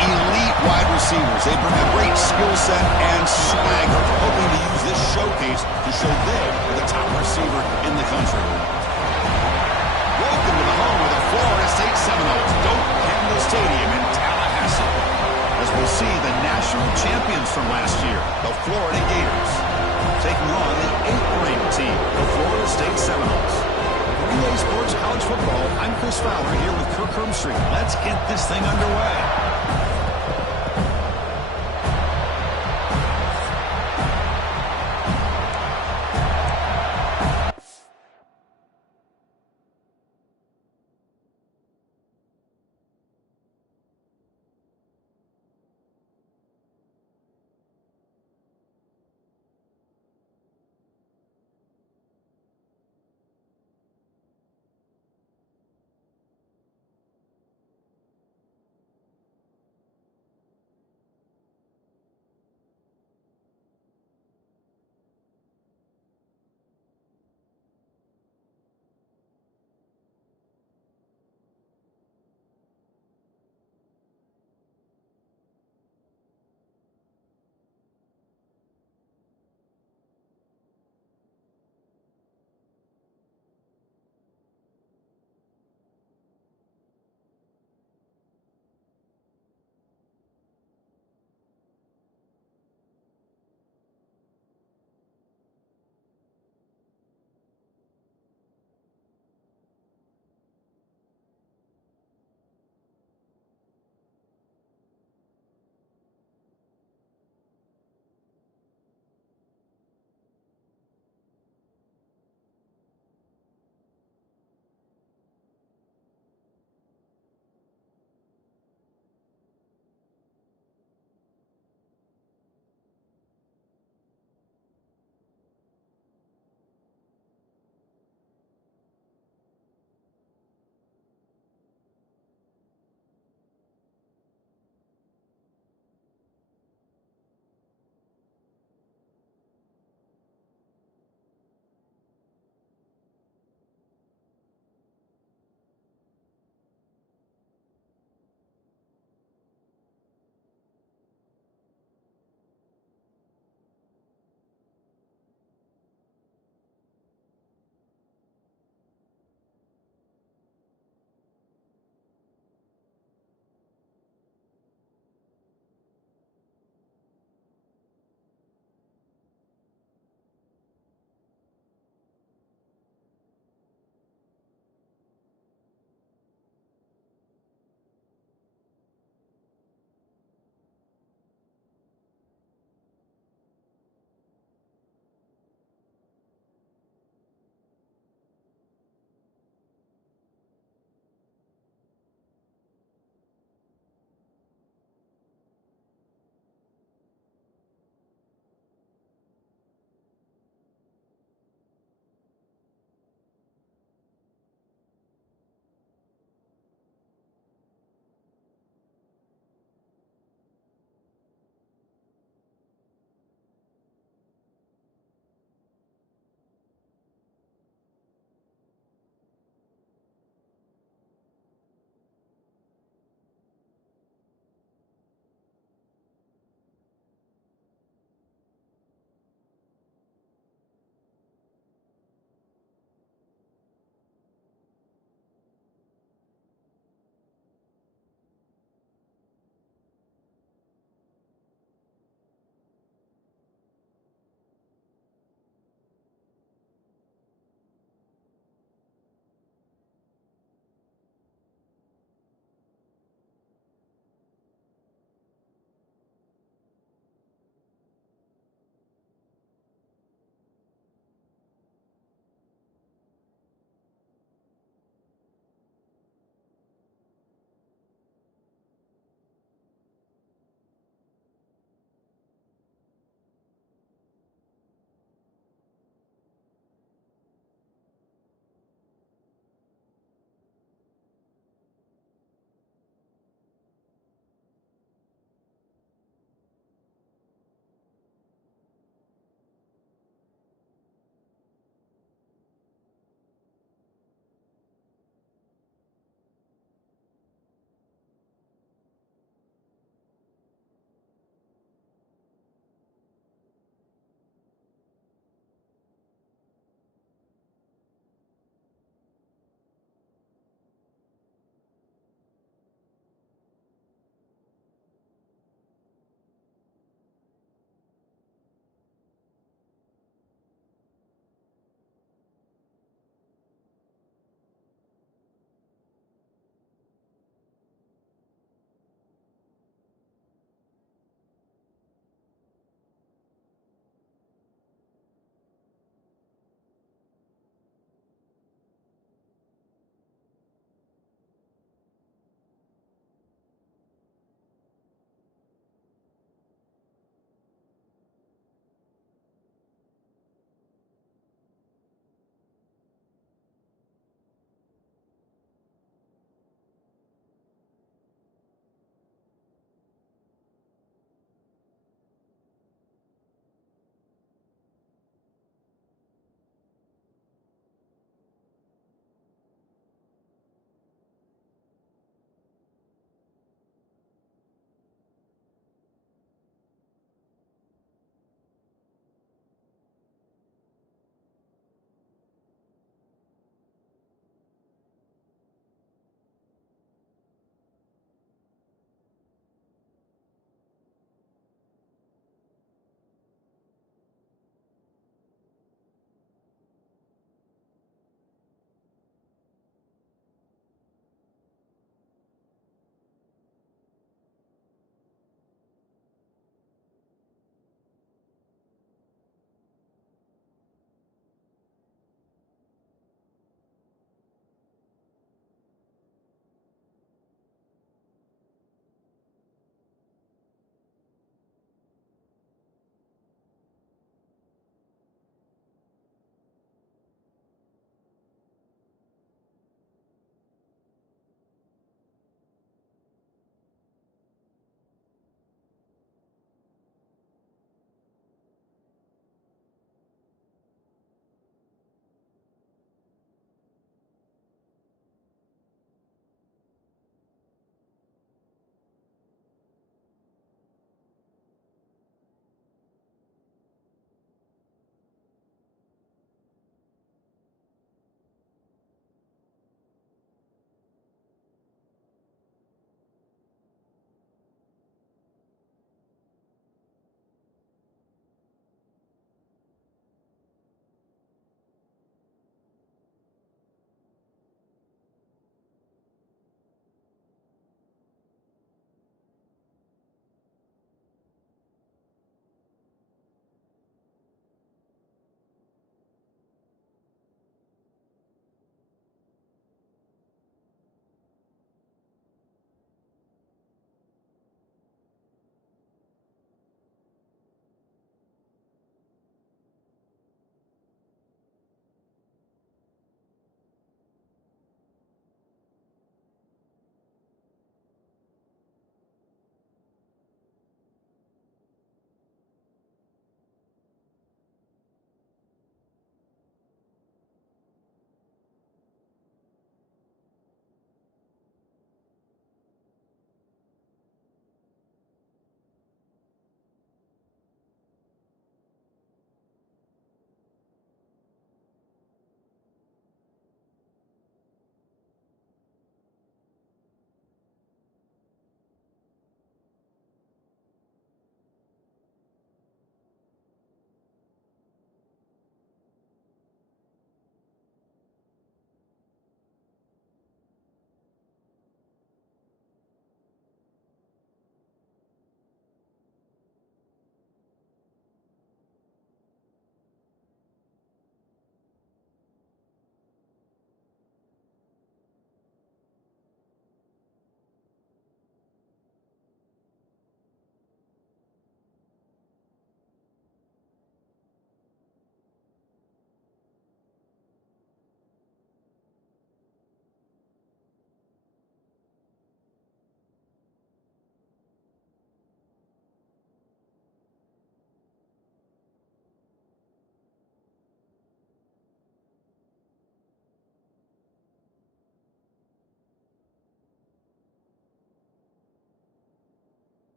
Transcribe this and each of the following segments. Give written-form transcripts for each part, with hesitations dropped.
elite wide receivers. They bring a great skill set and swagger, hoping to use this showcase to show they are the top receiver in the country. Welcome to the home of the Florida State Seminoles, Doak Campbell Stadium in Tallahassee, as we'll see the national champions from last year, the Florida Gators, taking on the 8th-ranked team, the Florida State Seminoles. Relay Sports College Football, I'm Chris Fowler here with Kirk Herbstreit. Let's get this thing underway.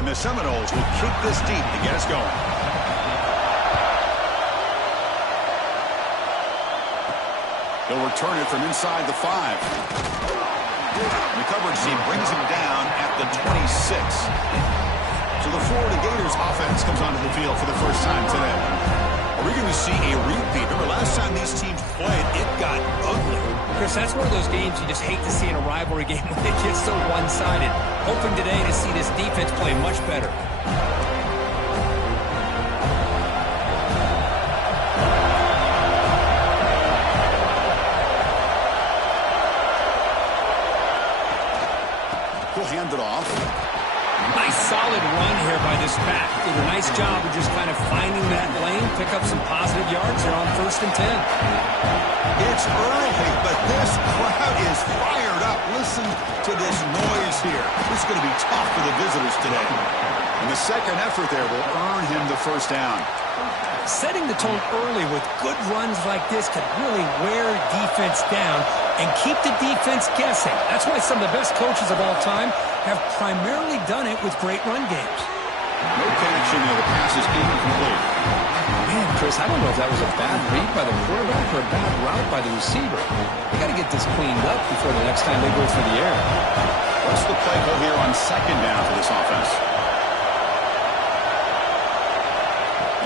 And the Seminoles will kick this deep to get us going. They'll return it from inside the 5. The coverage team brings him down at the 26. So the Florida Gators offense comes onto the field for the first time today. Are we going to see a repeat? Remember, last time these teams played, it got ugly. Chris, that's one of those games you just hate to see in a rivalry game when it gets so one-sided. Hoping today to see this defense play much better. He'll hand it off. Nice solid run here by this back. Did a nice job of just kind of finding that lane, pick up some positive yards here on 1st and 10. It's early, but this crowd is fired up. Listen to this noise here. This is going to be tough for the visitors today. And the second effort there will earn him the first down. Setting the tone early with good runs like this could really wear defense down and keep the defense guessing. That's why some of the best coaches of all time have primarily done it with great run games. No connection there. The pass is incomplete. Man, Chris, I don't know if that was a bad read by the quarterback or a bad route by the receiver. They got to get this cleaned up before the next time they go for the air. What's the play call here on 2nd down for this offense?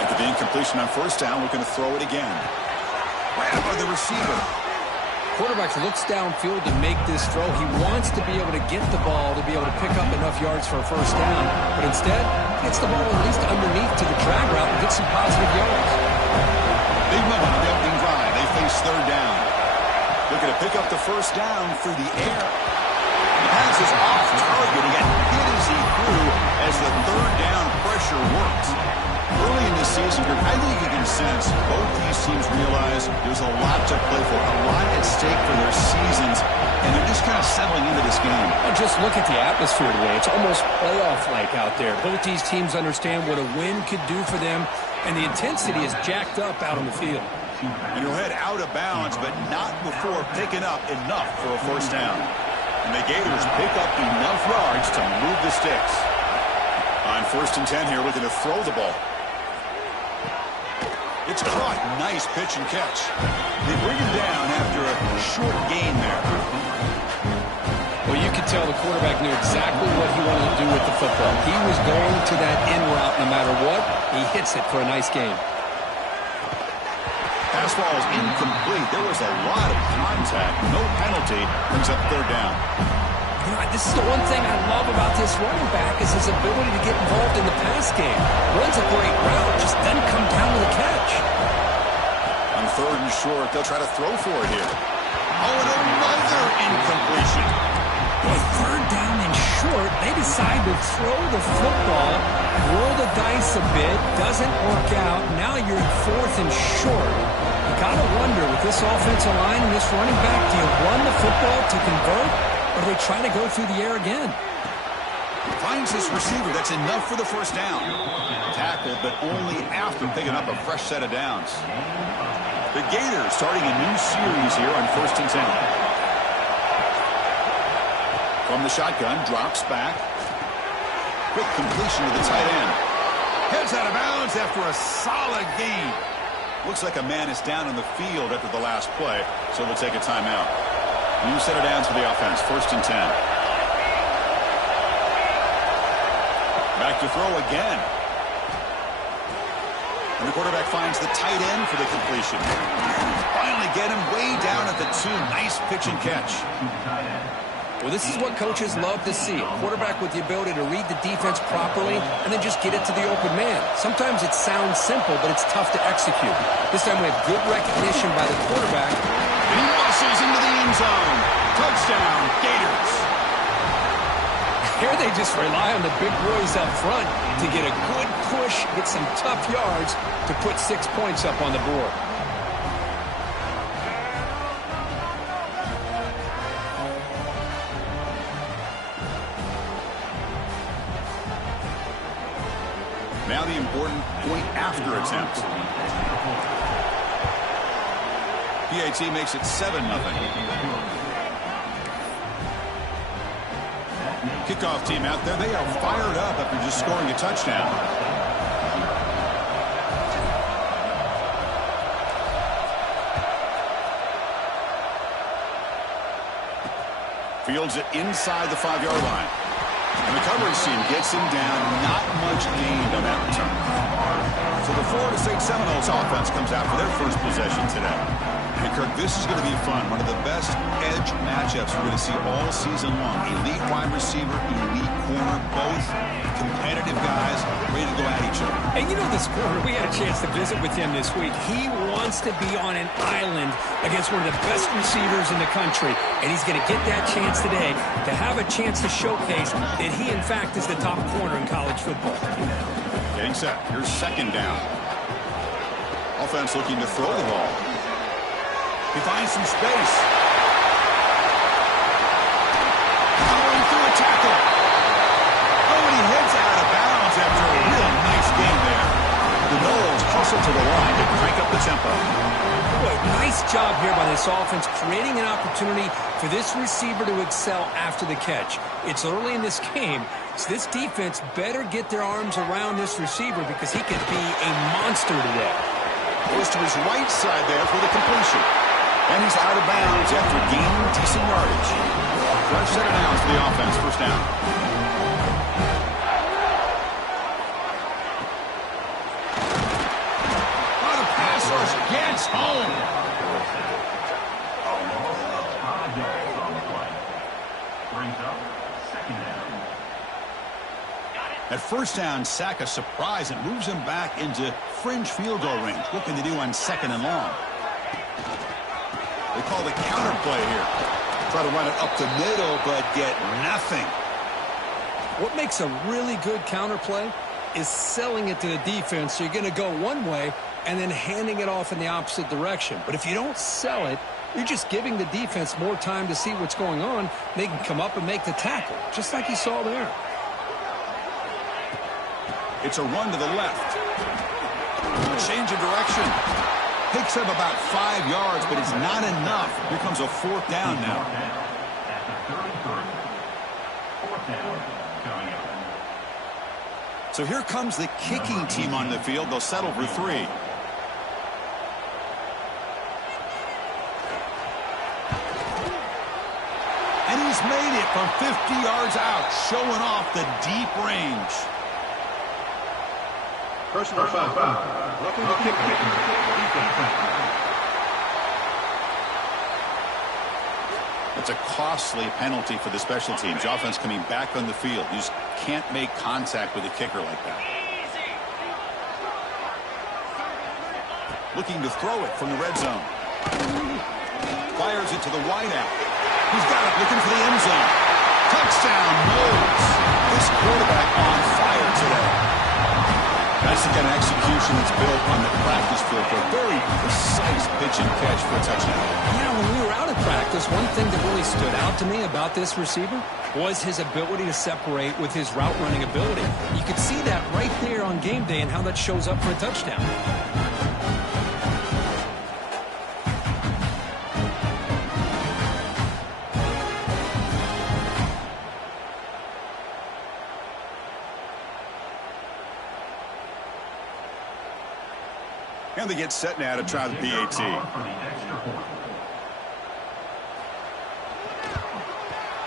After the incompletion on 1st down, we're going to throw it again. Right by the receiver. Quarterback looks downfield to make this throw. He wants to be able to get the ball to be able to pick up enough yards for a 1st down. But instead, gets the ball at least underneath to the drag route and gets some positive yards. Big moment on the opening drive. They face 3rd down. Looking to pick up the 1st down through the air. The pass is off target. He got hit as he threw as the 3rd down pressure worked. Early in this season, I think you can sense both these teams realize there's a lot to play for, a lot at stake for their seasons, and they're just kind of settling into this game. And just look at the atmosphere today. It's almost playoff-like out there. Both these teams understand what a win could do for them, and the intensity is jacked up out on the field. And he'll head out of bounds, but not before picking up enough for a 1st down. And the Gators pick up enough yards to move the sticks. On 1st and 10 here, looking to throw the ball. It's caught. Nice pitch and catch. They bring him down after a short gain there. Well, you could tell the quarterback knew exactly what he wanted to do with the football. He was going to that in route no matter what. He hits it for a nice game. Pass ball is incomplete. There was a lot of contact. No penalty. Brings up 3rd down. You know, this is the one thing I love about this running back is his ability to get involved in the pass game. Runs a great route, just doesn't come down to the catch. On 3rd and short, they'll try to throw for it here. Oh, and another incompletion. Boy, 3rd down and short, they decide to throw the football, roll the dice a bit, doesn't work out. Now you're at 4th and short. You got to wonder, with this offensive line and this running back, do you run the football to convert? Or do they try to go through the air again? Finds his receiver. That's enough for the 1st down. Tackled, but only after picking up a fresh set of downs. The Gators starting a new series here on 1st and 10. From the shotgun, drops back. Quick completion to the tight end. Heads out of bounds after a solid gain. Looks like a man is down on the field after the last play, so we'll take a timeout. New set of downs for the offense, 1st and 10. Back to throw again. And the quarterback finds the tight end for the completion. Finally get him way down at the 2. Nice pitch and catch. Well, this is what coaches love to see. A quarterback with the ability to read the defense properly and then just get it to the open man. Sometimes it sounds simple, but it's tough to execute. This time we have good recognition by the quarterback. He muscles into the end zone. Touchdown, Gators. Here they just rely on the big boys up front to get a good push, get some tough yards to put 6 points up on the board. Now the important point after attempt. PAT makes it 7-0. Kickoff team out there, they are fired up after just scoring a touchdown. Fields it inside the 5-yard line. And the coverage team gets him down. Not much gained on that return. So the Florida State Seminoles offense comes out for their first possession today. And Kirk, this is going to be fun. One of the best edge matchups we're going to see all season long. Elite wide receiver, elite corner, both competitive guys ready to go at each other. And you know this corner, we had a chance to visit with him this week. He wants to be on an island against one of the best receivers in the country. And he's going to get that chance today to have a chance to showcase that he, in fact, is the top corner in college football. Getting set. Here's second down. Offense looking to throw the ball. He finds some space. Going through a tackle. Oh, and he heads out of bounds after a real nice game there. The Noles hustle to the line to crank up the tempo. Boy, nice job here by this offense, creating an opportunity for this receiver to excel after the catch. It's early in this game, so this defense better get their arms around this receiver because he could be a monster today. Goes to his right side there for the completion. And he's out of bounds after gaining decent yardage. Fresh set of downs for the offense, first down. Oh, the pass rush gets home. At first down, sack a surprise and moves him back into fringe field goal range. Looking to do on second and long. They call the counter play here. Try to run it up the middle, but get nothing. What makes a really good counter play is selling it to the defense. So you're going to go one way and then handing it off in the opposite direction. But if you don't sell it, you're just giving the defense more time to see what's going on. They can come up and make the tackle, just like you saw there. It's a run to the left. Change of direction. Picks up about 5 yards, but it's not enough. Here comes a fourth down now. So here comes the kicking team on the field. They'll settle for 3. And he's made it from 50 yards out, showing off the deep range. Personal foul. Roughing the kicker. It's a costly penalty for the special teams. The offense coming back on the field. You just can't make contact with a kicker like that. Looking to throw it from the red zone. Fires it to the wideout. He's got it, looking for the end zone. Touchdown, Noles. This quarterback on fire today. That's the kind of execution that's built on the practice field for a very precise pitch and catch for a touchdown. Yeah, when we were out of practice, one thing that really stood out to me about this receiver was his ability to separate with his route running ability. You could see that right there on game day and how that shows up for a touchdown. And they get set now to try the PAT.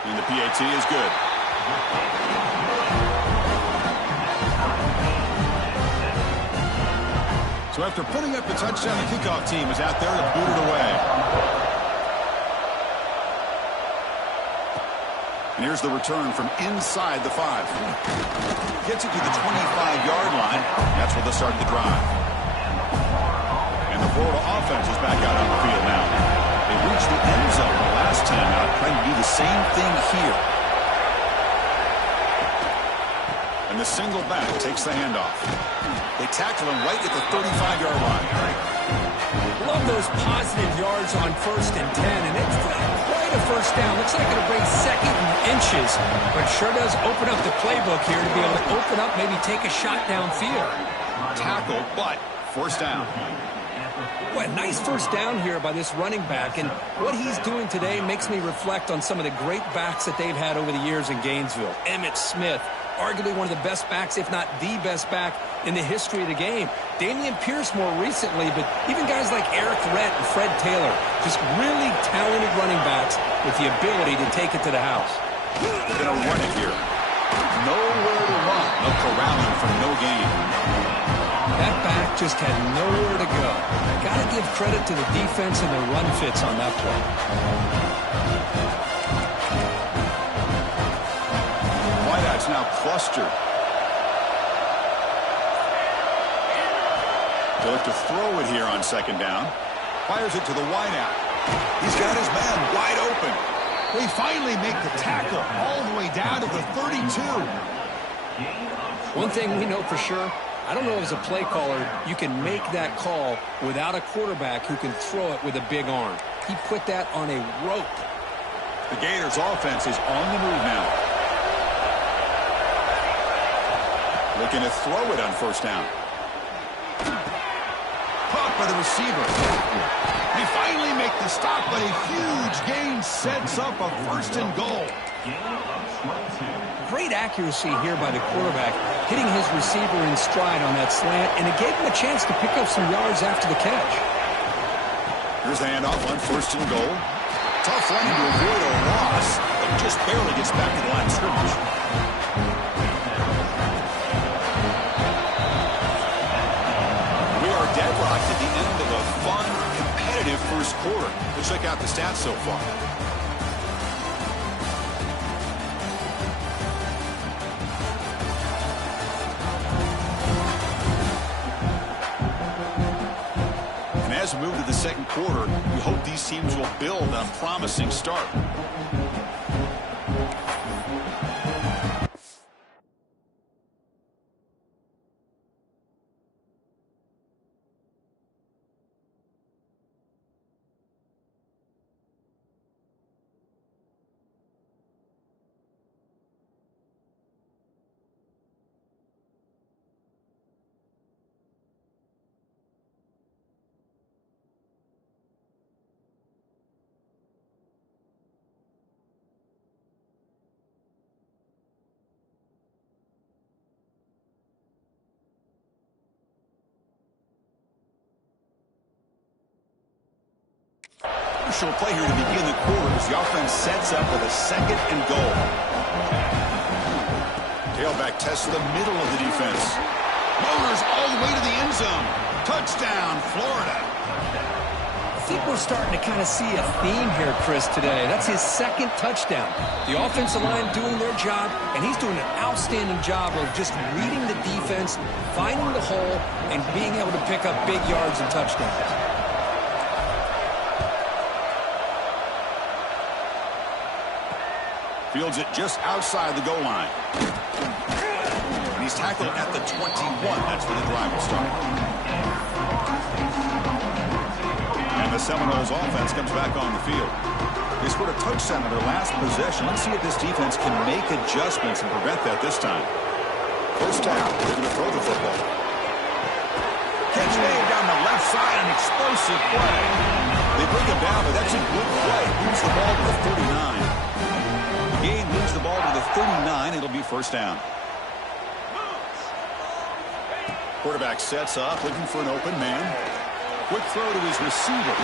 And the PAT is good. So after putting up the touchdown, the kickoff team is out there to boot it away. And here's the return from inside the 5. Gets it to the 25-yard line. That's where they'll start the drive. And the Florida offense is back out on the field now. They reached the end zone the last time out, trying to do the same thing here. And the single back takes the handoff. They tackle him right at the 35-yard line. Love those positive yards on 1st and 10, and it's quite a first down. Looks like it'll bring second and inches, but sure does open up the playbook here to be able to open up, maybe take a shot downfield. Tackle, but first down. Boy, nice first down here by this running back, and what he's doing today makes me reflect on some of the great backs that they've had over the years in Gainesville. Emmitt Smith, arguably one of the best backs, if not the best back in the history of the game. Dameon Pierce more recently, but even guys like Eric Rhett and Fred Taylor, just really talented running backs with the ability to take it to the house. They're going to run it here. Nowhere to run. They'll corral him for no gain. That back just had nowhere to go. Got to give credit to the defense and their run fits on that play. Wideout's now clustered. They look to throw it here on second down. Fires it to the wideout. He's got his man wide open. They finally make the tackle all the way down to the 32. One thing we know for sure, I don't know as a play caller, you can make that call without a quarterback who can throw it with a big arm. He put that on a rope. The Gators offense is on the move now. Looking to throw it on first down. Caught by the receiver. They finally make the stop, but a huge gain sets up a first and goal. Great accuracy here by the quarterback, hitting his receiver in stride on that slant, and it gave him a chance to pick up some yards after the catch. Here's the handoff on first and goal. Tough running to avoid a loss, but just barely gets back to the line of scrimmage. We are deadlocked at the end of a fun, competitive first quarter. Let's check out the stats so far. As we move to the second quarter, we hope these teams will build on a promising start. Crucial play here to begin the quarter as the offense sets up with a second and goal. Tailback tests the middle of the defense. Motors all the way to the end zone. Touchdown, Florida. I think we're starting to kind of see a theme here, Chris, today. That's his second touchdown. The offensive line doing their job, and he's doing an outstanding job of just reading the defense, finding the hole, and being able to pick up big yards and touchdowns. Fields it just outside the goal line. And he's tackled at the 21. That's where the drive will start. And the Seminoles offense comes back on the field. They scored a touchdown on their last possession. Let's see if this defense can make adjustments and prevent that this time. First down. They're going to throw the football. Catch made down the left side. An explosive play. They bring him down, but that's a good play. Moves the ball to the 39. Gain moves the ball to the 39. It'll be first down. Quarterback sets up, looking for an open man. Quick throw to his receiver.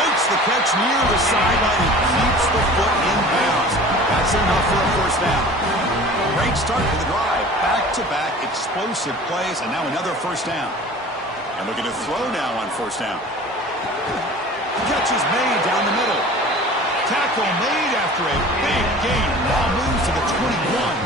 Makes the catch near the sideline and keeps the foot in bounds. That's enough for a first down. Great start to the drive. Back-to-back explosive plays, and now another first down. And looking to throw now on first down. Catch is made down the middle. Tackle made after a big gain. Ball moves to the 21.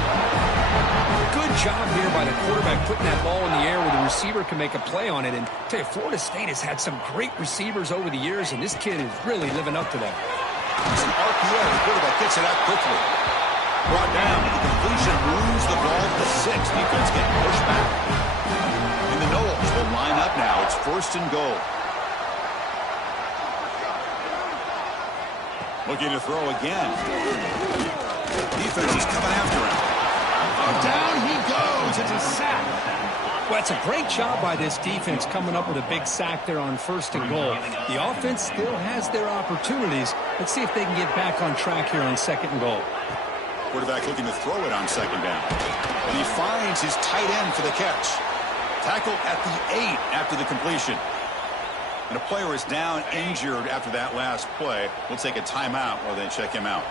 Good job here by the quarterback putting that ball in the air where the receiver can make a play on it. And I tell you, Florida State has had some great receivers over the years, and this kid is really living up to that. It's an RPO. The quarterback gets it out quickly. Brought down. The completion moves the ball to the 6. Defense getting pushed back. And the Noles will line up now. It's first and goal. Looking to throw again. Defense is coming after him. Oh, down he goes. It's a sack. Well, it's a great job by this defense coming up with a big sack there on first and goal. The offense still has their opportunities. Let's see if they can get back on track here on second and goal. Quarterback looking to throw it on second down. And he finds his tight end for the catch. Tackle at the 8 after the completion. And a player is down injured after that last play. We'll take a timeout while they check him out.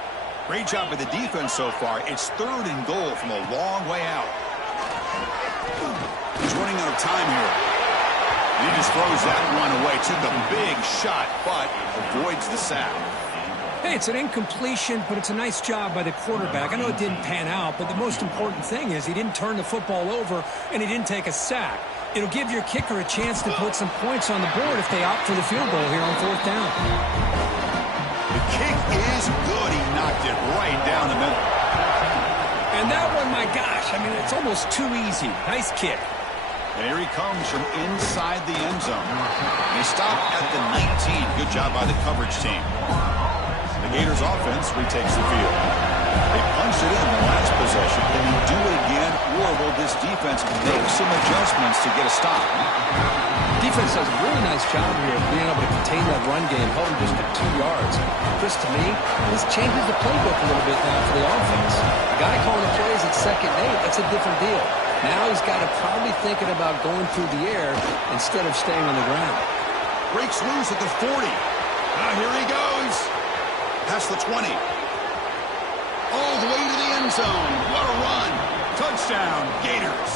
Great job by the defense so far. It's 3rd and goal from a long way out. He's running out of time here. And he just throws that one away. Took a big shot, but avoids the sack. Hey, it's an incompletion, but it's a nice job by the quarterback. I know it didn't pan out, but the most important thing is he didn't turn the football over and he didn't take a sack. It'll give your kicker a chance to put some points on the board if they opt for the field goal here on 4th down. The kick is good. He knocked it right down the middle. And that one, my gosh, I mean, it's almost too easy. Nice kick. And here he comes from inside the end zone. They stop at the 19. Good job by the coverage team. The Gators offense retakes the field. They punched it in the last possession. Can he do it again, or will this defense make some adjustments to get a stop? Defense does a really nice job here of being able to contain that run game, held him just at 2 yards. Chris, to me, this changes the playbook a little bit now for the offense. The guy calling the plays at 2nd and 8, that's a different deal. Now he's got to probably thinking about going through the air instead of staying on the ground. Breaks loose at the 40. Now here he goes. Past the 20. All the way to the end zone. What a run. Touchdown, Gators.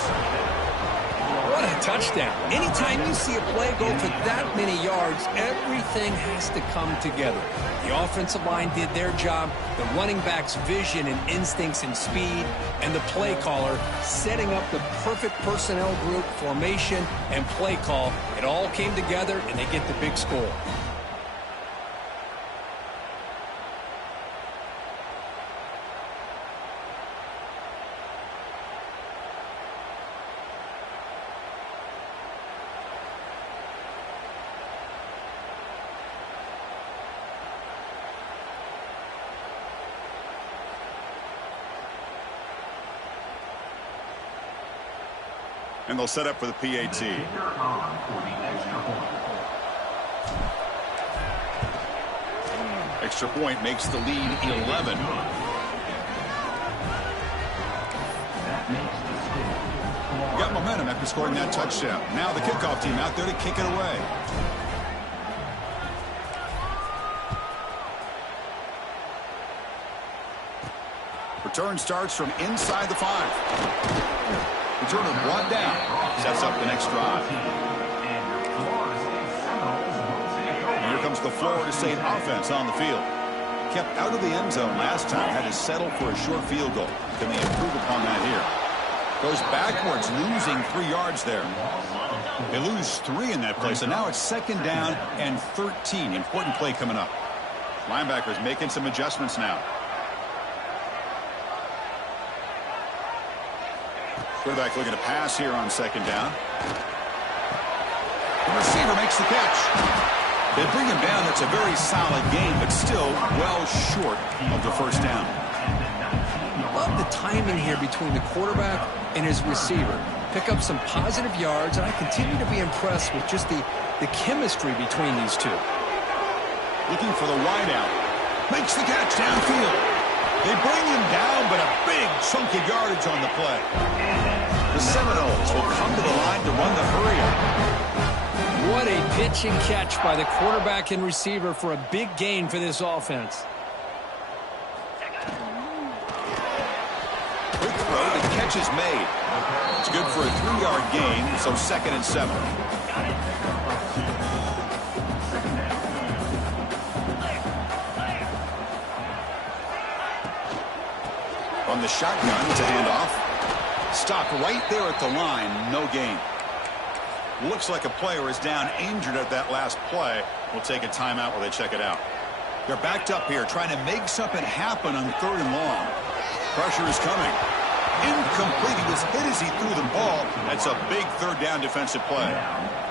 What a touchdown. Anytime you see a play go for that many yards, everything has to come together. The offensive line did their job, the running back's vision and instincts and speed, and the play caller setting up the perfect personnel group, formation, and play call. It all came together, and they get the big score. And they'll set up for the PAT. Extra point makes the lead 11. Got momentum after scoring that touchdown. Now the kickoff team out there to kick it away. Return starts from inside the 5. Return is brought down. Sets up the next drive. And here comes the Florida State offense on the field. Kept out of the end zone last time. Had to settle for a short field goal. Can they improve upon that here? Goes backwards, losing 3 yards there. They lose 3 in that play, so now it's 2nd down and 13. Important play coming up. Linebackers making some adjustments now. Quarterback looking to pass here on 2nd down. The receiver makes the catch. They bring him down. It's a very solid game, but still well short of the 1st down. Love the timing here between the quarterback and his receiver. Pick up some positive yards, and I continue to be impressed with just the chemistry between these two. Looking for the wideout. Makes the catch downfield. They bring him down, but a big chunk of yardage on the play. The Seminoles will come to the line to run the hurry-up. What a pitch and catch by the quarterback and receiver for a big gain for this offense. Quick throw, the catch is made. It's good for a 3-yard gain, so 2nd and 7. From the shotgun to hand off. Stopped right there at the line. No gain. Looks like a player is down injured at that last play. We'll take a timeout while they check it out. They're backed up here trying to make something happen on 3rd and long. Pressure is coming. Incomplete. He was hit as he threw the ball. That's a big 3rd down defensive play.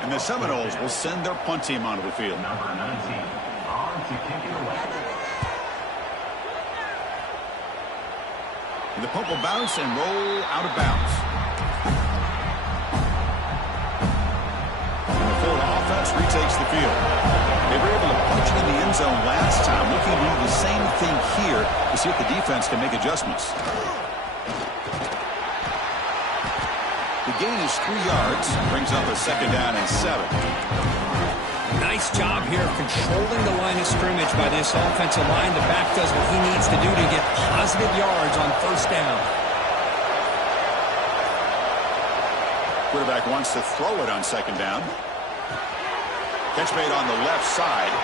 And the Seminoles will send their punt team onto the field. Number 19 on to kick it away. And the punt will bounce and roll out of bounds. And the Florida offense retakes the field. They were able to punch it in the end zone last time. Looking to do the same thing here to see if the defense can make adjustments. The gain is 3 yards. Brings up a 2nd down and 7. Nice job here of controlling the line of scrimmage by this offensive line. The back does what he needs to do to get positive yards on 1st down. Quarterback wants to throw it on 2nd down. Catch made on the left side.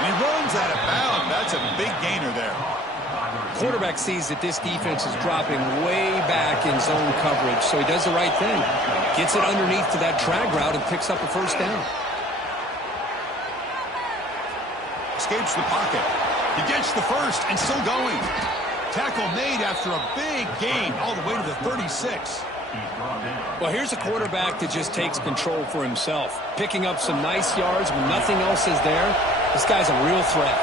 And he runs out of bounds. That's a big gainer there. Quarterback sees that this defense is dropping way back in zone coverage, so he does the right thing. Gets it underneath to that drag route and picks up a 1st down. Escapes the pocket. He gets the 1st and still going. Tackle made after a big gain all the way to the 36. Well, here's a quarterback that just takes control for himself. Picking up some nice yards when nothing else is there. This guy's a real threat.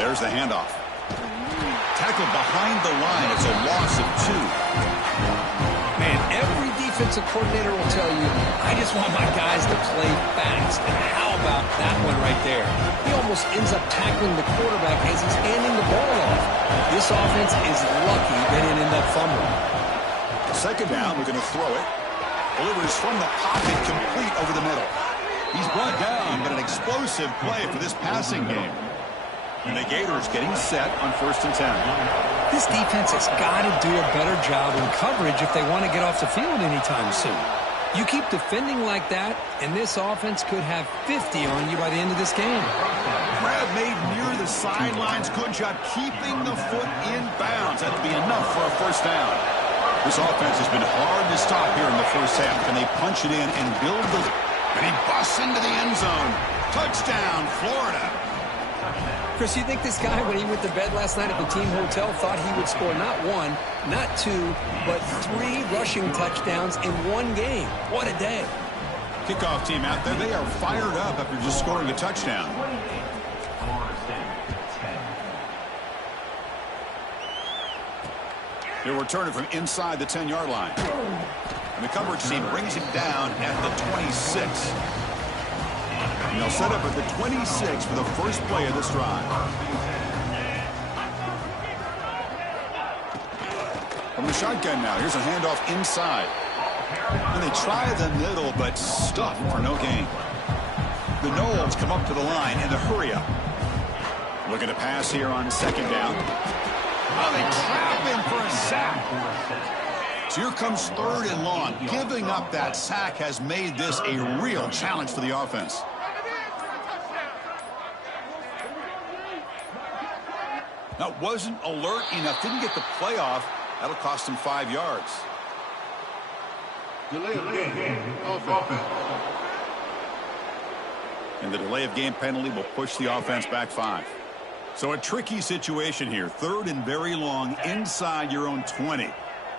There's the handoff. Tackled behind the line. It's a loss of 2. Man, every defensive coordinator will tell you, I just want my guys to play fast. And how about that one right there? He almost ends up tackling the quarterback as he's handing the ball off. This offense is lucky they didn't end up fumbling. 2nd down, we're going to throw it. Delivers from the pocket, complete over the middle. He's brought down, but an explosive play for this passing game. And the Gators getting set on 1st and 10. This defense has got to do a better job in coverage if they want to get off the field anytime soon. You keep defending like that, and this offense could have 50 on you by the end of this game. Grab made near the sidelines. Good job keeping the foot in bounds. That'll be enough for a 1st down. This offense has been hard to stop here in the 1st half. Can they punch it in and build the... And he busts into the end zone. Touchdown, Florida. Chris, you think this guy, when he went to bed last night at the team hotel, thought he would score not 1, not 2, but 3 rushing touchdowns in 1 game? What a day. Kickoff team out there, they are fired up after just scoring a touchdown. He'll return it from inside the 10-yard line. And the coverage team brings him down at the 26. And they'll set up at the 26 for the first play of this drive. From the shotgun now, here's a handoff inside. And they try the middle, but stuffed for no gain. The Noles come up to the line in the hurry-up. Looking to pass here on 2nd down. Oh, they trap him for a sack. So here comes 3rd and long. Giving up that sack has made this a real challenge for the offense. Now, wasn't alert enough. Didn't get the play off. That'll cost him 5 yards. Delay of game. Offense. And the delay of game penalty will push the offense back 5. So a tricky situation here. 3rd and very long inside your own 20.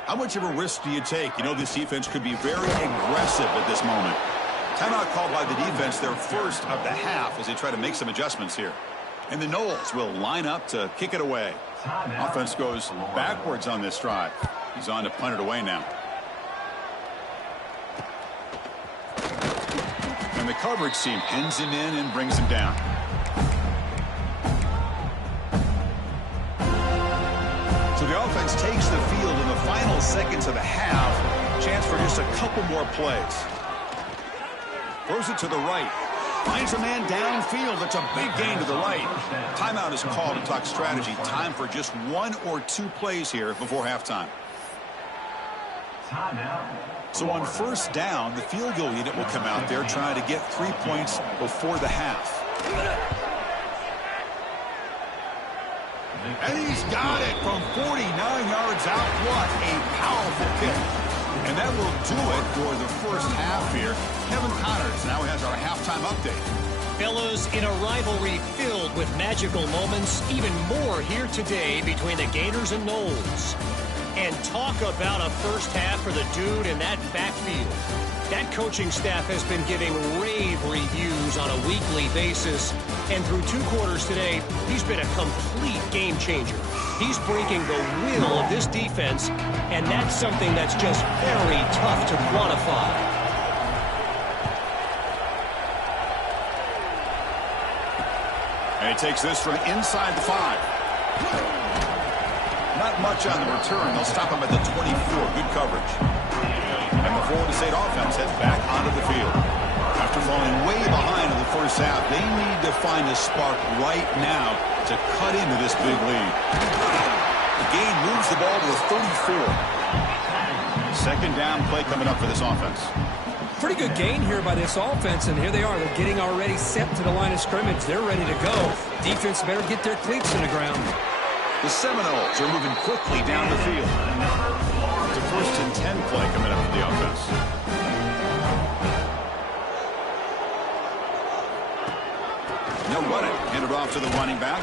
How much of a risk do you take? You know this defense could be very aggressive at this moment. Timeout called by the defense, their 1st of the half, as they try to make some adjustments here. And the Noles will line up to kick it away. Offense goes backwards on this drive. He's on to punt it away now. And the coverage team pins him in and brings him down. So the offense takes the field in the final seconds of the half. Chance for just a couple more plays. Throws it to the right. Finds a man downfield. That's a big gain to the right. Timeout is called to talk strategy. Time for just 1 or 2 plays here before halftime. So on 1st down, the field goal unit will come out there trying to get 3 points before the half. And he's got it from 49 yards out. What a powerful kick. And that will do it for the 1st half here. Kevin Connors now has our halftime update. Fellas, in a rivalry filled with magical moments, even more here today between the Gators and Noles. And talk about a 1st half for the dude in that backfield. That coaching staff has been giving rave reviews on a weekly basis. And through 2 quarters today, he's been a complete game changer. He's breaking the will of this defense, and that's something that's just very tough to quantify. And he takes this from inside the 5. Not much on the return. They'll stop him at the 24. Good coverage. And the Florida State offense heads back onto the field. After falling way behind in the first half, they need to find a spark right now to cut into this big lead. The gain moves the ball to the 34. Second down play coming up for this offense. Pretty good gain here by this offense, and here they are. They're getting already set to the line of scrimmage. They're ready to go. Defense better get their cleats in the ground. The Seminoles are moving quickly down the field. It's a 1st and 10 play coming up for the offense. They'll run it. Hand it off to the running back.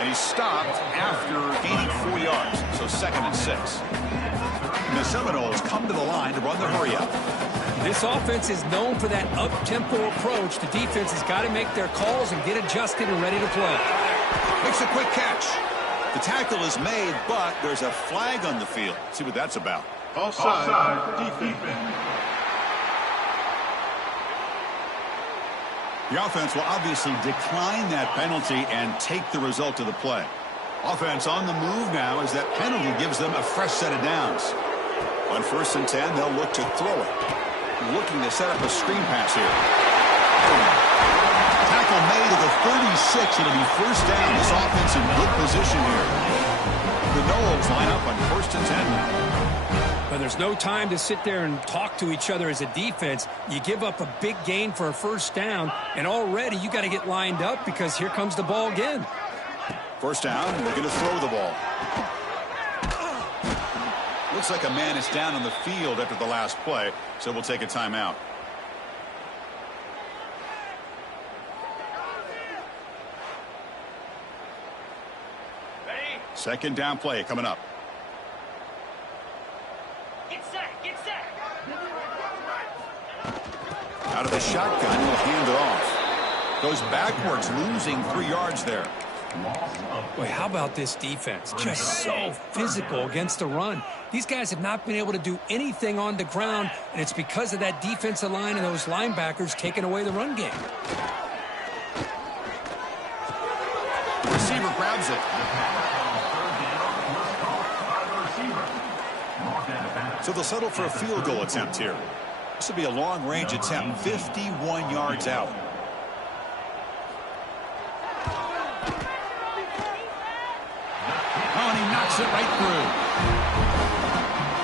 And he's stopped after gaining 4 yards. So 2nd and 6. And the Seminoles come to the line to run the hurry up. This offense is known for that up-tempo approach. The defense has got to make their calls and get adjusted and ready to play. Makes a quick catch. The tackle is made, but there's a flag on the field. Let's see what that's about. Offside defense. The offense will obviously decline that penalty and take the result of the play. Offense on the move now as that penalty gives them a fresh set of downs. On 1st and 10, they'll look to throw it. Looking to set up a screen pass here. Tackle made at the 36. It'll be 1st down. This offense in good position here. The Noles line up on 1st and 10 now. But there's no time to sit there and talk to each other as a defense. You give up a big gain for a 1st down, and already you got to get lined up because here comes the ball again. 1st down, we're going to throw the ball. Looks like a man is down on the field after the last play, so we'll take a timeout. Second down play coming up. Get set, get set. Out of the shotgun, he'll hand it off. Goes backwards, losing 3 yards there. Boy, how about this defense? Just so physical against the run. These guys have not been able to do anything on the ground, and it's because of that defensive line and those linebackers taking away the run game. The receiver grabs it. So they'll settle for a field goal attempt here. This will be a long-range attempt, 51 yards out. And he knocks it right through.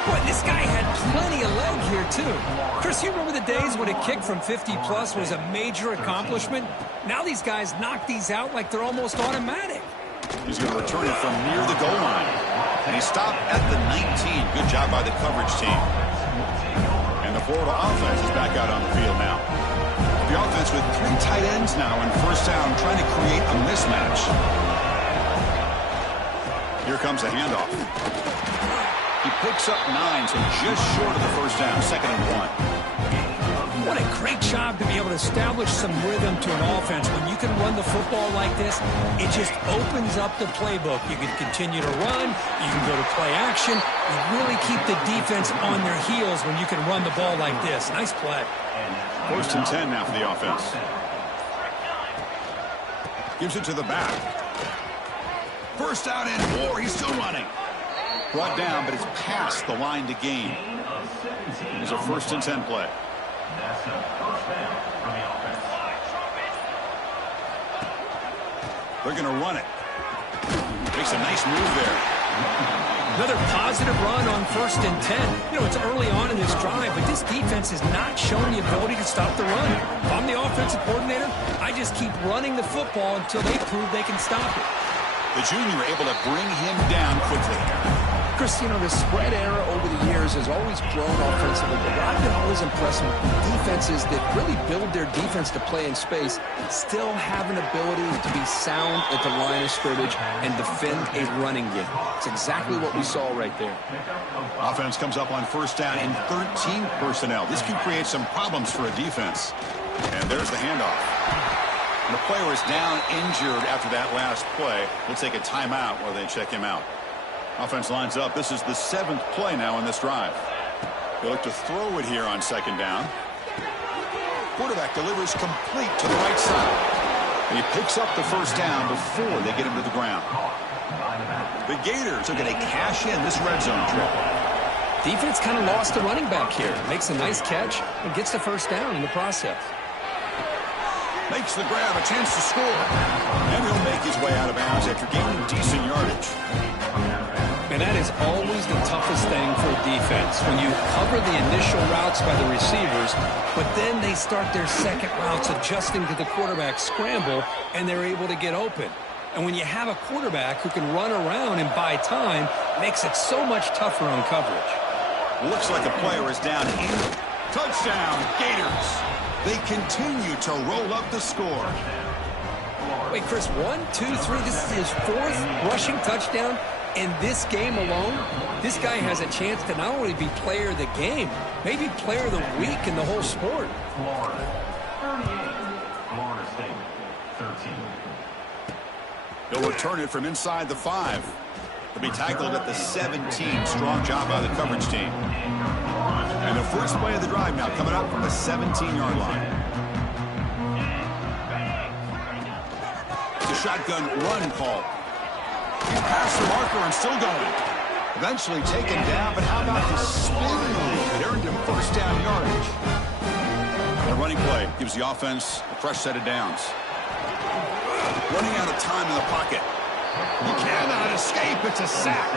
Boy, this guy had plenty of leg here, too. Chris, you remember the days when a kick from 50-plus was a major accomplishment? Now these guys knock these out like they're almost automatic. He's going to return it from near the goal line. And he stopped at the 19. Good job by the coverage team. And the Florida offense is back out on the field now. The offense with 3 tight ends now in 1st down, trying to create a mismatch. Here comes a handoff. He picks up 9, so just short of the 1st down, 2nd and 1. What a great job to be able to establish some rhythm to an offense. When you can run the football like this, it just opens up the playbook. You can continue to run. You can go to play action. You really keep the defense on their heels when you can run the ball like this. Nice play. 1st and 10 now for the offense. Gives it to the back. 1st down and 4. He's still running. Brought down, but it's past the line to gain. It's a 1st and 10 play. That's a 1st down from the offense. They're going to run it. Makes a nice move there. Another positive run on 1st and 10. You know, it's early on in this drive, but this defense has not shown the ability to stop the run. If I'm the offensive coordinator, I just keep running the football until they prove they can stop it. The junior able to bring him down quickly. Chris, you know, the spread era over the years has always grown offensively, but what I've been always impressed with defenses that really build their defense to play in space still have an ability to be sound at the line of scrimmage and defend a running game. It's exactly what we saw right there. Offense comes up on 1st down and 13 personnel. This can create some problems for a defense. And there's the handoff. And the player is down injured after that last play. We'll take a timeout while they check him out. Offense lines up. This is the 7th play now in this drive. They look to throw it here on 2nd down. Quarterback delivers complete to the right side. He picks up the first down before they get him to the ground. The Gators are going to cash in this red zone trip. Defense kind of lost the running back here. Makes a nice catch and gets the first down in the process. Makes the grab, a chance to score. And he'll make his way out of bounds after gaining decent yardage. And that is always the toughest thing for a defense, when you cover the initial routes by the receivers, but then they start their second routes adjusting to the quarterback scramble, and they're able to get open. And when you have a quarterback who can run around and buy time, it makes it so much tougher on coverage. Looks like a player is down in. Touchdown, Gators. They continue to roll up the score. Wait, Chris, 1, 2, 3, this is his 4th rushing touchdown in this game alone. This guy has a chance to not only be player of the game, maybe player of the week in the whole sport. Florida 38, Florida State 13. He'll return it from inside the 5. He'll be tackled at the 17. Strong job by the coverage team. And the first play of the drive now coming up from the 17-yard line. It's a shotgun run call. He's past the marker and still going. Eventually taken down, but how about the spin move? It earned him first down yardage. The running play gives the offense a fresh set of downs. Running out of time in the pocket. He cannot escape. It's a sack.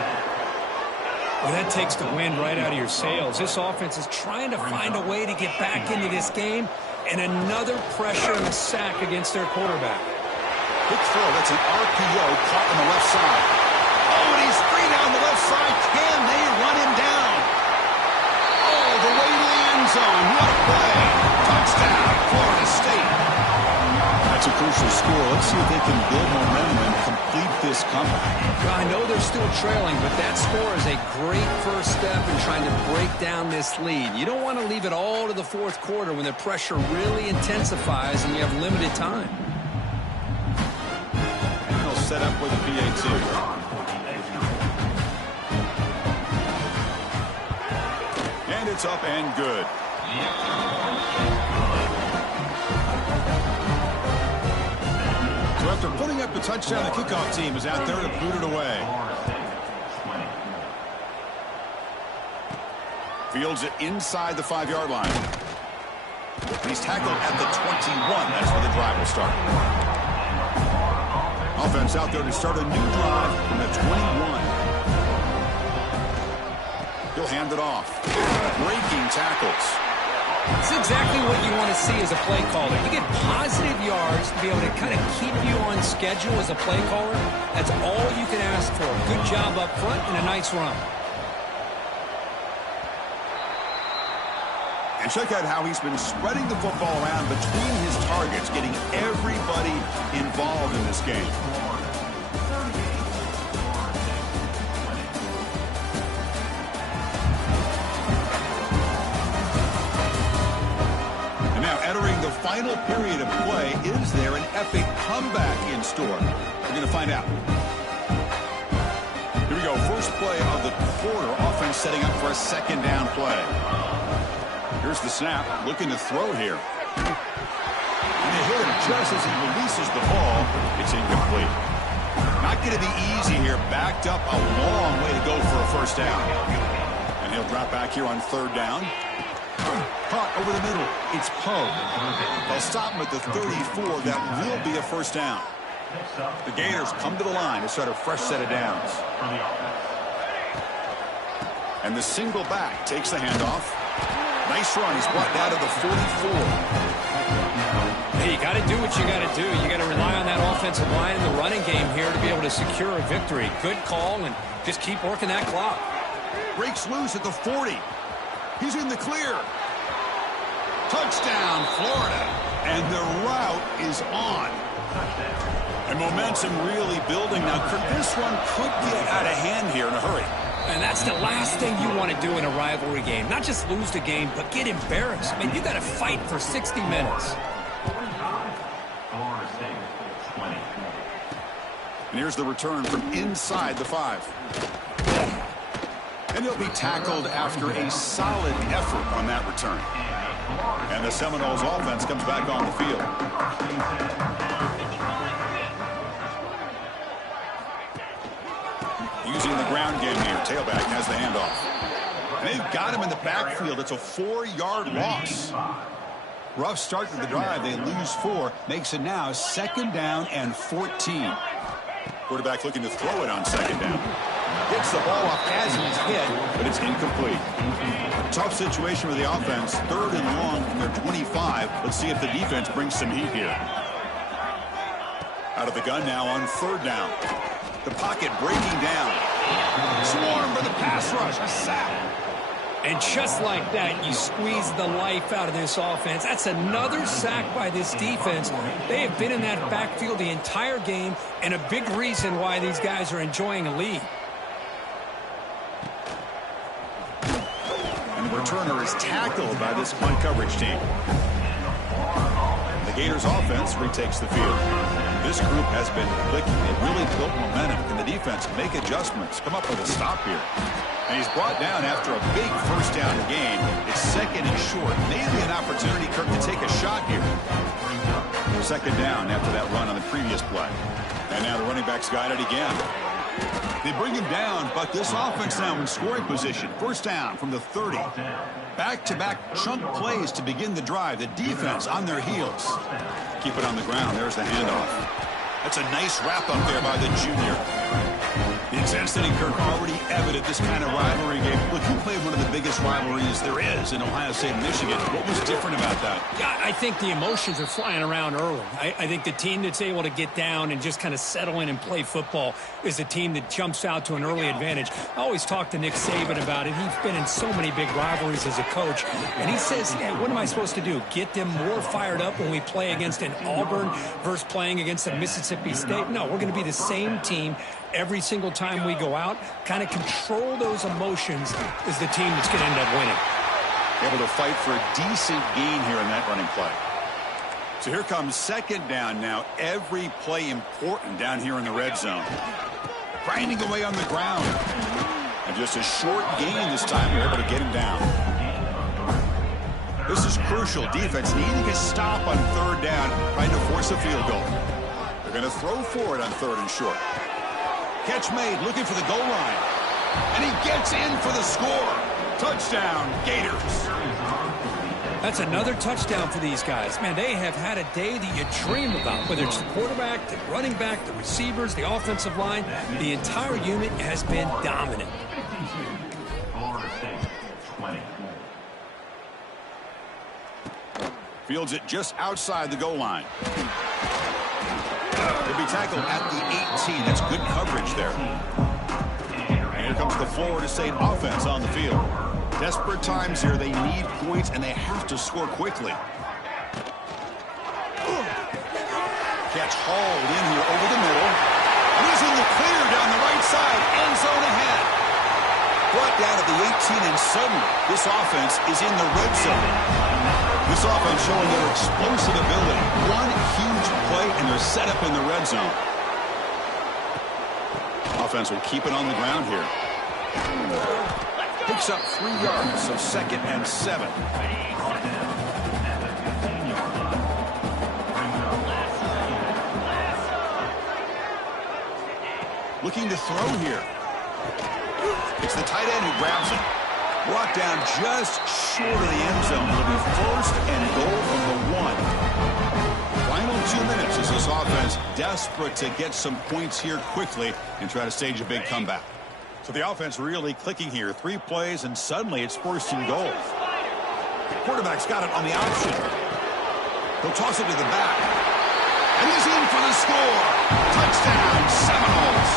Well, that takes the wind right out of your sails. This offense is trying to find a way to get back into this game, and another pressure and a sack against their quarterback. Quick throw. That's an RPO caught on the left side. Oh, and he's free down the left side. Can they run him down? Oh, the way to the end zone. What a play. Touchdown, Florida State. That's a crucial score. Let's see if they can build momentum and complete this comeback. Well, I know they're still trailing, but that score is a great first step in trying to break down this lead. You don't want to leave it all to the fourth quarter when the pressure really intensifies and you have limited time. And they'll set up with a PAT. And it's up and good. So after putting up the touchdown, the kickoff team is out there to boot it away. Fields it inside the 5-yard line. He's tackled at the 21. That's where the drive will start. Offense out there to start a new drive from the 21. He'll hand it off. Breaking tackles. It's exactly what you want to see as a play caller. You get positive yards to be able to kind of keep you on schedule as a play caller. That's all you can ask for. Good job up front and a nice run. And check out how he's been spreading the football around between his targets, getting everybody involved in this game. Entering the final period of play, is there an epic comeback in store? We're going to find out. Here we go. First play of the quarter. Offense setting up for a second down play. Here's the snap. Looking to throw here. And they hit him just as he releases the ball. It's incomplete. Not going to be easy here. Backed up a long way to go for a first down. And he'll drop back here on third down. Caught over the middle. It's Poe. They'll stop him at the 34. That will be a first down. The Gators come to the line to start a fresh set of downs. And the single back takes the handoff. Nice run. He's brought down to the 44. Hey, you got to do what you got to do. You got to rely on that offensive line in the running game here to be able to secure a victory. Good call, and just keep working that clock. Breaks loose at the 40. He's in the clear. Touchdown, Florida. And the route is on. And momentum really building. Now, this one could get out of hand here in a hurry. And that's the last thing you want to do in a rivalry game. Not just lose the game, but get embarrassed. I mean, you got to fight for 60 minutes. And here's the return from inside the 5. And he'll be tackled after a solid effort on that return. And the Seminoles offense comes back on the field. ground game here. Tailback has the handoff. And they've got him in the backfield. It's a 4-yard loss. Rough start to the drive. They lose 4. Makes it now 2nd down and 14. Quarterback looking to throw it on 2nd down. Gets the ball off as he's hit, but it's incomplete. Tough situation for the offense. 3rd and long from their 25. Let's see if the defense brings some heat here. Out of the gun now on 3rd down. The pocket breaking down. Swarm for the pass rush. A sack. And just like that, you squeeze the life out of this offense. That's another sack by this defense. They have been in that backfield the entire game, and a big reason why these guys are enjoying a lead. And the returner is tackled by this punt coverage team. The Gators offense retakes the field. This group has been clicking. They've really built momentum. Can the defense make adjustments? Come up with a stop here. And he's brought down after a big 1st down gain. It's 2nd and short. Maybe an opportunity, Kirk, to take a shot here. 2nd down after that run on the previous play. And now the running back's got it again. They bring him down, but this offense now in scoring position. 1st down from the 30. Back-to-back chunk plays to begin the drive. The defense on their heels. Keep it on the ground. There's the handoff. That's a nice wrap up there by the junior. The intensity, Kirk, already evident this kind of rivalry game. Look, you played one of the biggest rivalries there is in Ohio State and Michigan. What was different about that? Yeah, I think the emotions are flying around early. I think the team that's able to get down and just kind of settle in and play football is the team that jumps out to an early advantage. I always talk to Nick Saban about it. He's been in so many big rivalries as a coach, and he says, hey, what am I supposed to do? Get them more fired up when we play against an Auburn versus playing against a Mississippi State? No, we're going to be the same team every single time we go out. Kind of control those emotions is the team that's going to end up winning. Able to fight for a decent gain here in that running play. So here comes 2nd down now. Every play important down here in the red zone. Grinding away on the ground. And just a short gain this time. We're able to get him down. This is crucial. Defense needing a stop on 3rd down, trying to force a field goal. They're going to throw for it on 3rd and short. Catch made, looking for the goal line. And he gets in for the score. Touchdown, Gators. That's another touchdown for these guys. Man, they have had a day that you dream about, whether it's the quarterback, the running back, the receivers, the offensive line. The entire unit has been dominant. Florida State, 20. Fields it just outside the goal line. He'll be tackled at the 18. That's good coverage there. And here comes the Florida State offense on the field. Desperate times here. They need points, and they have to score quickly. Catch hauled in here over the middle. And he's in the clear down the right side. End zone ahead. Brought down at the 18, and suddenly this offense is in the red zone. This offense showing their explosive ability. One huge play, and they're set up in the red zone. Offense will keep it on the ground here. Picks up 3 yards, so 2nd and 7. Looking to throw here. It's the tight end who grabs it. Brought down just short of the end zone. It'll be 1st and goal from the 1. Final 2 minutes as this offense desperate to get some points here quickly and try to stage a big comeback. So the offense really clicking here. 3 plays, and suddenly it's 1st and goal. Quarterback's got it on the option. He'll toss it to the back. And he's in for the score. Touchdown, Seminoles.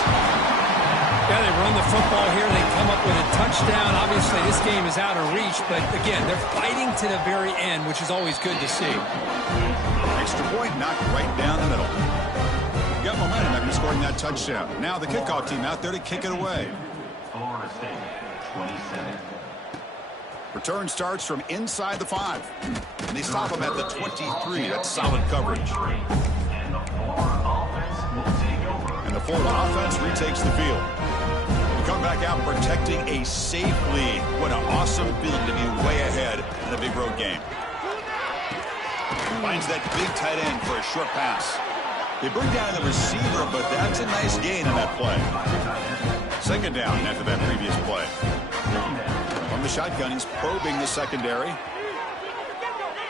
Yeah, they run the football here. They come up with a touchdown. Obviously, this game is out of reach, but again, they're fighting to the very end, which is always good to see. Extra point knocked right down the middle. Got momentum after scoring that touchdown. Now the kickoff team out there to kick it away. Florida State, 27. Return starts from inside the 5. And they stop them at the 23. That's solid coverage. And the Florida offense retakes the field. Come back out protecting a safe lead. What an awesome feeling to be way ahead in a big road game. Finds that big tight end for a short pass. They bring down the receiver, but that's a nice gain on that play. Second down after that previous play. From the shotgun, he's probing the secondary.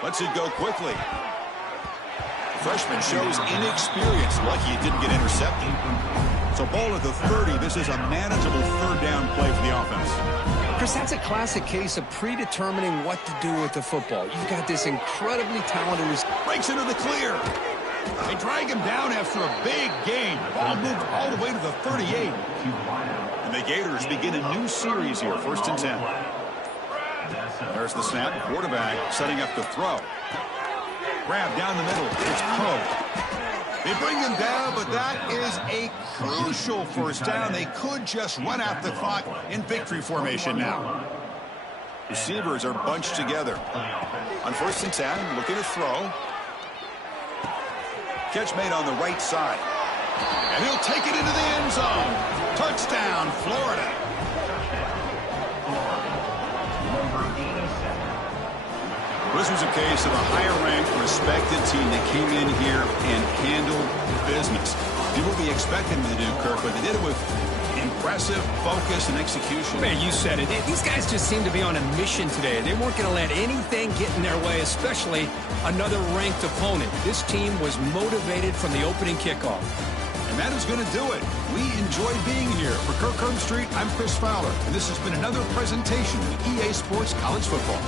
Lets it go quickly. The freshman shows inexperience. Lucky it didn't get intercepted. So ball at the 30. This is a manageable third down play for the offense. Chris, that's a classic case of predetermining what to do with the football. You've got this incredibly talented receiver. Breaks into the clear. They drag him down after a big gain. Ball moved all the way to the 38. And the Gators begin a new series here, 1st and 10. There's the snap. Quarterback setting up the throw. Grab down the middle. It's Poe. They bring him down, but that is a crucial first down. They could just run out the clock in victory formation now. Receivers are bunched together. On 1st and 10, looking to throw. Catch made on the right side. And he'll take it into the end zone. Touchdown, Florida. This was a case of a higher-ranked, respected team that came in here and handled business. Did what we expected them to do, Kirk, but they did it with impressive focus and execution. Man, you said it. These guys just seem to be on a mission today. They weren't going to let anything get in their way, especially another ranked opponent. This team was motivated from the opening kickoff. And that is going to do it. We enjoy being here. For Kirk Herbstreit, I'm Chris Fowler, and this has been another presentation of EA Sports College Football.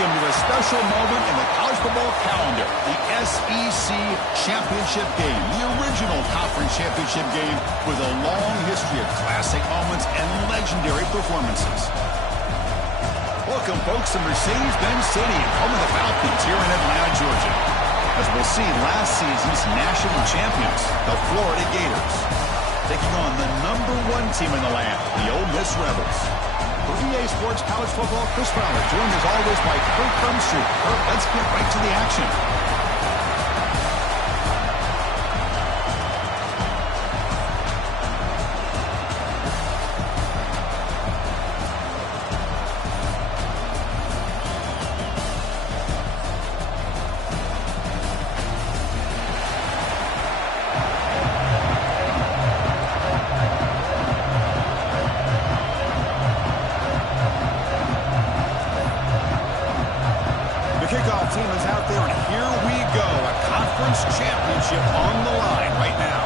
Welcome to a special moment in the college football calendar, the SEC Championship Game, the original conference championship game with a long history of classic moments and legendary performances. Welcome, folks, to Mercedes-Benz Stadium, home of the Falcons here in Atlanta, Georgia, as we'll see last season's national champions, the Florida Gators, taking on the #1 team in the land, the Ole Miss Rebels. For EA Sports College Football, Chris Fowler, joined as always by Kirk Herbstreit. Kirk, let's get right to the action. Kickoff team is out there, and here we go. A conference championship on the line right now.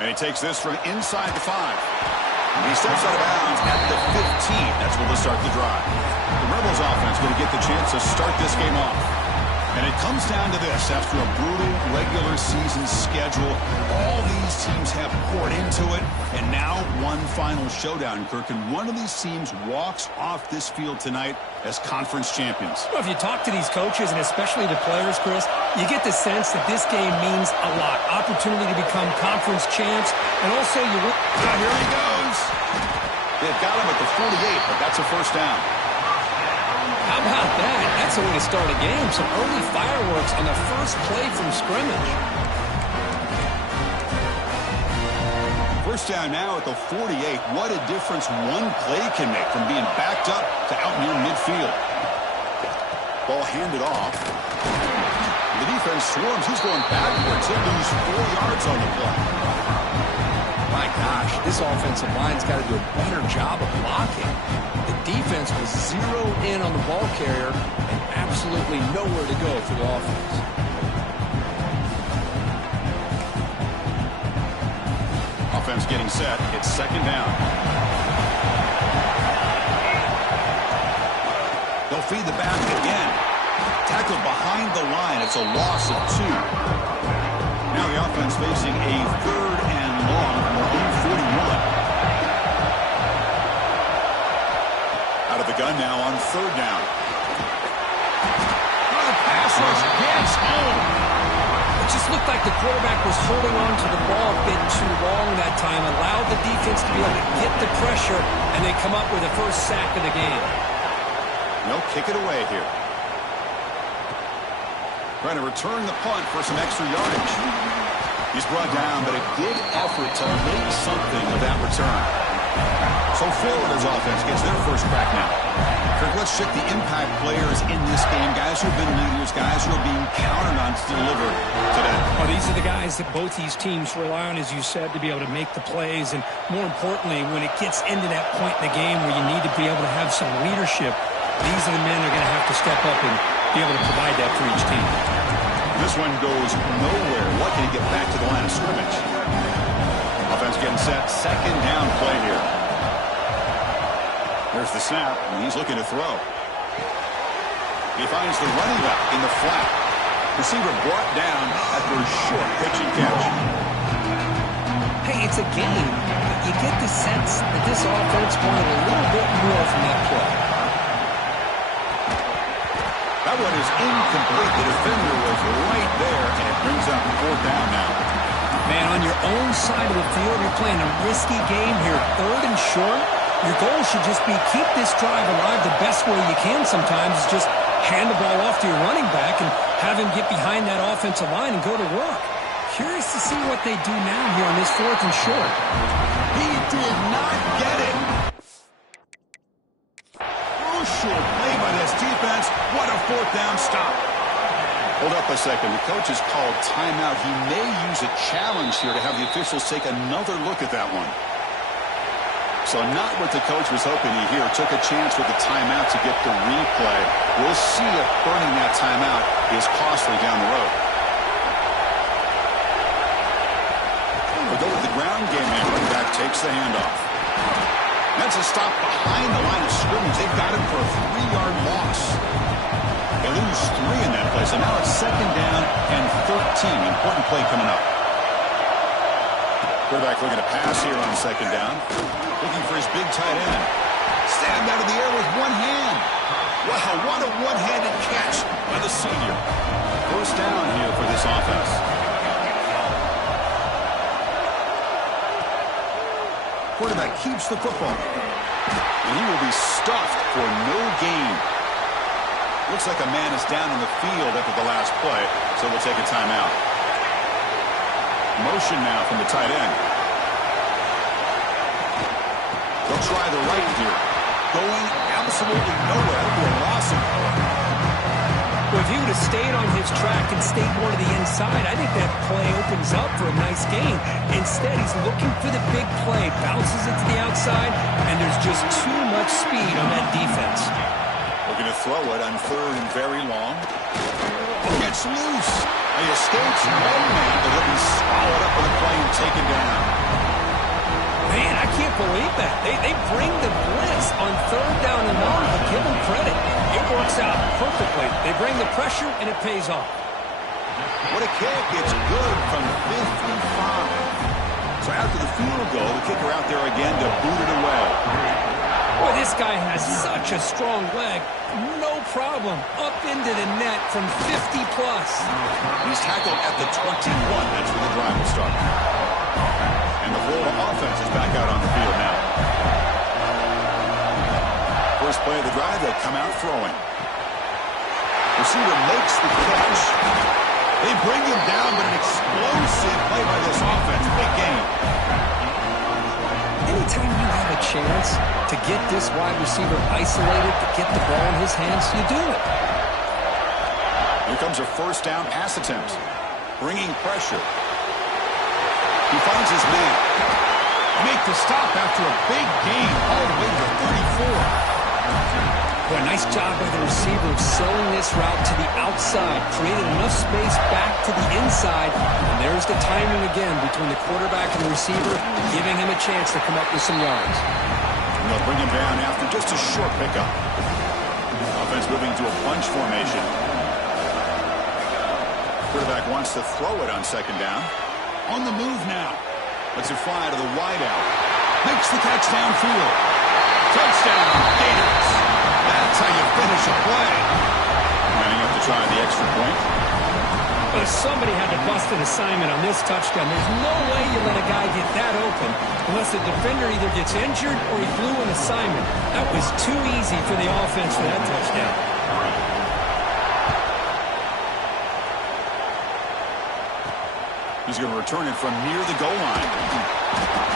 And he takes this from inside the 5. He steps out of bounds at the 15. That's where they'll start the drive. The Rebels offense going to get the chance to start this game off. And it comes down to this. After a brutal regular season schedule, all these teams have poured into it, and now one final showdown, Kirk. And one of these teams walks off this field tonight as conference champions. Well, if you talk to these coaches, and especially the players, Chris, you get the sense that this game means a lot. Opportunity to become conference champs, and also you want... Here he goes. They've got him at the 48, but that's a first down. How about that? That's the way to start a game. Some early fireworks on the first play from scrimmage. First down now at the 48. What a difference one play can make from being backed up to out near midfield. Ball handed off. The defense swarms. He's going backwards. He'll lose 4 yards on the play. My gosh, this offensive line's got to do a better job of blocking. The defense was zeroed in on the ball carrier and absolutely nowhere to go for the offense. Offense getting set. It's second down. They'll feed the back again. Tackled behind the line. It's a loss of 2. Now the offense facing a 3rd and long from their own 41. Out of the gun now on 3rd down. The pass rush gets home. It just looked like the quarterback was holding on to the ball a bit too long that time, allowed the defense to be able to get the pressure, and they come up with the first sack of the game. No, kick it away here. Trying to return the punt for some extra yardage. He's brought down, but a good effort to make something of that return. So Florida's offense gets their first crack now. Kirk, let's check the impact players in this game. Guys who have been leaders, guys who are being counted on to deliver today. Well, these are the guys that both these teams rely on, as you said, to be able to make the plays. And more importantly, when it gets into that point in the game where you need to be able to have some leadership, these are the men that are going to have to step up and be able to provide that for each team. This one goes nowhere. Lucky to get back to the line of scrimmage. Offense getting set. Second down play here. There's the snap, and he's looking to throw. He finds the running back in the flat. Receiver brought down after a short pitch and catch. Hey, it's a game, but you get the sense that this offense wanted a little bit more from that play. That one is incomplete. The defender was right there, and it brings up 4th down now. Man, on your own side of the field, you're playing a risky game here. 3rd and short. Your goal should just be keep this drive alive the best way you can sometimes is just hand the ball off to your running back and have him get behind that offensive line and go to work. Curious to see what they do now here on this 4th and short. He did not get it. Crucial play by this defense. What a 4th down stop. Hold up a second. The coach has called timeout. He may use a challenge here to have the officials take another look at that one. So not what the coach was hoping to hear. Took a chance with the timeout to get the replay. We'll see if burning that timeout is costly down the road. We'll go with the ground game here. Running back takes the handoff. That's a stop behind the line of scrimmage. They've got him for a 3-yard loss. They lose 3 in that play, so now it's 2nd down and 13. Important play coming up. Quarterback looking to pass here on 2nd down. Looking for his big tight end. Stabbed out of the air with one hand. Wow, what a one-handed catch by the senior. 1st down here for this offense. Quarterback keeps the football. And he will be stuffed for no gain. Looks like a man is down in the field after the last play, so we'll take a timeout. Motion now from the tight end. They'll try the right here. Going absolutely nowhere. That'll be a loss of. Well, if he would have stayed on his track and stayed more to the inside, I think that play opens up for a nice gain. Instead, he's looking for the big play, bounces it to the outside, and there's just too much speed on that defense. Looking to throw it on 3rd and very long. Gets loose. He escapes one man, but he'll be swallowed up with a play and taken down. Man, I can't believe that. They bring the blitz on 3rd down and long, but give them credit. It works out perfectly. They bring the pressure, and it pays off. What a kick. It's good from 55. So after the field goal, the kicker out there again to boot it away. Boy, this guy has such a strong leg. No problem. Up into the net from 50-plus. He's tackled at the 21. That's where the drive will start. And the Florida offense is back out on the field now. First play of the drive, they'll come out throwing. Receiver makes the catch. They bring him down, but an explosive play by this offense. Big game. Anytime you have a chance to get this wide receiver isolated, to get the ball in his hands, you do it. Here comes a 1st down pass attempt. Bringing pressure. He finds his man. Make the stop after a big gain all the way to 34. Boy, nice job by the receiver selling this route to the outside, created enough space back to the inside, and there's the timing again between the quarterback and the receiver, giving him a chance to come up with some yards. And they'll bring him down after just a short pickup. Offense moving to a bunch formation. Quarterback wants to throw it on 2nd down. On the move now. Lets it fly to the wideout. Makes the catch downfield. Touchdown, Gators. That's how you finish a play. Lining up to try the extra point. But if somebody had to bust an assignment on this touchdown, there's no way you let a guy get that open unless the defender either gets injured or he blew an assignment. That was too easy for the offense for that touchdown. He's going to return it from near the goal line.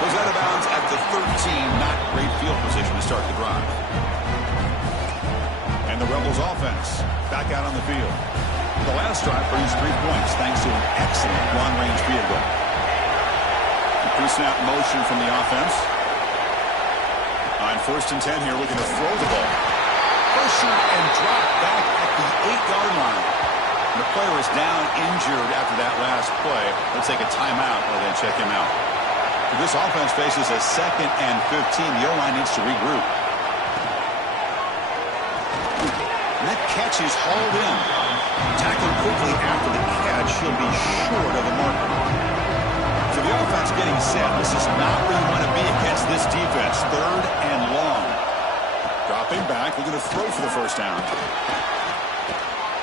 Goes out of bounds at the 13. Not great field position to start the drive. And the Rebels offense back out on the field. The last drive produced 3 points thanks to an excellent long-range field goal. Pre-snap motion from the offense. On 1st and 10 here, looking to throw the ball. Pressure and drop back at the 8-yard line. The player is down injured after that last play. Let's take a timeout while they check him out. This offense faces a 2nd and 15. The O-line needs to regroup. And that catch is hauled in. Tackled quickly after the catch. He'll be short of the marker. So the offense getting set. This is not where you want to be against this defense. 3rd and long. Dropping back. Looking to throw for the 1st down.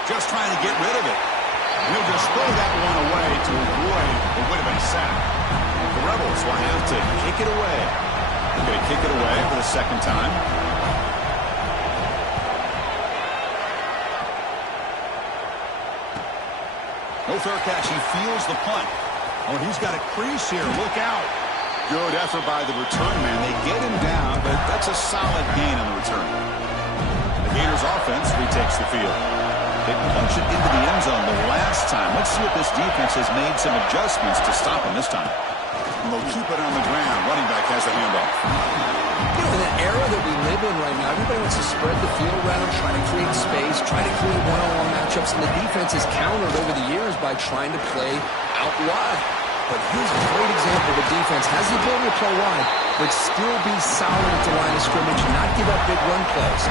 Just trying to get rid of it. He'll just throw that one away to avoid what would have been a sack. The Rebels will have to kick it away. They're going to kick it away for the 2nd time. No fair catch. He feels the punt. Oh, he's got a crease here. Look out. Good effort by the return man. They get him down, but that's a solid gain on the return. The Gators offense retakes the field. They punch it into the end zone the last time. Let's see if this defense has made some adjustments to stop him this time. And they'll keep it on the ground. Running back has the handoff. You know, in that era that we live in right now, everybody wants to spread the field around, try to create space, try to create one-on-one matchups, and the defense is countered over the years by trying to play out wide. but here's a great example. The defense has the ability to play wide, but still be solid at the line of scrimmage and not give up big run plays.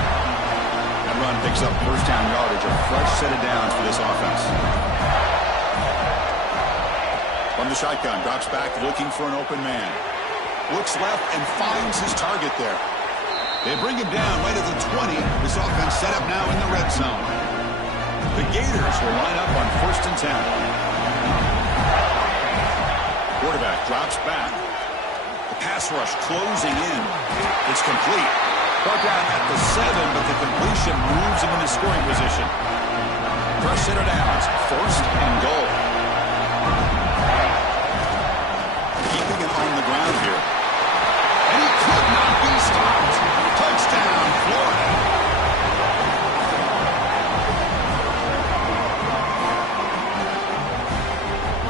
That run picks up first down yardage, a fresh set of downs for this offense. From the shotgun, drops back looking for an open man. Looks left and finds his target there. They bring him down right at the 20. This offense set up now in the red zone. The Gators will line up on 1st and 10. Quarterback drops back. The pass rush closing in. It's complete. Brought down at the 7, but the completion moves him into scoring position. Fresh set of downs, 1st and goal. Keeping it on the ground here. And he could not be stopped. Touchdown, Florida.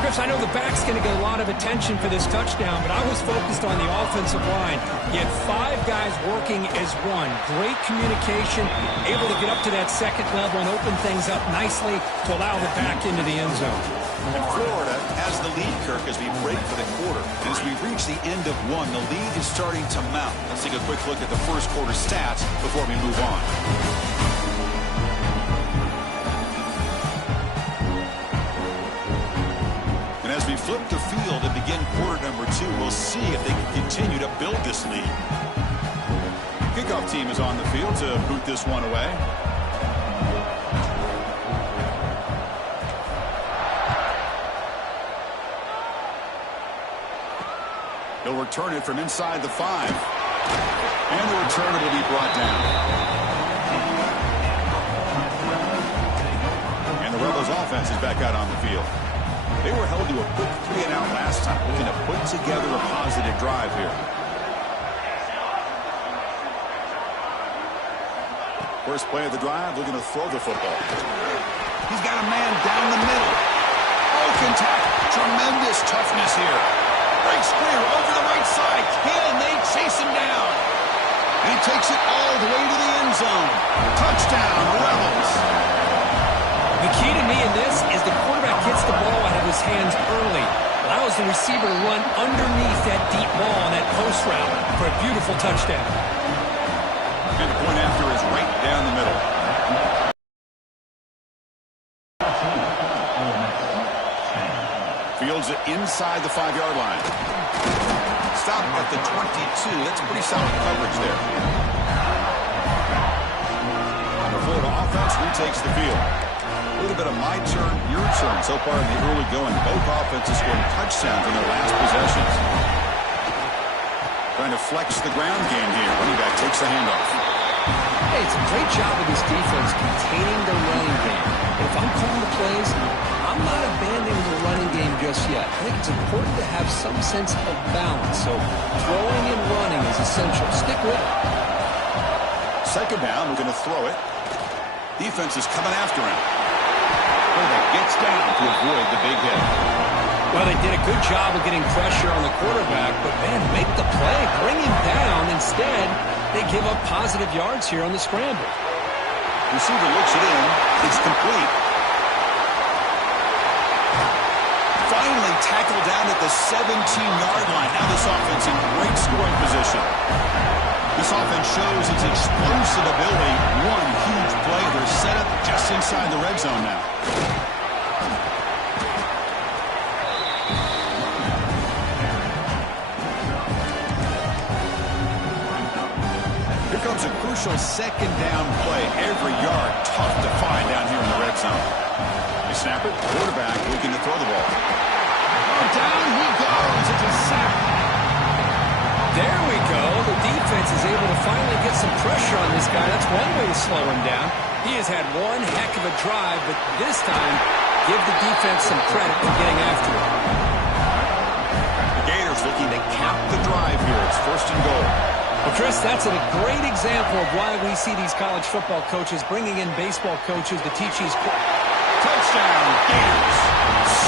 Chris, I know the back's going to get a lot of attention for this touchdown, but I was focused on the offensive line. You had 5 guys working as one. Great communication, able to get up to that second level and open things up nicely to allow the back into the end zone. And Florida has the lead, Kirk, as we break for the quarter. And as we reach the end of one, the lead is starting to mount. Let's take a quick look at the first quarter stats before we move on. And as we flip the field and begin quarter number 2, we'll see if they can continue to build this lead. Kickoff team is on the field to boot this one away. They'll return it from inside the 5. And the return will be brought down. And the Rebels offense is back out on the field. They were held to a quick 3-and-out last time, looking to put together a positive drive here. First play of the drive, looking to throw the football. He's got a man down the middle. Broken tackle. Tremendous toughness here. Breaks clear over the right side. Can they chase him down? And he takes it all the way to the end zone. Touchdown, Rebels. The key to me in this is the quarterback gets the ball out of his hands early. Allows the receiver to run underneath that deep ball on that post route for a beautiful touchdown. And the point after is right down the middle. Fields it inside the 5-yard line. Stop at the 22. That's pretty solid coverage there. And the Florida offense retakes the field. A little bit of my turn, your turn so far in the early going. Both offenses scoring touchdowns in their last possessions. Trying to flex the ground game here. Running back takes the handoff. Hey, it's a great job of this defense containing the running game. And if I'm calling the plays, I'm not abandoning the running game just yet. I think it's important to have some sense of balance. So throwing and running is essential. Stick with it. Second down, we're going to throw it. Defense is coming after him. Quarterback gets down to avoid the big hit. Well, they did a good job of getting pressure on the quarterback, but, man, make the play. Bring him down. Instead, they give up positive yards here on the scramble. Receiver looks it in. It's complete. Finally tackled down at the 17-yard line. Now this offense in great scoring position. This offense shows its explosive ability. One huge play. They're set up just inside the red zone now. Here comes a crucial second down play. Every yard tough to find down here in the red zone. They snap it. Quarterback looking to throw the ball. Down he goes. It's a sack. There we go. The defense is able to finally get some pressure on this guy. That's one way to slow him down. He has had one heck of a drive, but this time, give the defense some credit for getting after it. The Gators looking to cap the drive here. It's 1st and goal. Well, Chris, that's a great example of why we see these college football coaches bringing in baseball coaches to teach these. Touchdown, Gators.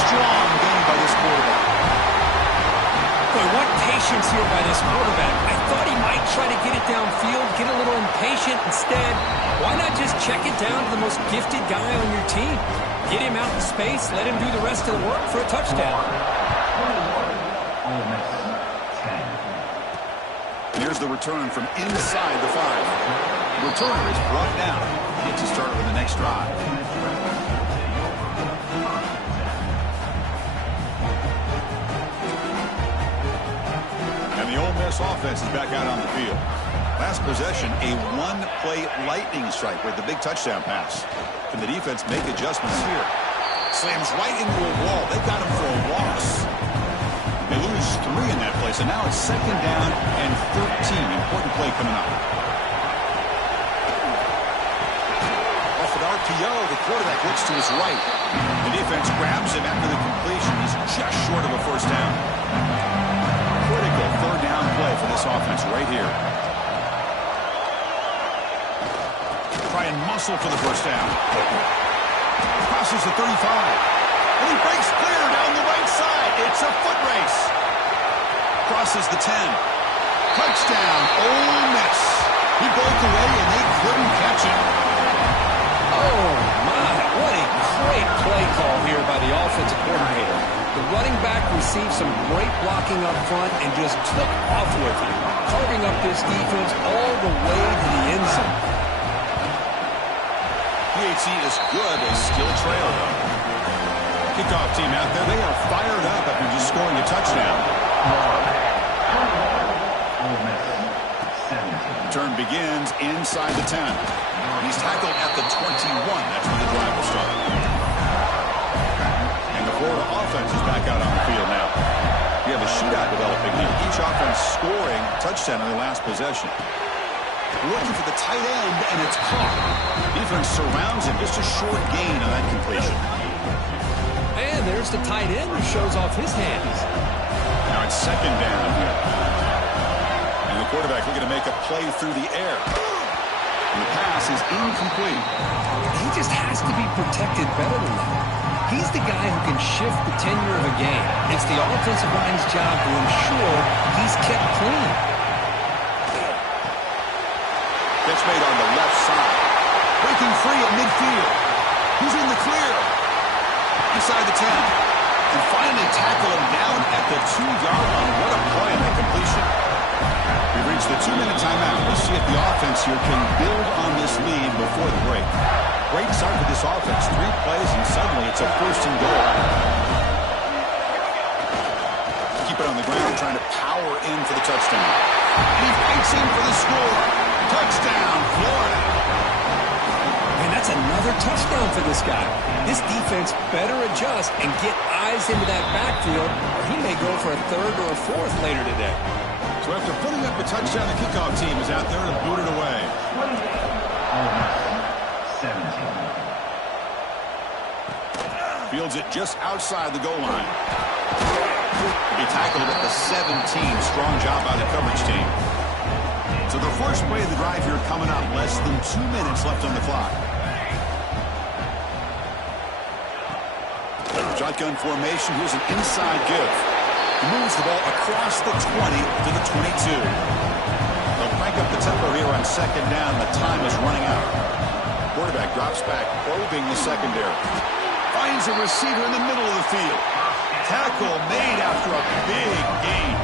Strong game by this quarterback. Boy, what patience here by this quarterback. I thought he might try to get it downfield, get a little impatient. Instead, why not just check it down to the most gifted guy on your team? Get him out in space, let him do the rest of the work for a touchdown. Ole Miss, 10. Here's the return from inside the 5. The returner is brought down. Gets to start with the next drive. And the Ole Miss offense is back out on the field. Last possession, a one-play lightning strike with the big touchdown pass. Can the defense make adjustments here? Slams right into a wall. They got him for a loss. They lose 3 in that play, so now it's 2nd down and 13. Important play coming up. Off an RPO, the quarterback looks to his right. The defense grabs him after the completion. He's just short of a first down. Critical 3rd down play for this offense right here. Try and muscle for the first down. Crosses the 35. And he breaks clear down the right side. It's a foot race. Crosses the 10. Touchdown, Ole Miss. He broke away and they couldn't catch him. Oh, my. What a great play call here by the offensive coordinator. The running back received some great blocking up front and just took off with it, carving up this defense all the way to the end zone. PHC is good. They still trail, though. Kickoff team out there. They are fired up after just scoring a touchdown. Ole Miss, 17. Turn begins inside the 10. He's tackled at the 21. That's when the drive will start. And the Florida offense is back out on the field now. We have a shootout developing here. Each offense scoring a touchdown in their last possession. Looking for the tight end, and it's caught. Defense surrounds him. Just a short gain on that completion. And there's the tight end who shows off his hands. Now it's 2nd down here. And the quarterback looking to make a play through the air. And the pass is incomplete. He just has to be protected better than that. He's the guy who can shift the tenure of a game. It's the offensive line's job to ensure he's kept clean. Catch made on the left side. Breaking free at midfield. He's in the clear. Inside the 10. And finally tackle him down at the 2-yard line. What a play on that completion. We've reached the 2-minute timeout. We'll see if the offense here can build on this lead before the break. Great start for this offense. 3 plays and suddenly it's a 1st and goal. Keep it on the ground, trying to power in for the touchdown. And he fights in for the score. Touchdown, Florida. And that's another touchdown for this guy. This defense better adjust and get eyes into that backfield, or he may go for a 3rd or a 4th later today. So after putting up a touchdown, the kickoff team is out there to boot it away. Ole Miss, 17. Fields it just outside the goal line. He tackled at the 17. Strong job by the coverage team. So the first play of the drive here coming up. Less than 2 minutes left on the clock. Shotgun formation. Here's an inside give. He moves the ball across the 20 to the 22. They'll crank up the tempo here on 2nd down. The time is running out. Quarterback drops back, probing the secondary. Finds a receiver in the middle of the field. Tackle made after a big gain.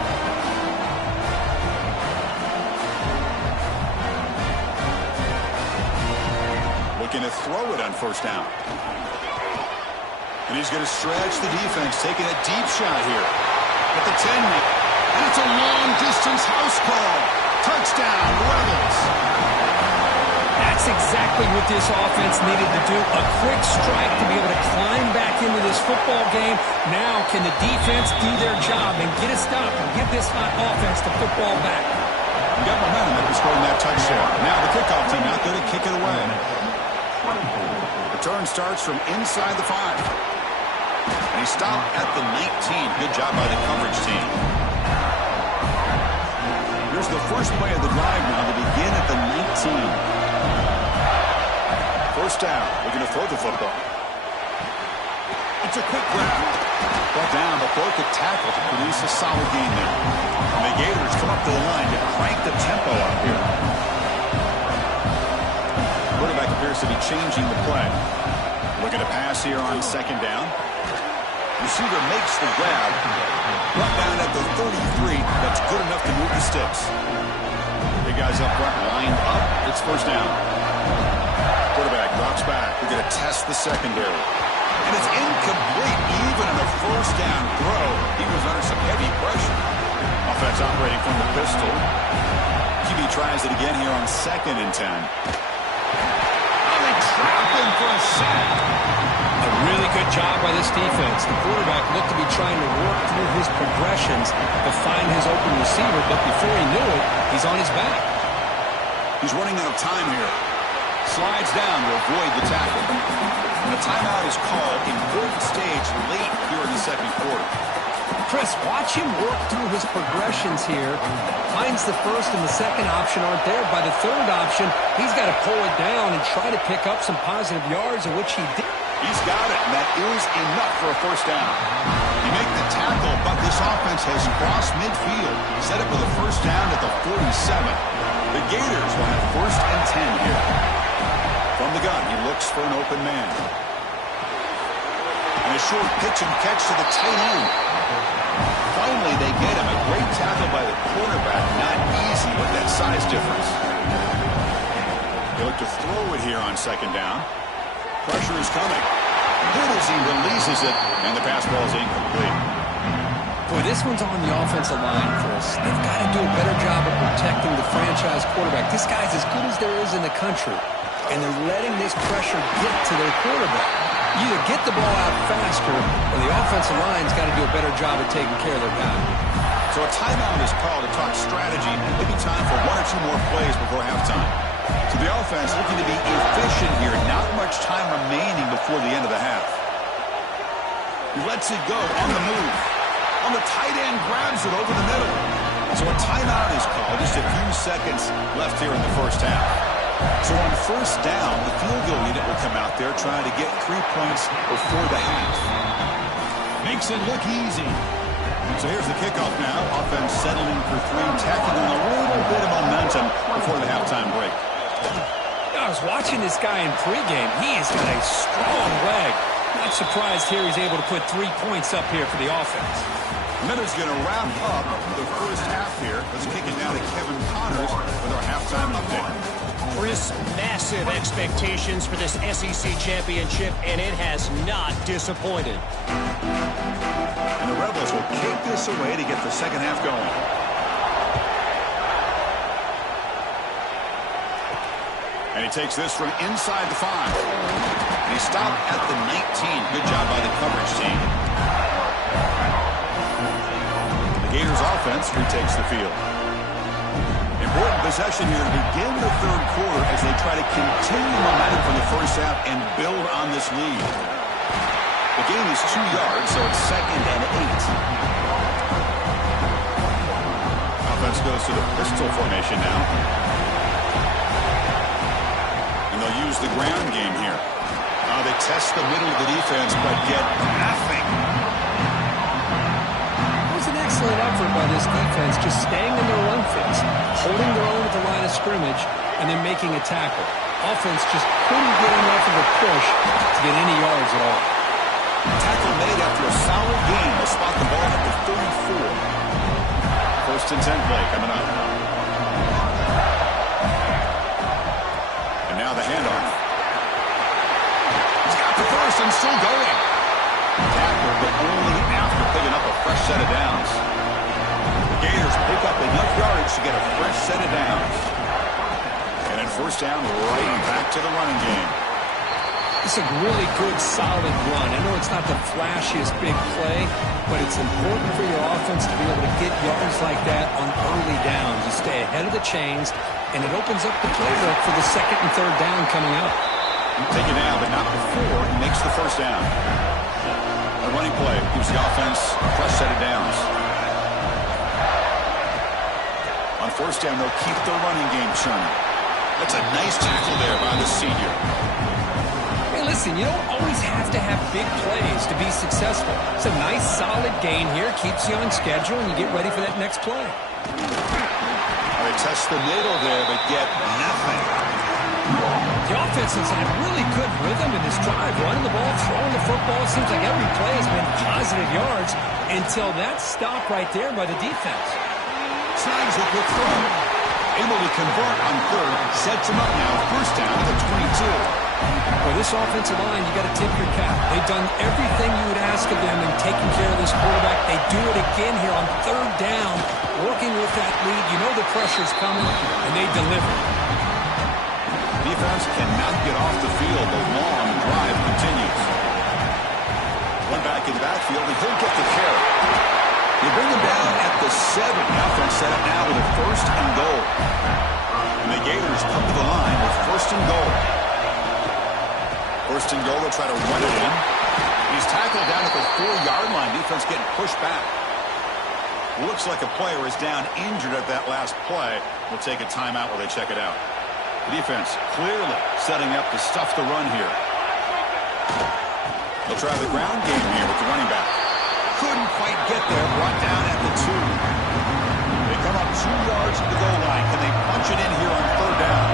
Looking to throw it on 1st down. And he's going to stretch the defense, taking a deep shot here. At the 10 meter. And it's a long-distance house call. Touchdown, Rebels. That's exactly what this offense needed to do. A quick strike to be able to climb back into this football game. Now can the defense do their job and get a stop and give this hot offense the football back? We got momentum after scoring that touchdown. Now the kickoff team out there to kick it away. Return starts from inside the 5. And he stopped at the 19. Good job by the coverage team. Here's the first play of the drive now to begin at the 19. 1st down. Looking to throw the football. It's a quick grab. Brought down, but broke the tackle to produce a solid gain there. And the Gators come up to the line to crank the tempo up here. Quarterback appears to be changing the play. Looking to pass here on 2nd down. Receiver makes the grab. Brought down at the 33. That's good enough to move the sticks. Big guys up front lined up. It's first down. Quarterback drops back. We're going to test the secondary. And it's incomplete. Even in a first down throw, he was under some heavy pressure. Offense operating from the pistol. QB tries it again here on 2nd and 10. Oh, they trap him for a sack. A really good job by this defense. The quarterback looked to be trying to work through his progressions to find his open receiver, but before he knew it, he's on his back. He's running out of time here. Slides down to avoid the tackle. And a timeout is called, important stage late here in the second quarter. Chris, watch him work through his progressions here. Finds the first and the second option aren't there. By the third option, he's got to pull it down and try to pick up some positive yards, of which he did. He's got it, and that is enough for a first down. You make the tackle, but this offense has crossed midfield. Set up with a first down at the 47. The Gators will have 1st and 10 here. From the gun, he looks for an open man. And a short pitch and catch to the tight end. Finally, they get him. A great tackle by the quarterback. Not easy with that size difference. They look to throw it here on 2nd down. Pressure is coming. Good as he releases it, and the pass ball is incomplete. Boy, this one's on the offensive line, Chris. They've got to do a better job of protecting the franchise quarterback. This guy's as good as there is in the country, and they're letting this pressure get to their quarterback. Either get the ball out faster, or the offensive line's got to do a better job of taking care of their guy. So a timeout is called to talk strategy. Maybe time for 1 or 2 more plays before halftime. So the offense looking to be efficient here. Not much time remaining before the end of the half. He lets it go on the move. On the tight end, grabs it over the middle. So a timeout is called. Just a few seconds left here in the first half. So on first down, the field goal unit will come out there trying to get 3 points before the half. Makes it look easy. So here's the kickoff now. Offense settling for 3, tacking on a little bit of momentum before the halftime break. I was watching this guy in pregame. He has got a strong leg. Not surprised here he's able to put 3 points up here for the offense. Miller's going to wrap up the first half here. Let's kick it now to Kevin Connors with our halftime update. Chris, massive expectations for this SEC championship, and it has not disappointed. And the Rebels will kick this away to get the second half going. And he takes this from inside the 5. And he stopped at the 19. Good job by the coverage team. The Gators offense retakes the field. Important possession here to begin the third quarter as they try to continue momentum from the first half and build on this lead. The game is 2 yards, so it's 2nd and 8. Offense goes to the pistol formation now. And they'll use the ground game here. They test the middle of the defense, but get nothing. It was an excellent effort by this defense, just staying in their run fits, holding their own at the line of scrimmage, and then making a tackle. Offense just couldn't get enough of a push to get any yards at all. Tackle made after a solid game. They'll spot the ball at the 34. 1st and 10 play coming up. And now the handoff. He's got the first and still going. Tackle, but only after picking up a fresh set of downs. The Gators pick up enough yardage to get a fresh set of downs. And then first down, right back to the running game. It's a really good, solid run. I know it's not the flashiest big play, but it's important for your offense to be able to get yards like that on early downs. You stay ahead of the chains, and it opens up the playbook for the 2nd and 3rd down coming up. Take it now, but not before he makes the first down. A running play gives the offense a fresh set of downs. On first down, they'll keep the running game churning. That's a nice tackle there by the senior. Hey, listen, you don't always have to have big plays to be successful. It's a nice, solid gain here. Keeps you on schedule, and you get ready for that next play. They test the middle there, but get nothing. The offense has had really good rhythm in this drive, running the ball, throwing the football. It seems like every play has been positive yards until that stop right there by the defense. Snags a quick throw. Able to convert on third. Sets him up now. First down at the 22. Well, this offensive line, you got to tip your cap. They've done everything you would ask of them in taking care of this quarterback. They do it again here on third down, working with that lead. You know the pressure's coming, and they deliver. Defense cannot get off the field. The long drive continues. One back in the backfield, and he'll get the carry. They bring him down at the 7. The offense set up now with a first and goal. And the Gators come to the line with first and goal. First and goal, they'll try to run it in. He's tackled down at the 4-yard line. Defense getting pushed back. Looks like a player is down injured at that last play. We'll take a timeout while they check it out. The defense clearly setting up to stuff the run here. They'll try the ground game here with the running back. Couldn't quite get there. Brought down at the 2. They come up 2 yards to the goal line. Can they punch it in here on third down?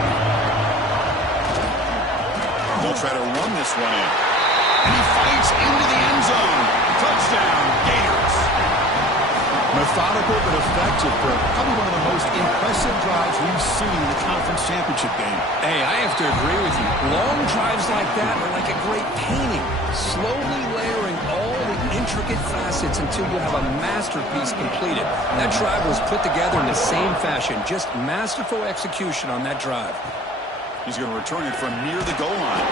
They'll try to run this one in. And he fights into the end zone. Touchdown, Gators. Methodical but effective for probably one of the most impressive drives we've seen in the conference championship game. Hey, I have to agree with you. Long drives like that are like a great painting, slowly layering all the intricate facets until you have a masterpiece completed. That drive was put together in the same fashion, just masterful execution on that drive. He's going to return it from near the goal line.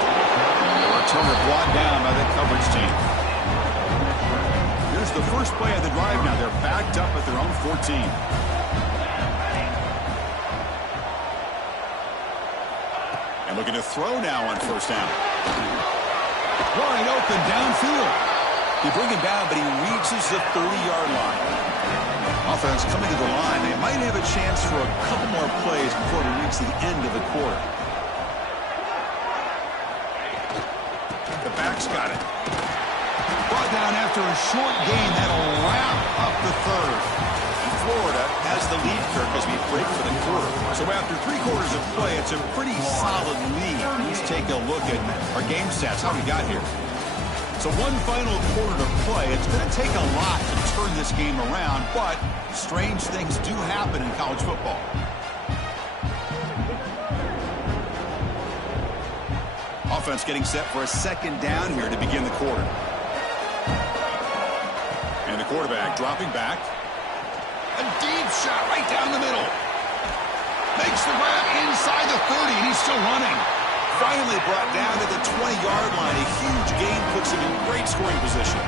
The returner brought down by the coverage team. Here's the first play of the drive now. They're backed up at their own 14. And looking to throw now on first down. Wide open downfield. They bring him down, but he reaches the 30-yard line. Offense coming to the line. They might have a chance for a couple more plays before we reach the end of the quarter. The back's got it. Brought down after a short gain. That'll wrap up the third. And Florida has the lead, Kirk, as we break for the quarter. So after 3 quarters of play, it's a pretty solid lead. Let's take a look at our game stats. How we got here. So one final quarter to play. It's going to take a lot to turn this game around, but strange things do happen in college football. Offense getting set for a second down here to begin the quarter. And the quarterback dropping back. A deep shot right down the middle. Makes the grab inside the 30, and he's still running. Finally brought down to the 20-yard line. A huge gain puts him in great scoring position.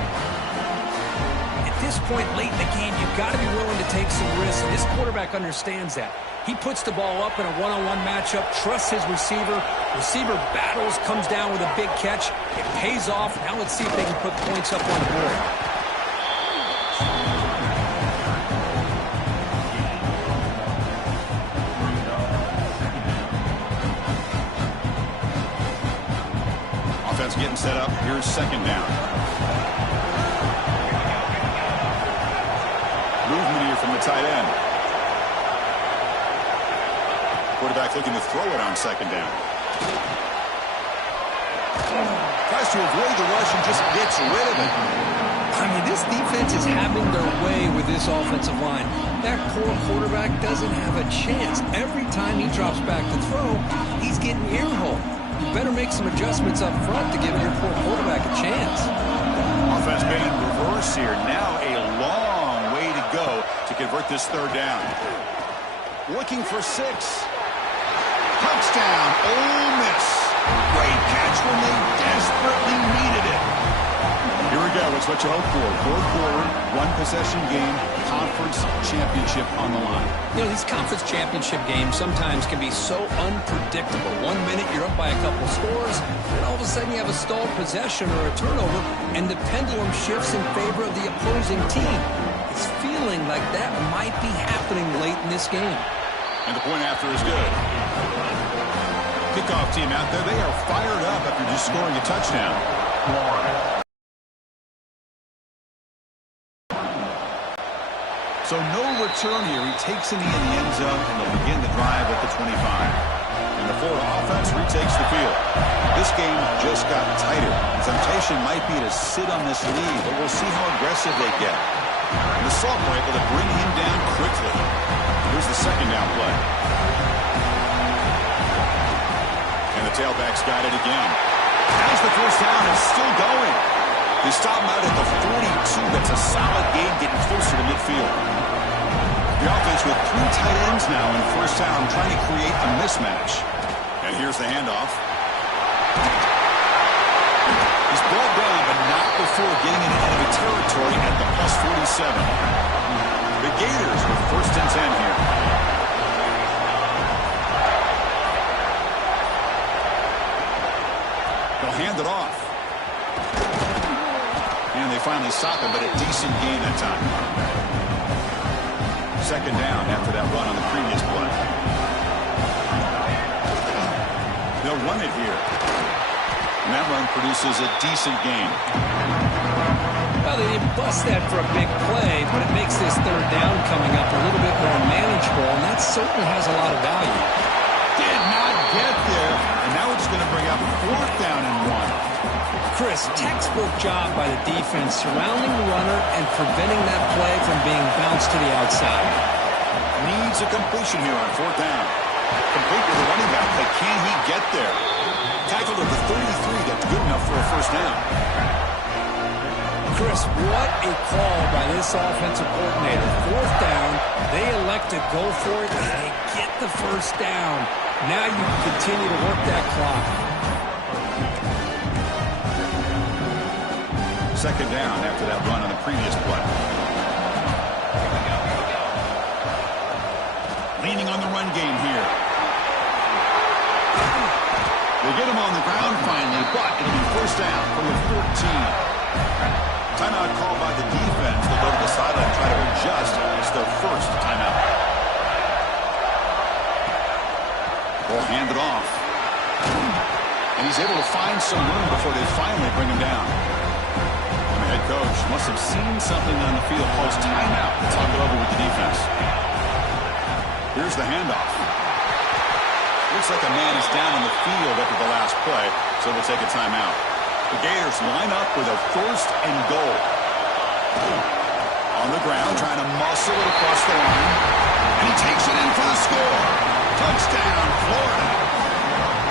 At this point late in the game, you've got to be willing to take some risks. This quarterback understands that. He puts the ball up in a one-on-one matchup, trusts his receiver. Receiver battles, comes down with a big catch. It pays off. Now let's see if they can put points up on the board. Offense getting set up. Here's second down. Movement here from the tight end. Quarterback looking to throw it on second down. Tries to avoid the rush and just gets rid of it. I mean, this defense is having their way with this offensive line. That poor quarterback doesn't have a chance. Every time he drops back to throw, he's getting earholed. You better make some adjustments up front to give your poor quarterback a chance. Offense being reverse here. Now a long way to go to convert this third down. Looking for 6. Touchdown, Ole Miss. Great catch when they desperately needed it. Here we go. It's what you hope for. Fourth quarter, 1-possession game, conference championship on the line. You know, these conference championship games sometimes can be so unpredictable. 1 minute you're up by a couple scores, and all of a sudden you have a stalled possession or a turnover, and the pendulum shifts in favor of the opposing team. It's feeling like that might be happening late in this game. And the point after is good. Kickoff team out there, they are fired up after just scoring a touchdown. So no return here. He takes it in the end zone, and they'll begin the drive at the 25. And the Florida offense reaches takes the field. This game just got tighter. Temptation might be to sit on this lead, but we'll see how aggressive they get. And the Salt were able to bring him down quickly. Here's the second down play. And the tailback's got it again. As the first down is still going. They stop him out at the 42. That's a solid gain, getting closer to midfield. The offense with 3 tight ends now in first down, trying to create a mismatch. And here's the handoff. He's brought down, but not before getting into enemy territory at the +47. The Gators with first and 10 here. They'll hand it off. And they finally stop him, but a decent gain that time. Second down after that run on the previous play. They'll run it here. And that run produces a decent gain. Well, they didn't bust that for a big play, but it makes this third down coming up a little bit more manageable, and that certainly has a lot of value. Did not get there, and now it's going to bring up fourth down and 1. Chris, textbook job by the defense surrounding the runner and preventing that play from being bounced to the outside. Needs a completion here on fourth down. Complete with the running back, but can he get there? Tackled at the 33, that's good enough for a first down. Chris, what a call by this offensive coordinator. Fourth down, they elect to go for it, and they get the first down. Now you can continue to work that clock. Second down after that run on the previous play. Leaning on the run game here. They get him on the ground finally, but it'll be first down from the 14. Timeout called by the defense. They'll go to the sideline and try to adjust. It's their first timeout. They'll hand it off. And he's able to find some room before they finally bring him down. Head coach must have seen something on the field post timeout to talk it over with the defense. Here's the handoff. Looks like a man is down on the field after the last play, so we'll take a timeout. The Gators line up with a first and goal. On the ground, trying to muscle it across the line. And he takes it in for the score. Touchdown, Florida.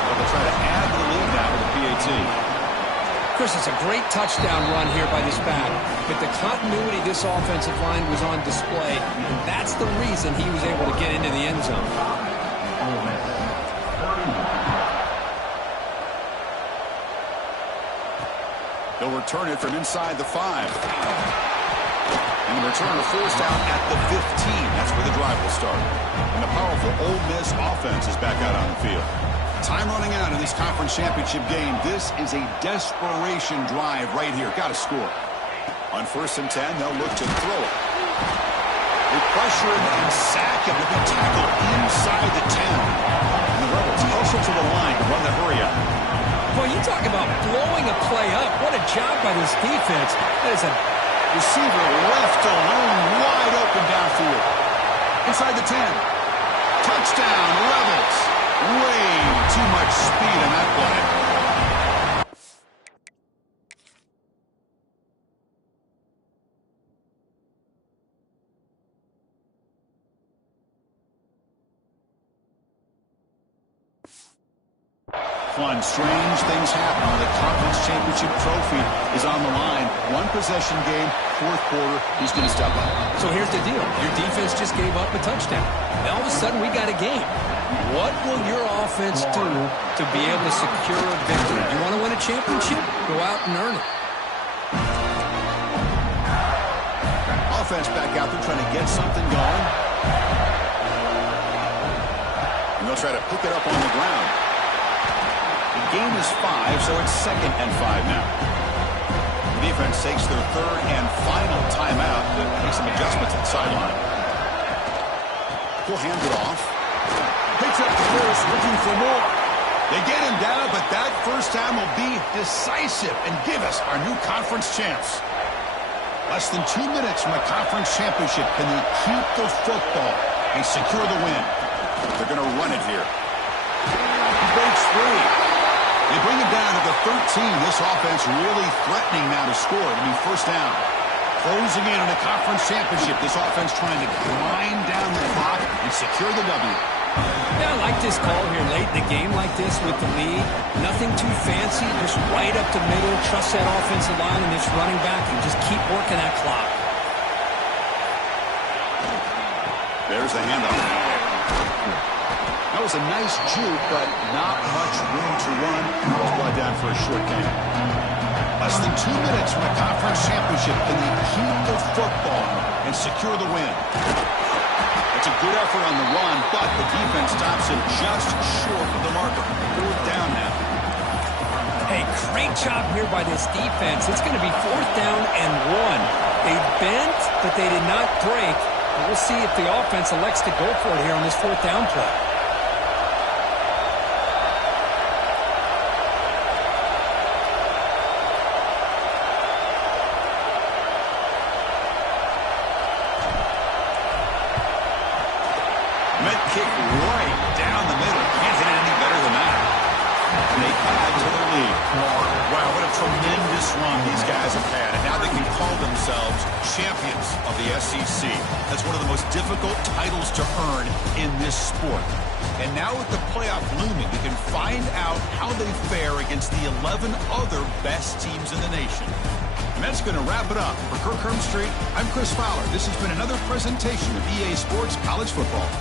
But they'll try to add the lead now with the PAT. Chris, it's a great touchdown run here by this back, but the continuity of this offensive line was on display, and that's the reason he was able to get into the end zone. They'll return it from inside the 5. And the return of first down at the 15. That's where the drive will start. And the powerful Ole Miss offense is back out on the field. Time running out in this conference championship game. This is a desperation drive right here. Got to score. On first and 10, they'll look to throw it. They pressure him and sack him to be tackled inside the 10. And the Rebels hustle to the line to run the hurry up. Boy, you talk about blowing a play up. What a job by this defense. That is a receiver left alone, wide open downfield. Inside the 10. Touchdown, Rebels. Way too much speed on that play. Fun, strange things happen when the conference championship trophy is on the line. One possession game, fourth quarter, he's going to step up. So here's the deal. Your defense just gave up a touchdown. Now all of a sudden we got a game. What will your offense do to be able to secure a victory? You want to win a championship? Go out and earn it. Offense back out there trying to get something going. And they'll try to pick it up on the ground. The game is 5, so it's second and 5 now. The defense takes their third and final timeout to make some adjustments at the sideline. He'll hand it off. Picks up the first, looking for more. They get him down, but that first time will be decisive and give us our new conference champs. Less than 2 minutes from a conference championship. Can they keep the football and secure the win? They're going to run it here. He breaks three. They bring it down to the 13. This offense really threatening now to score. It'll be first down. Closing in on a conference championship. This offense trying to grind down the clock and secure the W. Yeah, I like this call here late in the game like this with the lead. Nothing too fancy, just right up the middle. Trust that offensive line and this running back and just keep working that clock. There's the handoff. That was a nice juke, but not much room to run. Was brought down for a short gain. Less than 2 minutes from a conference championship. Can they keep the football and secure the win? It's a good effort on the run, but the defense stops him just short of the marker. Fourth down now. Hey, great job here by this defense. It's going to be fourth down and 1. They bent, but they did not break. We'll see if the offense elects to go for it here on this fourth down play. Kick right down the middle. Can't hit it any better than that. And they add to the lead. Wow, what a tremendous run these guys have had. And now they can call themselves champions of the SEC. That's one of the most difficult titles to earn in this sport. And now with the playoff looming, we can find out how they fare against the 11 other best teams in the nation. And that's going to wrap it up. For Kirk Herbstreit, I'm Chris Fowler. This has been another presentation of EA Sports College Football.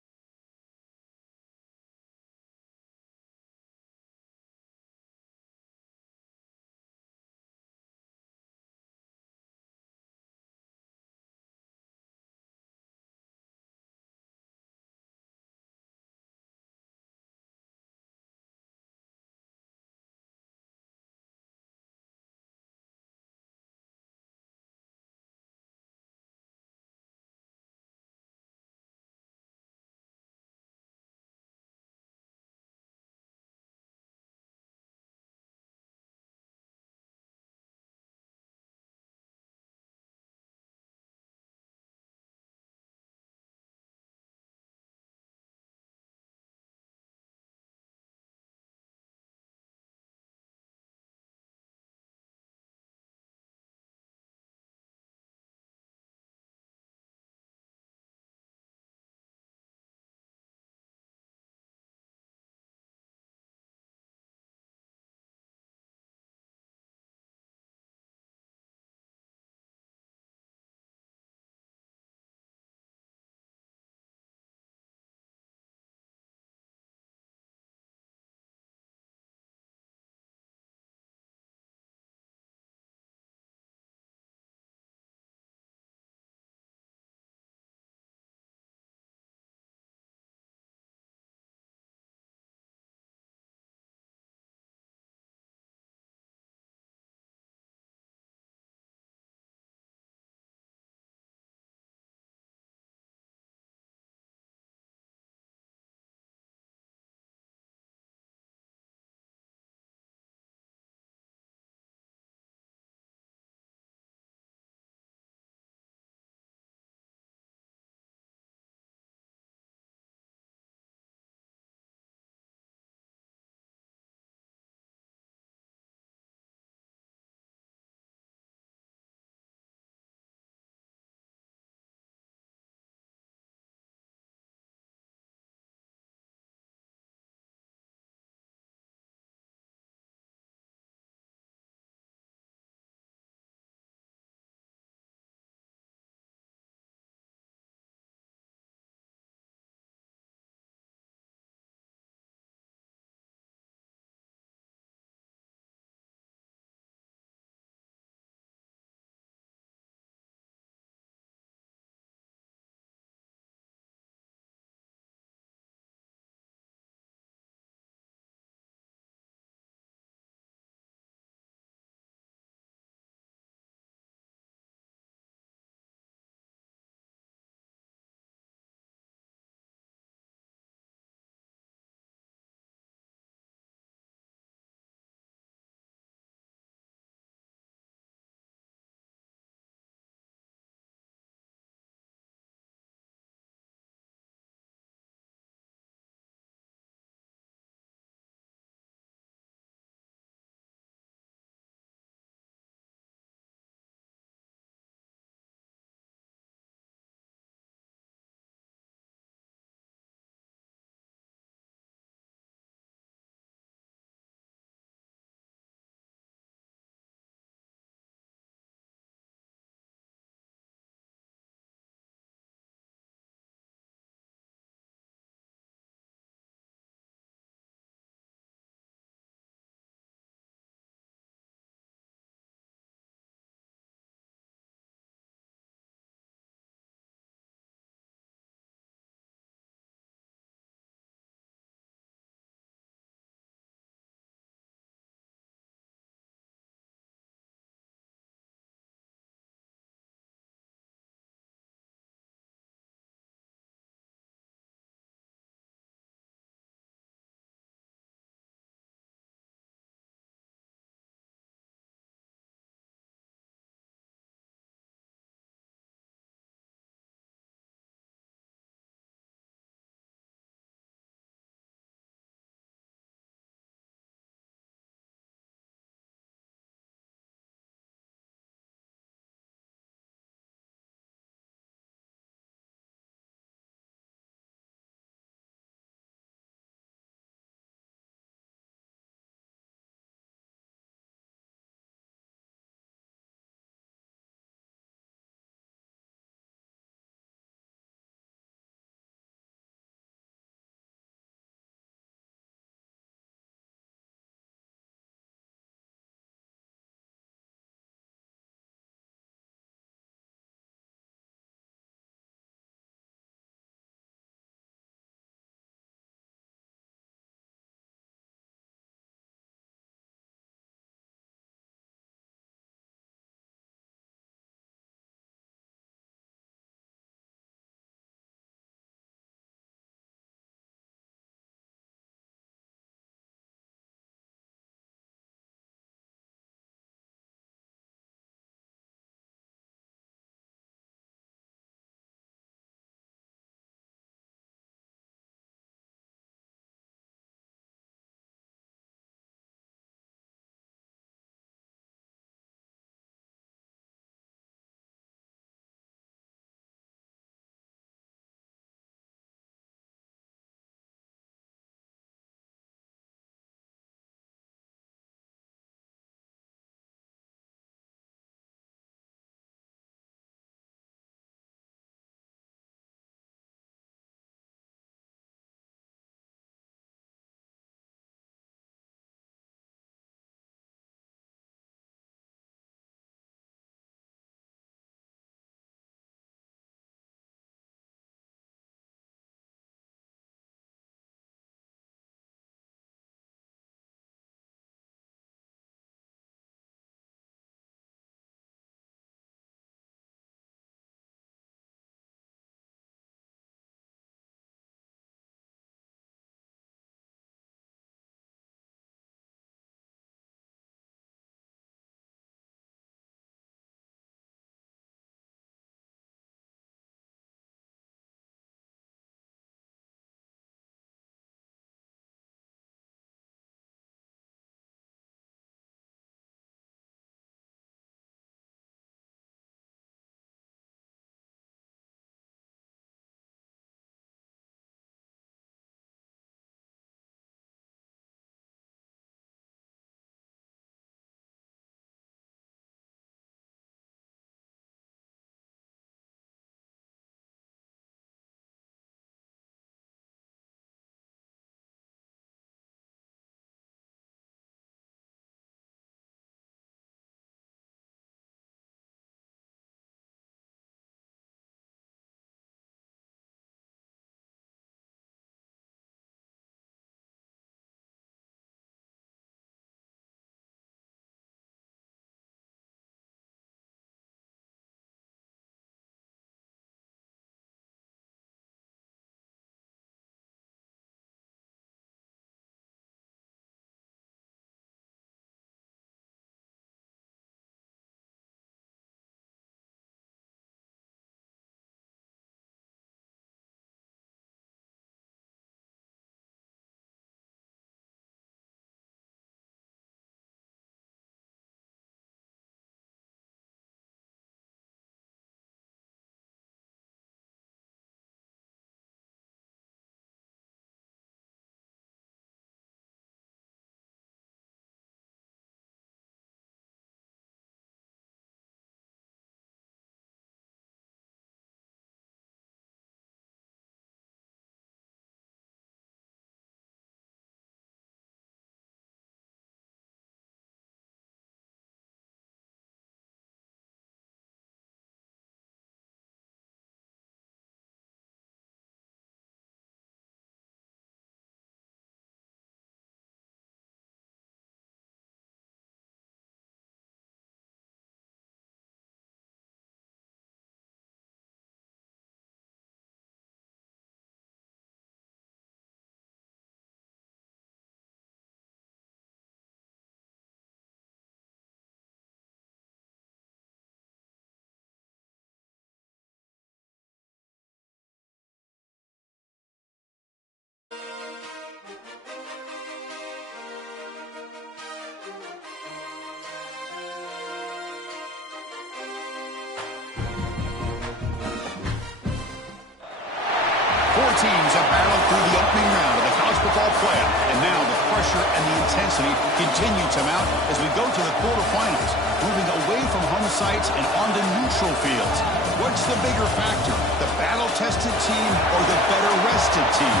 teams have battled through the opening round of the college football playoff, and now the pressure and the intensity continue to mount as we go to the quarterfinals, moving away from home sites and onto neutral fields. What's the bigger factor, the battle-tested team or the better-rested team?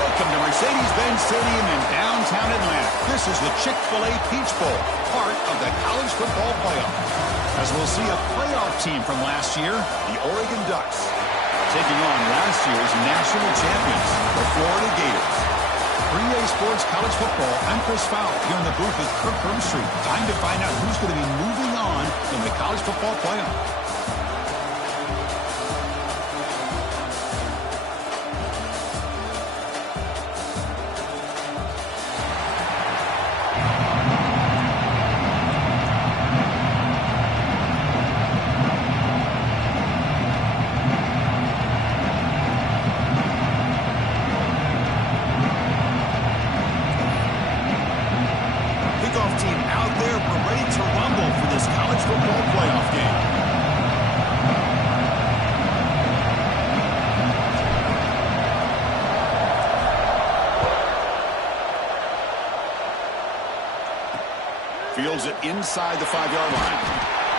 Welcome to Mercedes-Benz Stadium in downtown Atlanta. This is the Chick-fil-A Peach Bowl, part of the college football playoff. As we'll see a playoff team from last year, the Oregon Ducks, taking on last year's national champions, the Florida Gators. 3A Sports College Football, I'm Chris Fowler here in the booth with Kirk Herbstreit. Time to find out who's going to be moving on in the college football playoff. Fields it inside the 5-yard line.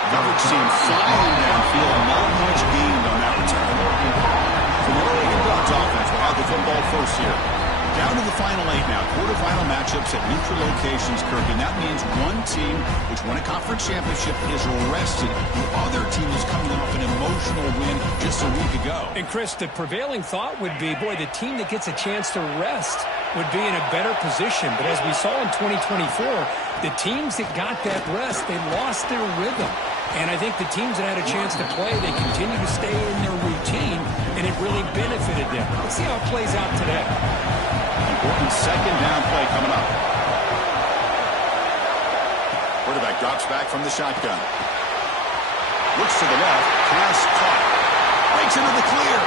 Coverage team flying downfield. Not much gained on that return. So the Oregon Ducks offense will have the football first here. Down to the final 8 now. Quarterfinal matchups at neutral locations, Kirk. And that means one team which won a conference championship is rested. The other team is coming off an emotional win just a week ago. And Chris, the prevailing thought would be, boy, the team that gets a chance to rest would be in a better position. But as we saw in 2024, the teams that got that rest, they lost their rhythm. And I think the teams that had a chance to play, they continue to stay in their routine, and it really benefited them. Let's see how it plays out today. Important second down play coming up. Quarterback drops back from the shotgun. Looks to the left. Pass caught. Breaks into the clear.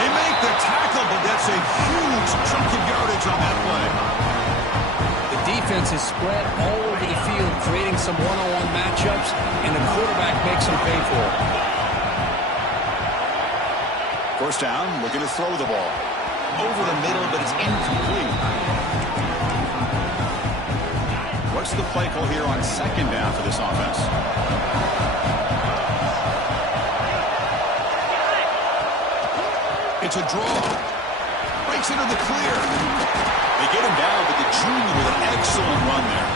They make the tackle, but that's a huge chunk of yardage on that play. The defense is spread all over the field, creating some one-on-one matchups, and the quarterback makes them pay for it. First down, looking to throw the ball. Over the middle, but it's incomplete. What's the play call here on second down for this offense? It's a draw. Breaks into the clear. They get him down, but the junior with an excellent run there.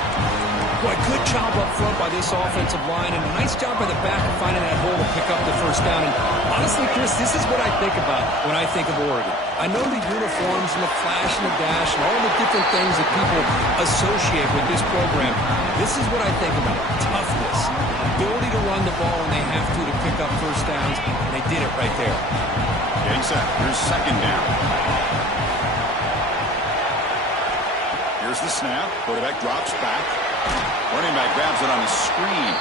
Boy, good job up front by this offensive line, and a nice job by the back of finding that hole to pick up the first down. And honestly, Chris, this is what I think about when I think of Oregon. I know the uniforms and the flash and the dash and all the different things that people associate with this program. This is what I think about. Toughness. Ability to run the ball when they have to pick up first downs, and they did it right there. Getting set. Here's second down. Here's the snap. Quarterback drops back. Running back grabs it on the screen.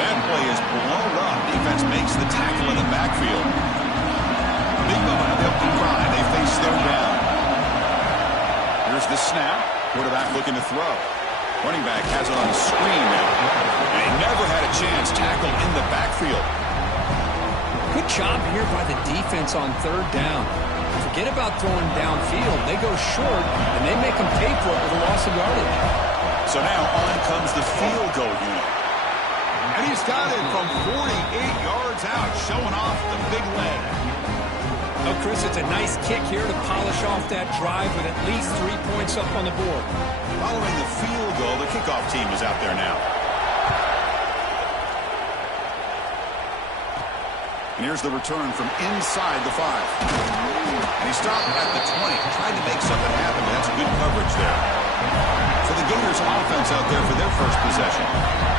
That play is blown up. Defense makes the tackle in the backfield. Big moment of the opening drive. They face third down. Here's the snap. Quarterback looking to throw. Running back has it on the screen now. And he never had a chance. Tackled in the backfield. Good job here by the defense on third down. Forget about throwing downfield. They go short, and they make them pay for it with a loss of yardage. So now on comes the field goal unit. And he's got it from 48 yards out, showing off the big leg. Oh, Chris, it's a nice kick here to polish off that drive with at least 3 points up on the board. Following the field goal, the kickoff team is out there now. And here's the return from inside the 5. And he stopped at the 20, trying to make something happen, but that's good coverage there. So the Gators offense out there for their first possession.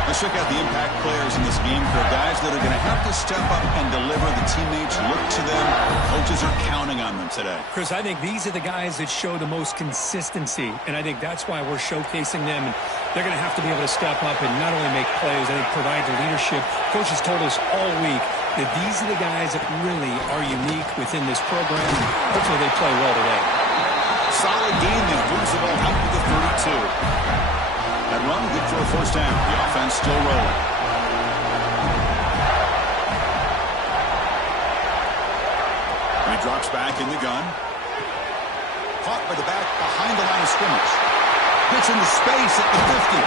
Let's check out the impact players in this game for guys that are going to have to step up and deliver. The teammates look to them. Coaches are counting on them today. Chris, I think these are the guys that show the most consistency, and I think that's why we're showcasing them. And they're going to have to be able to step up and not only make plays, I think provide the leadership. Coaches told us all week that these are the guys that really are unique within this program. Hopefully they play well today. Solid game that moves the ball out to the 32. That run good for a first down. The offense still rolling. And a drops back in the gun. Caught by the back behind the line of scrimmage. Gets into space at the 50.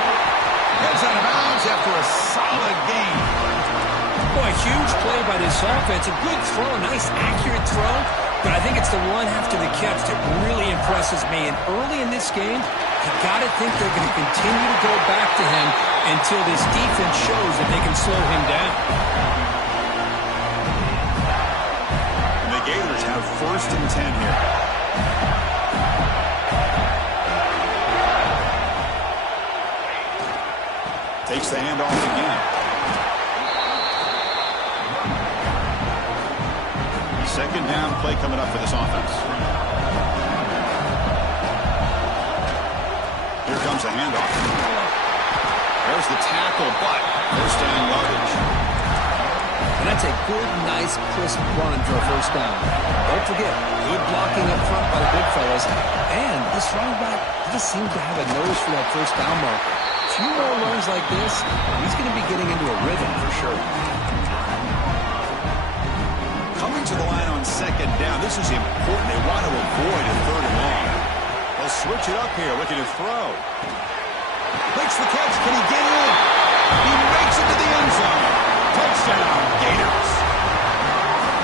Heads out of bounds after a solid gain. Boy, huge play by this offense. A good throw, a nice accurate throw. But I think it's the run after the catch that really impresses me. And early in this game, you got to think they're going to continue to go back to him until this defense shows that they can slow him down. And the Gators have 1st and 10 here. Takes the handoff again. Second down play coming up for this offense. Here comes the handoff. There's the tackle, but first down yardage. And that's a good, nice, crisp run for a first down. Don't forget, good blocking up front by the big fellas. And this running back just seems to have a nose for that first down marker. A few more runs like this, he's going to be getting into a rhythm for sure. Coming to the line on second down. This is important. They want to avoid a 3rd and long. They'll switch it up here, looking to throw. Makes the catch. Can he get in? He makes it to the end zone. Touchdown, Gators.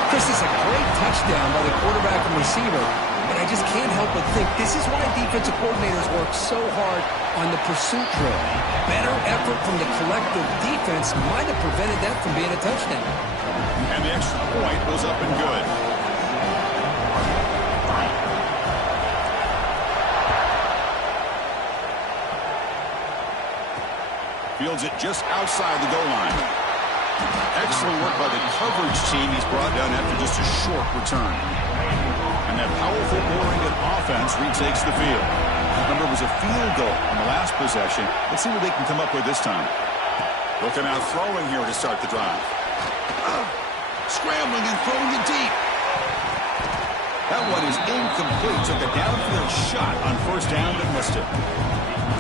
Chris, is a great touchdown by the quarterback and receiver, but I just can't help but think this is why defensive coordinators work so hard on the pursuit drill. Better effort from the collective defense might have prevented that from being a touchdown. And the extra point was up and good. Fields it just outside the goal line. Excellent work by the coverage team. He's brought down after just a short return. And that powerful oriented offense retakes the field. Remember, it was a field goal on the last possession. Let's see what they can come up with this time. Looking out throwing here to start the drive. Scrambling and throwing it deep. That one is incomplete. Took a downfield shot on first down and missed it.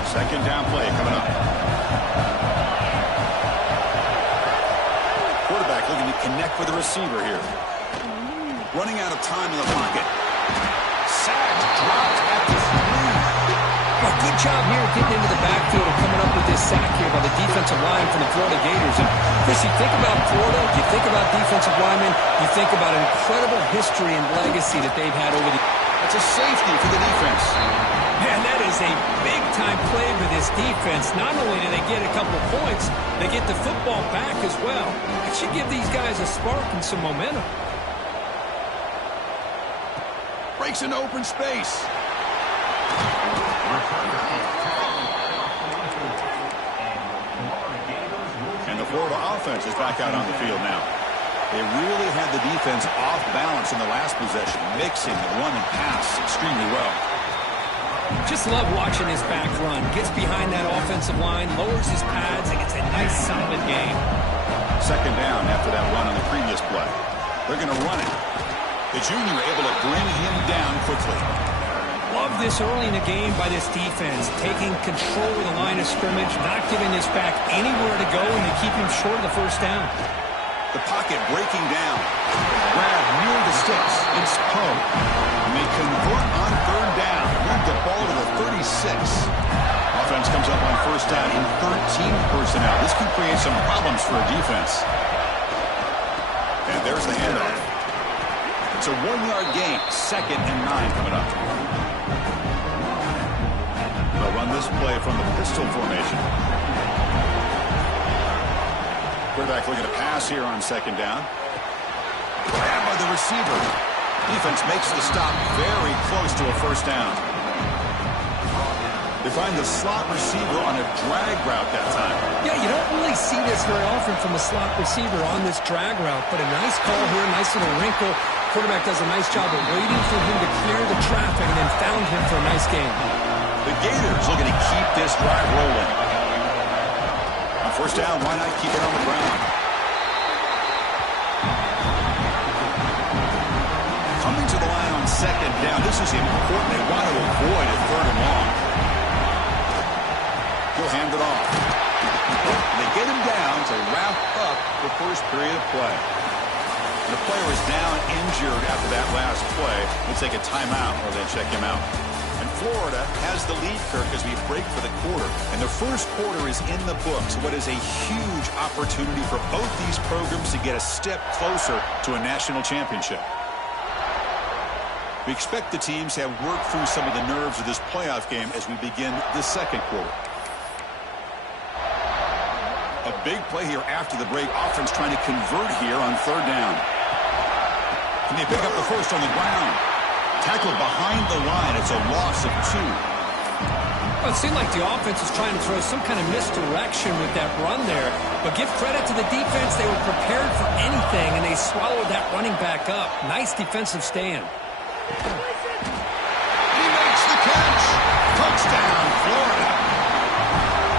Second down play coming up. Quarterback looking to connect with the receiver here. Running out of time in the pocket. Sacked, dropped at the 3. Well, good job here getting into the backfield and coming up with this sack here by the defensive line from the Florida Gators. And Chris, you think about Florida, you think about defensive linemen, you think about an incredible history and legacy that they've had over the... That's a safety for the defense. Man, that is a big-time play for this defense. Not only do they get a couple of points, they get the football back as well. It should give these guys a spark and some momentum. Breaks into open space. And the Florida offense is back out on the field now. They really had the defense off balance in the last possession, mixing the run and pass extremely well. Just love watching this back run. Gets behind that offensive line, lowers his pads, and gets a nice solid game. Second down after that run on the previous play. They're going to run it. The junior able to bring him down quickly. Love this early in the game by this defense, taking control of the line of scrimmage, not giving this back anywhere to go, and they keep him short of the first down. The pocket breaking down. Grab near the sticks. It's Poe. And they convert on third down. Move the ball to the 36. Offense comes up on first down in 13 personnel. This could create some problems for a defense. And there's the handoff. It's a 1-yard gain. 2nd and 9 coming up. They'll run this play from the pistol formation. Quarterback looking to pass here on second down. Grabbed by the receiver. Defense makes the stop very close to a first down. They find the slot receiver on a drag route that time. Yeah, you don't really see this very often from a slot receiver on this drag route, but a nice call here, nice little wrinkle. Quarterback does a nice job of waiting for him to clear the traffic and then found him for a nice game. The Gators looking to keep this drive rolling. On first down, why not keep it on the ground? Coming to the line on second down. This is important. They want to avoid a 3rd and long. He'll hand it off. They get him down to wrap up the first period of play. The player is down injured after that last play. We'll take a timeout or then check him out. And Florida has the lead, Kirk, as we break for the quarter. And the first quarter is in the books. What is a huge opportunity for both these programs to get a step closer to a national championship. We expect the teams to have worked through some of the nerves of this playoff game as we begin the second quarter. A big play here after the break. Offense trying to convert here on third down. Can they pick up the first on the ground? Tackled behind the line. It's a loss of 2. Well, it seemed like the offense was trying to throw some kind of misdirection with that run there. But give credit to the defense. They were prepared for anything, and they swallowed that running back up. Nice defensive stand. He makes the catch. Touchdown, Florida.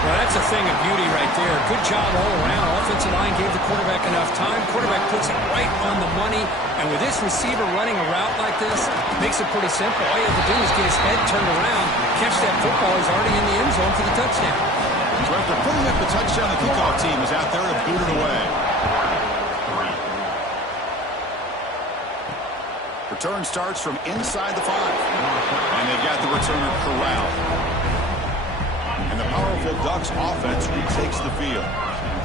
Well, that's a thing of beauty right there. Good job all around. Offensive line gave the quarterback enough time. Quarterback puts it right on the money. And with this receiver running a route like this, makes it pretty simple. All you have to do is get his head turned around, catch that football. He's already in the end zone for the touchdown. So after putting up the touchdown, the kickoff team is out there to boot it away. Return starts from inside the 5. And they've got the returner corralled. And the powerful Ducks offense retakes the field.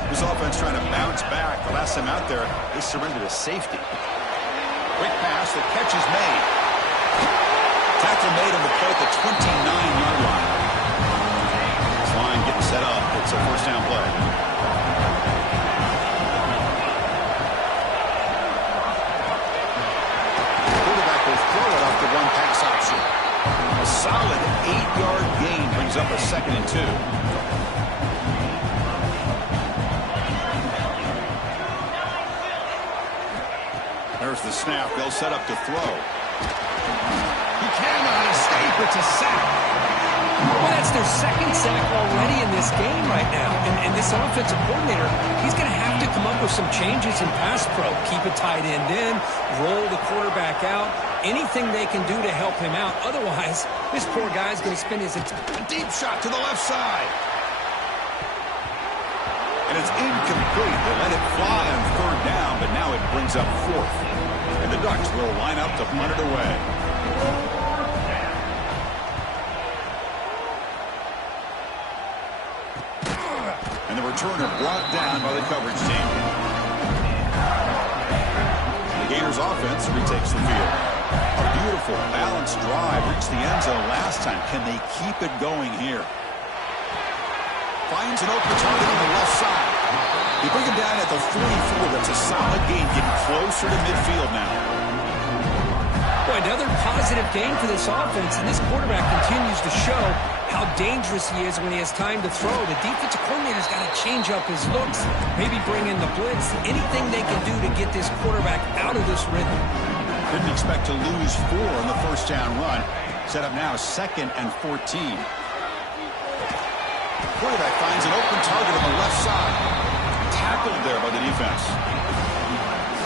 This offense trying to bounce back. The last time out there, they surrendered a safety. Quick pass, the catch is made. Tackle made on the play at the 29-yard line. This line getting set up. It's a first down play. The quarterback will throw it off the one-pass option. A solid 8-yard gain brings up a 2nd and 2. There's the snap. They'll set up to throw. He cannot escape. It's a sack. Well, that's their 2nd sack already in this game right now. And this offensive coordinator, he's going to have to come up with some changes in pass pro. Keep a tight end in, roll the quarterback out, anything they can do to help him out. Otherwise, this poor guy's going to spend his... A deep shot to the left side. And it's incomplete. They let it fly on third down, but now it brings up 4th. And the Ducks will line up to punt it away. And the returner brought down by the coverage team. The Gators offense retakes the field. A beautiful, balanced drive reached the end zone last time. Can they keep it going here? Finds an open target on the left side. They bring him down at the 44. That's a solid gain, getting closer to midfield now. Boy, another positive game for this offense, and this quarterback continues to show how dangerous he is when he has time to throw. The defensive coordinator's got to change up his looks, maybe bring in the blitz, anything they can do to get this quarterback out of this rhythm. Didn't expect to lose 4 on the first down run. Set up now 2nd and 14. Quarterback finds an open target on the left side. Tackled there by the defense.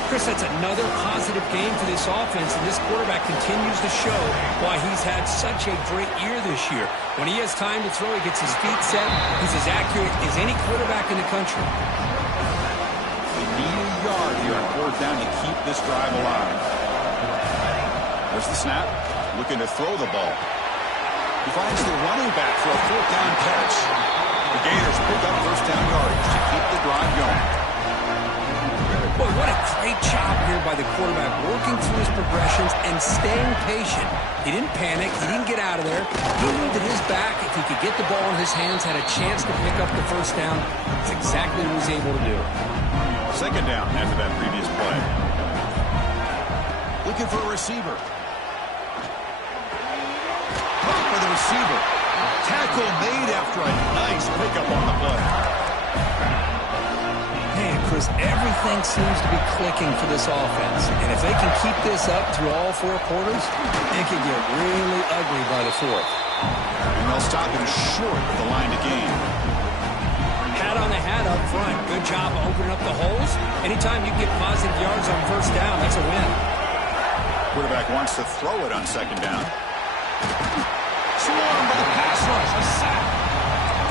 Chris, that's another positive game for this offense, and this quarterback continues to show why he's had such a great year this year. When he has time to throw, he gets his feet set. He's as accurate as any quarterback in the country. They need a yard here on 4th down to keep this drive alive. There's the snap. Looking to throw the ball. He finds the running back for a 4th down catch. The Gators pick up first down yardage to keep the drive going. Boy, what a great job here by the quarterback, working through his progressions and staying patient. He didn't panic. He didn't get out of there. He knew that his back, if he could get the ball in his hands, had a chance to pick up the first down. That's exactly what he was able to do. 2nd down after that previous play. Looking for a receiver. Caught by the receiver. Tackle made after a nice pickup on the play. Man, Chris, everything seems to be clicking for this offense. And if they can keep this up through all 4 quarters, it can get really ugly by the 4th. And they'll stop him short of the line to gain. Hat on the hat up front. Good job opening up the holes. Anytime you get positive yards on first down, that's a win. Quarterback wants to throw it on 2nd down. Swarmed by the pass rush. A sack.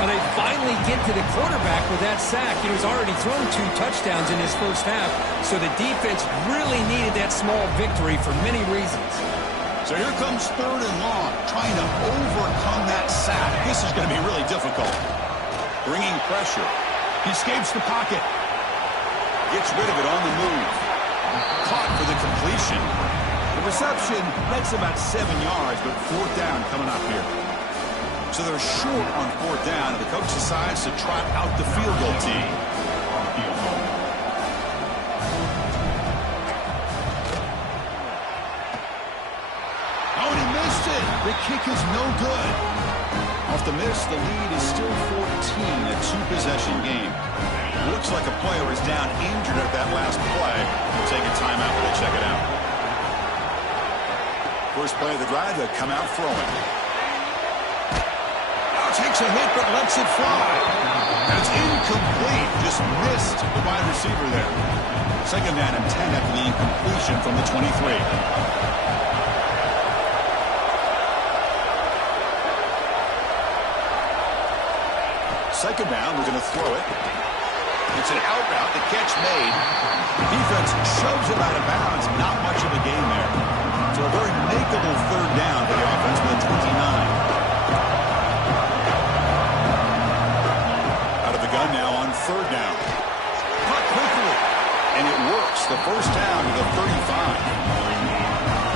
And they finally get to the quarterback with that sack. He's already thrown 2 touchdowns in his first half, so the defense really needed that small victory for many reasons. So here comes 3rd and long, trying to overcome that sack. This is going to be really difficult. Bringing pressure. He escapes the pocket. Gets rid of it on the move. Caught for the completion. The reception, that's about 7 yards, but 4th down coming up here. So they're short on 4th down, and the coach decides to trot out the field goal team. Oh, and he missed it. The kick is no good. Off the miss, the lead is still 14, a 2-possession game. Looks like a player is down injured at that last play. We'll take a timeout when they check it out. First play of the drive, they come out throwing. Takes a hit but lets it fly. And it's incomplete. Just missed the wide receiver there. 2nd down and 10 after the incompletion from the 23. Second down, we're going to throw it. It's an out route, the catch made. The defense shoves it out of bounds. Not much of a gain there. So a very makeable 3rd down for the offense with a 29. Gun now on 3rd down. Cut quickly. And it works. The first down to the 35.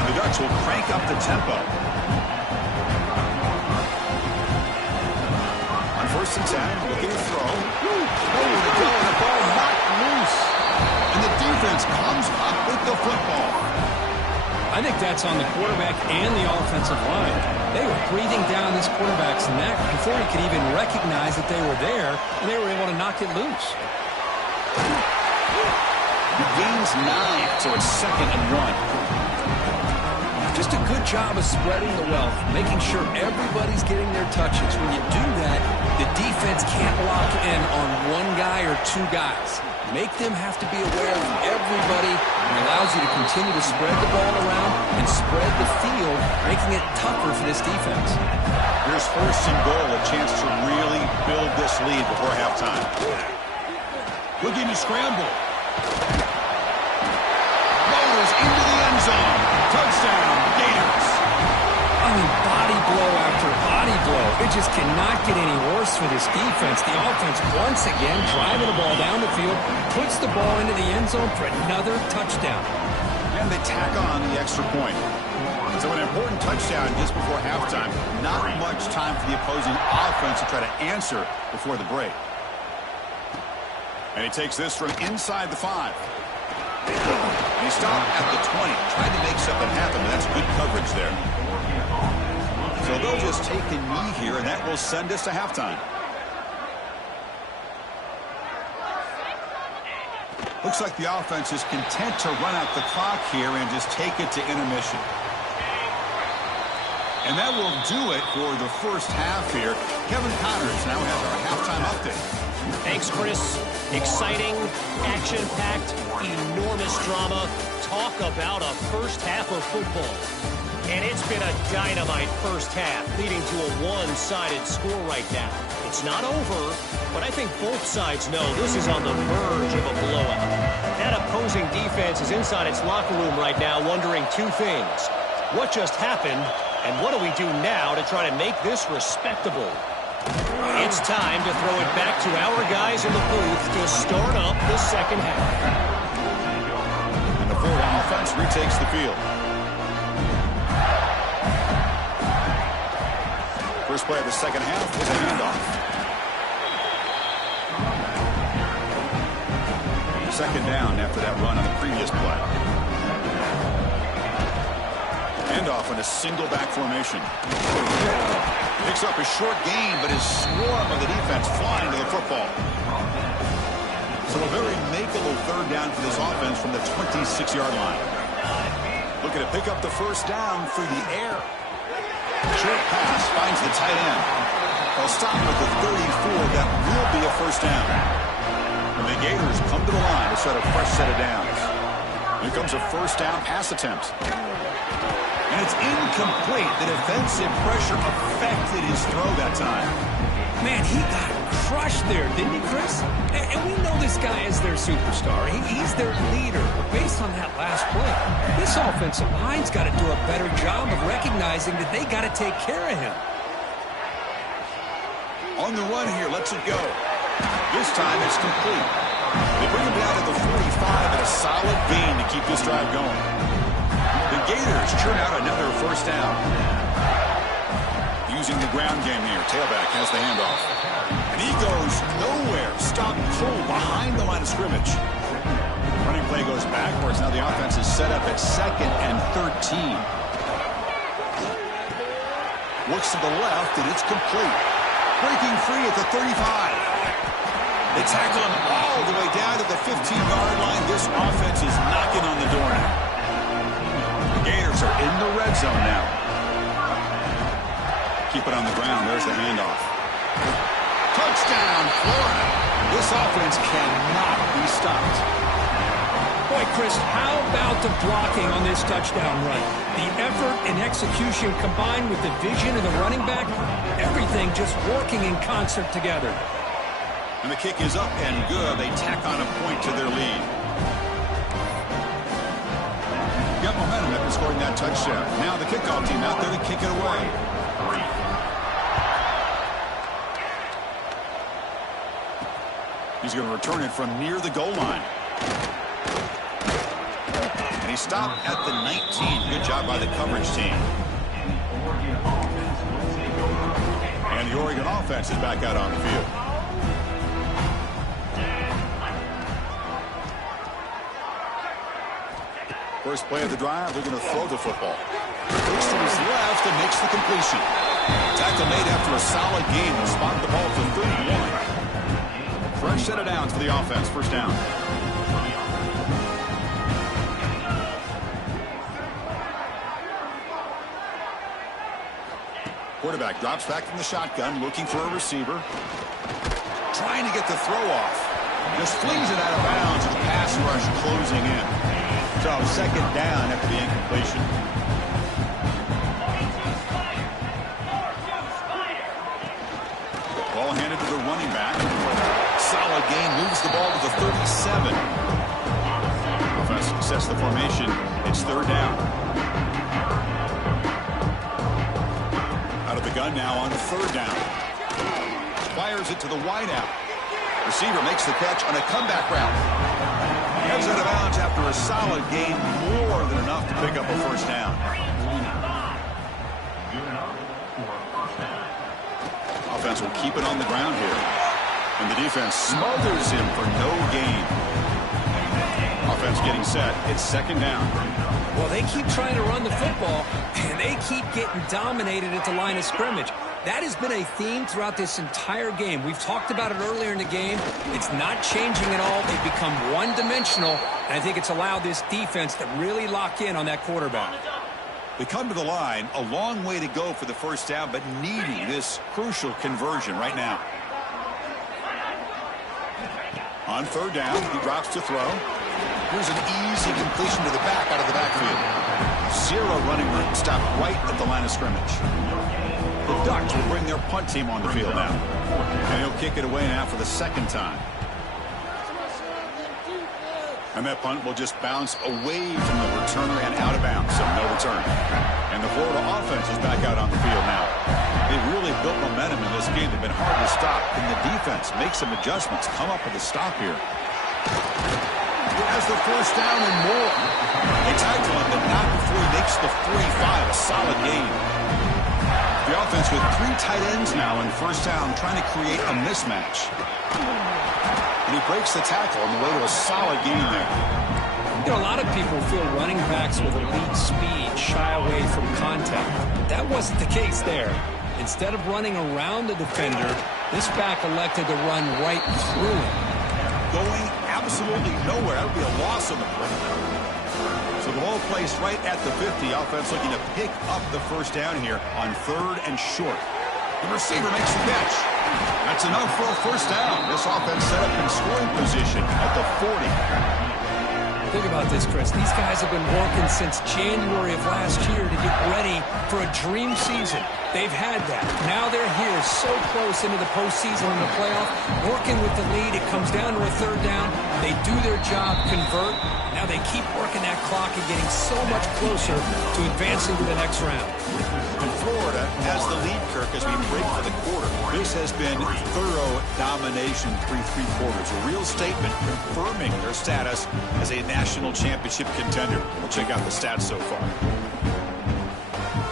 The Ducks will crank up the tempo. On 1st and 10, looking to throw. Oh, to go, and the ball knocked loose. And the defense comes up with the football. I think that's on the quarterback and the offensive line. They were breathing down this quarterback's neck before he could even recognize that they were there, and they were able to knock it loose. He gains 9, so it's 2nd and 1. Just a good job of spreading the wealth, making sure everybody's getting their touches. When you do that, the defense can't lock in on one guy or 2 guys. Make them have to be aware of everybody, and allows you to continue to spread the ball around and spread the field, making it tougher for this defense. Here's 1st and goal, a chance to really build this lead before halftime. Looking to scramble. Motors into the end zone. Touchdown, Gators. I mean, body blow after body blow. It just cannot get any worse for this defense. The offense, once again, driving the ball down the field, puts the ball into the end zone for another touchdown. And they tack on the extra point. So an important touchdown just before halftime. Not much time for the opposing offense to try to answer before the break. And he takes this from inside the 5. And he stopped at the 20. Tried to make something happen, but that's good coverage there. So they'll just take a knee here, and that will send us to halftime. Looks like the offense is content to run out the clock here and just take it to intermission. And that will do it for the first half here. Kevin Connors now has our halftime update. Thanks, Chris. Exciting, action-packed, enormous drama. Talk about a first half of football. And it's been a dynamite first half, leading to a one-sided score right now. It's not over, but I think both sides know this is on the verge of a blowout. That opposing defense is inside its locker room right now wondering 2 things. What just happened, and what do we do now to try to make this respectable? It's time to throw it back to our guys in the booth to start up the second half. And the Florida offense retakes the field. First play of the second half is a handoff. Second down after that run on the previous play. Handoff in a single back formation. Picks up a short gain, but his swarm of the defense flying to the football. So a very makeable 3rd down for this offense from the 26-yard line. Looking to pick up the first down through the air. Short pass finds the tight end. They'll stop with the 34. That will be a first down. And the Gators come to the line to set a fresh set of downs. Here comes a first down pass attempt. And it's incomplete. The defensive pressure affected his throw that time. Man, he got crushed there, didn't he, Chris? And we know this guy is their superstar. He's their leader. But based on that last play, this offensive line's got to do a better job of recognizing that they got to take care of him. On the run here, lets it go. This time it's complete. They bring him down to the 45 and a solid gain to keep this drive going. The Gators churn out another first down. Using the ground game here. Tailback has the handoff. And he goes nowhere. Stop pull behind the line of scrimmage. Running play goes backwards. Now the offense is set up at 2nd and 13. Looks to the left, and it's complete. Breaking free at the 35. They tackle him all the way down to the 15-yard line. This offense is knocking on the door now. The Gators are in the red zone now. Keep it on the ground. There's the handoff. Touchdown, Florida. This offense cannot be stopped. Boy, Chris, how about the blocking on this touchdown run? The effort and execution combined with the vision of the running back, everything just working in concert together. And the kick is up and good. They tack on a point to their lead. Got momentum after scoring that touchdown. Now the kickoff team out there to kick it away. He's going to return it from near the goal line. And he stopped at the 19. Good job by the coverage team. And the Oregon offense is back out on the field. First play of the drive, they're going to throw the football. Looks to his left and makes the completion. Tackle made after a solid gain. Will spot the ball for 31. Fresh set of downs for the offense. First down. Quarterback drops back from the shotgun, looking for a receiver. Trying to get the throw off. Just flings it out of bounds as pass rush closing in. So second down after the incompletion. Ball handed to the running back. Solid gain, moves the ball to the 37. Offense sets the formation. It's third down. Out of the gun now on third down. Fires it to the wideout. Receiver makes the catch on a comeback route. Heads out of bounds after a solid gain, more than enough to pick up a first down. Offense will keep it on the ground here. And the defense smothers him for no gain. Offense getting set. It's second down. Well, they keep trying to run the football, and they keep getting dominated at the line of scrimmage. That has been a theme throughout this entire game. We've talked about it earlier in the game. It's not changing at all. They've become one-dimensional, and I think it's allowed this defense to really lock in on that quarterback. They come to the line, a long way to go for the first down, but needing this crucial conversion right now. On third down, he drops to throw. Here's an easy completion to the back out of the backfield. Zero running room, stopped right at the line of scrimmage. The Ducks will bring their punt team on the field now. And he'll kick it away now for the second time. And that punt will just bounce away from the returner and out of bounds, so no return. And the Florida offense is back out on the field now. They've really built momentum in this game. They've been hard to stop. Can the defense make some adjustments, come up with a stop here? He has the first down and more. They tackle him, but not before he makes the 45, a solid gain. The offense with three tight ends now in first down, trying to create a mismatch. And he breaks the tackle on the way to a solid gain there. You know, a lot of people feel running backs with elite speed shy away from contact. But that wasn't the case there. Instead of running around the defender, this back elected to run right through him. Going absolutely nowhere. That would be a loss on the play. So the ball placed right at the 50. Offense looking to pick up the first down here on third and short. The receiver makes the catch. That's enough for a first down. This offense set up in scoring position at the 40. Think about this, Chris. These guys have been working since January of last year to get ready for a dream season. They've had that. Now they're here so close into the postseason and the playoff, working with the lead. It comes down to a third down. They do their job, convert. Now they keep working that clock and getting so much closer to advancing to the next round. And Florida has the lead, Kirk, as we break for the quarter. This has been thorough domination through 3 quarters. A real statement confirming their status as a national championship contender. We'll check out the stats so far.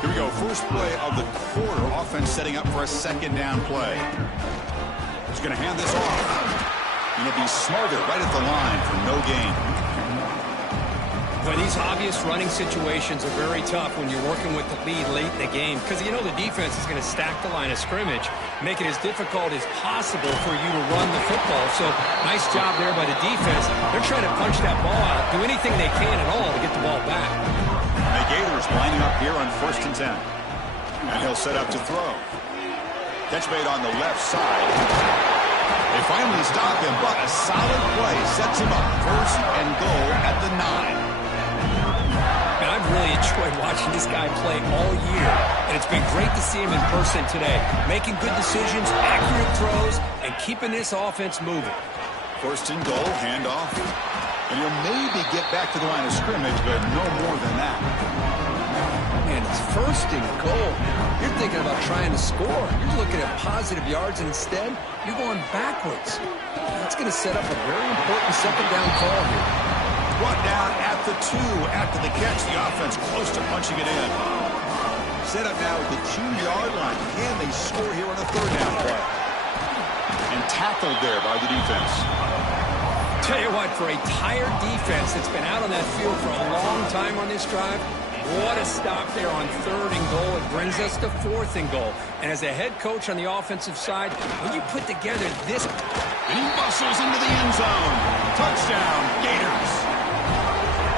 Here we go. First play of the quarter. Offense setting up for a second down play. He's going to hand this off. And he'll be smarter right at the line for no gain. Well, these obvious running situations are very tough when you're working with the lead late in the game because you know the defense is going to stack the line of scrimmage, make it as difficult as possible for you to run the football. So nice job there by the defense. They're trying to punch that ball out, do anything they can at all to get the ball back. The Gators lining up here on 1st and 10. And he'll set up to throw. Catch made on the left side. They finally stop him, but a solid play sets him up. 1st and goal at the 9. And I've really enjoyed watching this guy play all year, and it's been great to see him in person today, making good decisions, accurate throws, and keeping this offense moving. 1st and goal, handoff, and he'll maybe get back to the line of scrimmage, but no more than that. Man, it's 1st and goal. You're thinking about trying to score. You're looking at positive yards, and instead, you're going backwards. That's going to set up a very important second down call here. Brought down at the 2 after the catch. The offense close to punching it in. Set up now at the 2-yard line. Can they score here on a third down play? And tackled there by the defense. Tell you what, for a tired defense that's been out on that field for a long time on this drive, what a stop there on 3rd and goal. It brings us to 4th and goal. And as a head coach on the offensive side, when you put together this... And he bustles into the end zone. Touchdown, Gators.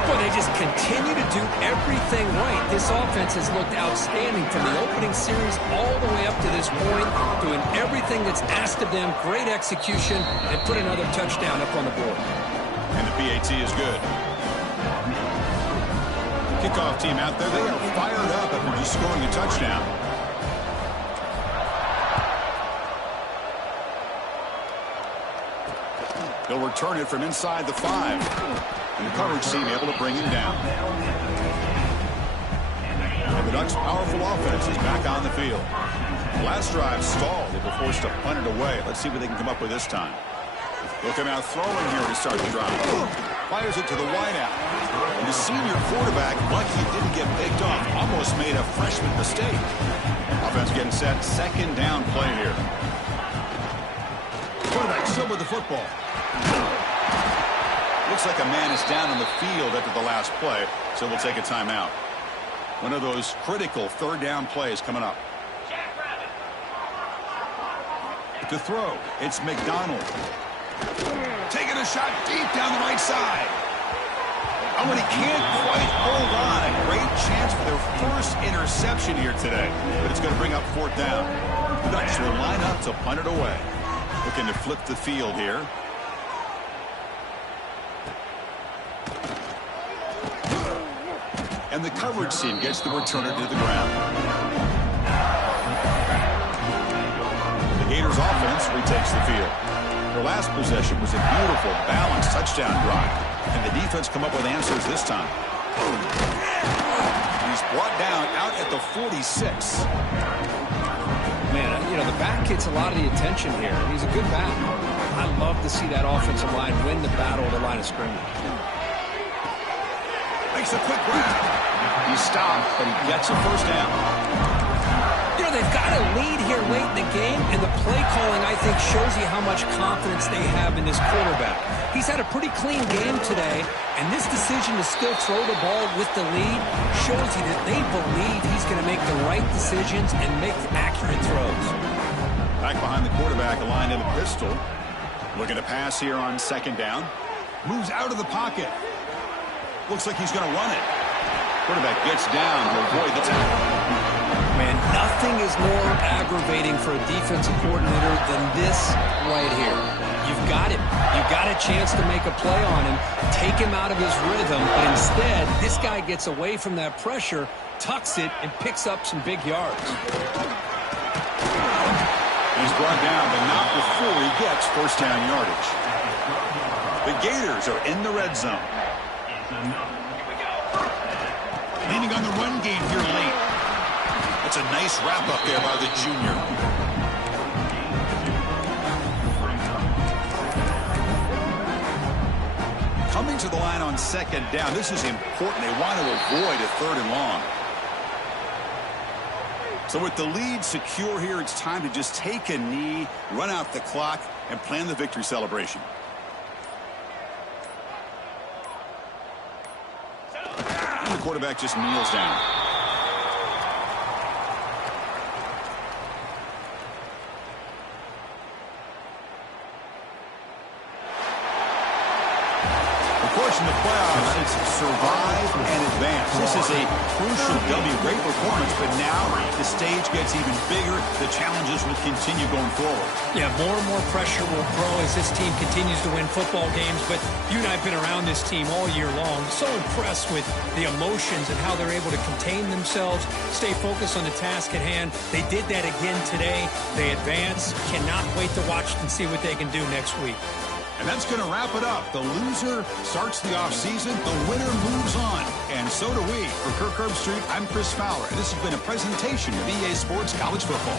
Well, they just continue to do everything right. This offense has looked outstanding from the opening series all the way up to this point, doing everything that's asked of them, great execution, and put another touchdown up on the board. And the PAT is good. Kickoff team out there, they are fired up after just scoring a touchdown. They'll return it from inside the 5. And the coverage team able to bring him down. And the Ducks' powerful offense is back on the field. Last drive stalled. They were forced to punt it away. Let's see what they can come up with this time. They'll come out throwing here to start the drive. Fires it to the wideout. And the senior quarterback, lucky he didn't get picked off, almost made a freshman mistake. Offense getting set. Second down play here. Quarterback still with the football. Looks like a man is down on the field after the last play, so we'll take a timeout. One of those critical third down plays coming up. To throw, it's McDonald. Taking a shot deep down the right side. Oh, and he can't quite hold on. A great chance for their first interception here today, but it's going to bring up 4th down. The Ducks will line up to punt it away. Looking to flip the field here. And the coverage team gets the returner to the ground. The Gators offense retakes the field. Their last possession was a beautiful, balanced touchdown drive. And the defense come up with answers this time. He's brought down out at the 46. Man, you know, the back gets a lot of the attention here. He's a good back. I love to see that offensive line win the battle of the line of scrimmage. Makes a quick grab. He stopped, but he gets a first down. You know, they've got a lead here late in the game, and the play calling, I think, shows you how much confidence they have in this quarterback. He's had a pretty clean game today, and this decision to still throw the ball with the lead shows you that they believe he's going to make the right decisions and make accurate throws. Back behind the quarterback, aligned in a pistol. Looking to pass here on second down. Moves out of the pocket. Looks like he's going to run it. Quarterback gets down to avoid the tackle. man, nothing is more aggravating for a defensive coordinator than this right here. You've got him. You've got a chance to make a play on him, take him out of his rhythm, but instead, this guy gets away from that pressure, tucks it, and picks up some big yards. He's brought down, but not before he gets first down yardage. The Gators are in the red zone. Leaning on the run game here late. That's a nice wrap-up there by the junior. Coming to the line on second down. This is important. They want to avoid a third and long. So with the lead secure here, it's time to just take a knee, run out the clock, and plan the victory celebration. And the quarterback just kneels down. Of course, in the playoffs, it's survive and advance. This is a crucial W. Great performance, but now the stage gets even bigger. The challenges will continue going forward. Yeah, more and more pressure will grow as this team continues to win football games, but you and I have been around this team all year long. So impressed with the emotions and how they're able to contain themselves, stay focused on the task at hand. They did that again today. They advance. Cannot wait to watch and see what they can do next week. And that's going to wrap it up. The loser starts the offseason. The winner moves on. And so do we. For Kirk Herbstreit, I'm Chris Fowler. And this has been a presentation of EA Sports College Football.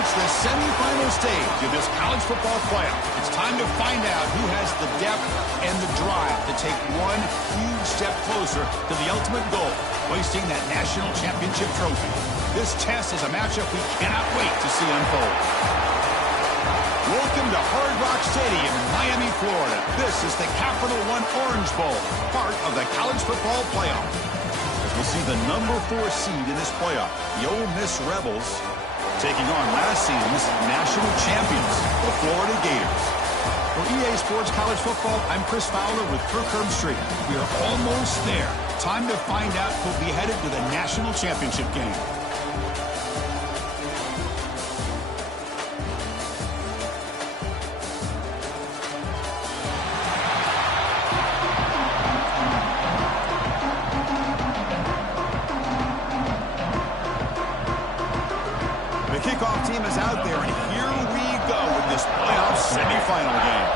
reached the semifinal stage of this college football playoff. It's time to find out who has the depth and the drive to take one huge step closer to the ultimate goal, hoisting that national championship trophy. This test is a matchup we cannot wait to see unfold. Welcome to Hard Rock Stadium in Miami, Florida. This is the Capital One Orange Bowl, part of the college football playoff. As we'll see the number 4 seed in this playoff, the Ole Miss Rebels, taking on last season's national champions, the Florida Gators. For EA Sports College Football, I'm Chris Fowler with Kirk Herbstreit. We are almost there. Time to find out who'll be headed to the national championship game. Kickoff team is out there, and here we go with this playoff semifinal game.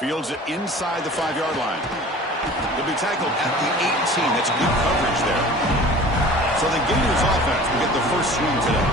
Fields it inside the 5-yard line. He'll be tackled at the 18. That's good coverage there. So the Gators offense will get the first swing today.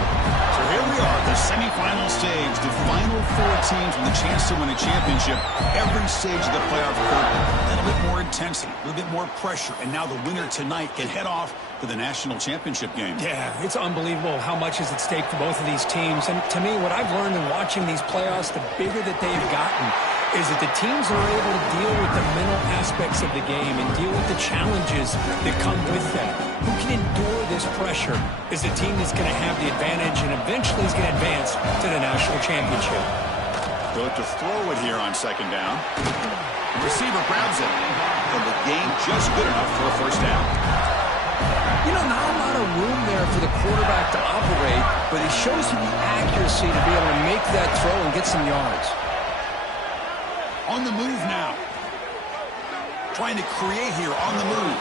So here we are, the semifinal stage, the final 4 teams with a chance to win a championship. Every stage of the playoff court, a little bit more intensity, a little bit more pressure, and now the winner tonight can head off to the national championship game. Yeah, it's unbelievable how much is at stake for both of these teams. And to me, what I've learned in watching these playoffs, the bigger that they've gotten, is that the teams are able to deal with the mental aspects of the game and deal with the challenges that come with that. Who can endure this pressure is the team that's going to have the advantage and eventually is going to advance to the national championship. They'll have to throw it here on second down. The receiver grabs it, and the gain just good enough for a first down. You know, not a lot of room there for the quarterback to operate, but he shows you the accuracy to be able to make that throw and get some yards. On the move now. Trying to create here on the move.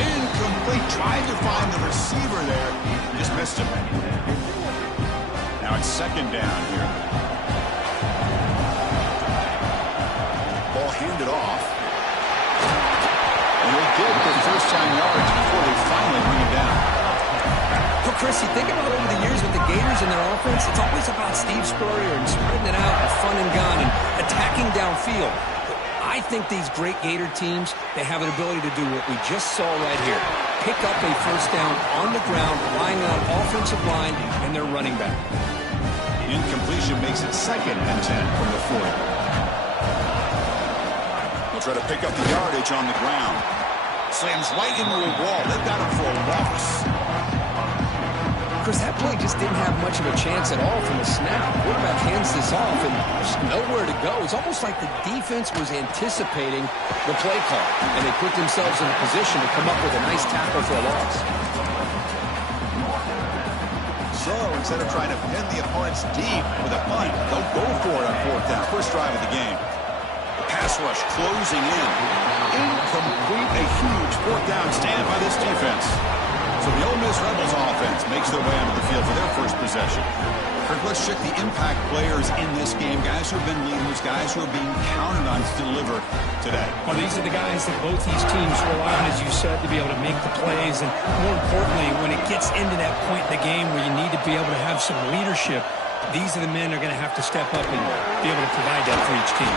Incomplete. Tried to find the receiver there. Just missed him. Now it's second down here. Ball handed off. And he'll get the first-time yards before they finally bring him down. Well, Chris, you think about over the years with the Gators and their offense, it's always about Steve Spurrier and spreading it out and fun and gun and attacking downfield. But I think these great Gator teams, they have an ability to do what we just saw right here. Pick up a first down on the ground, relying on offensive line and their running back. Incompletion makes it second and 10 from the 40. They'll try to pick up the yardage on the ground. Slams right into a wall. They've got him for a loss. Chris, that play just didn't have much of a chance at all from the snap. The quarterback hands this off, and there's nowhere to go. It's almost like the defense was anticipating the play call, and they put themselves in a position to come up with a nice tackle for a loss. So instead of trying to pin the opponents deep with a punt, they'll go for it on fourth down. First drive of the game. The pass rush closing in. Incomplete. A huge fourth down stand by this defense. So the Ole Miss Rebels offense makes their way onto the field for their first possession. Kirk, let's check the impact players in this game. Guys who have been leaders, guys who are being counted on to deliver today. Well, these are the guys that both these teams rely on, as you said, to be able to make the plays. And more importantly, when it gets into that point in the game where you need to be able to have some leadership, these are the men that are going to have to step up and be able to provide that for each team.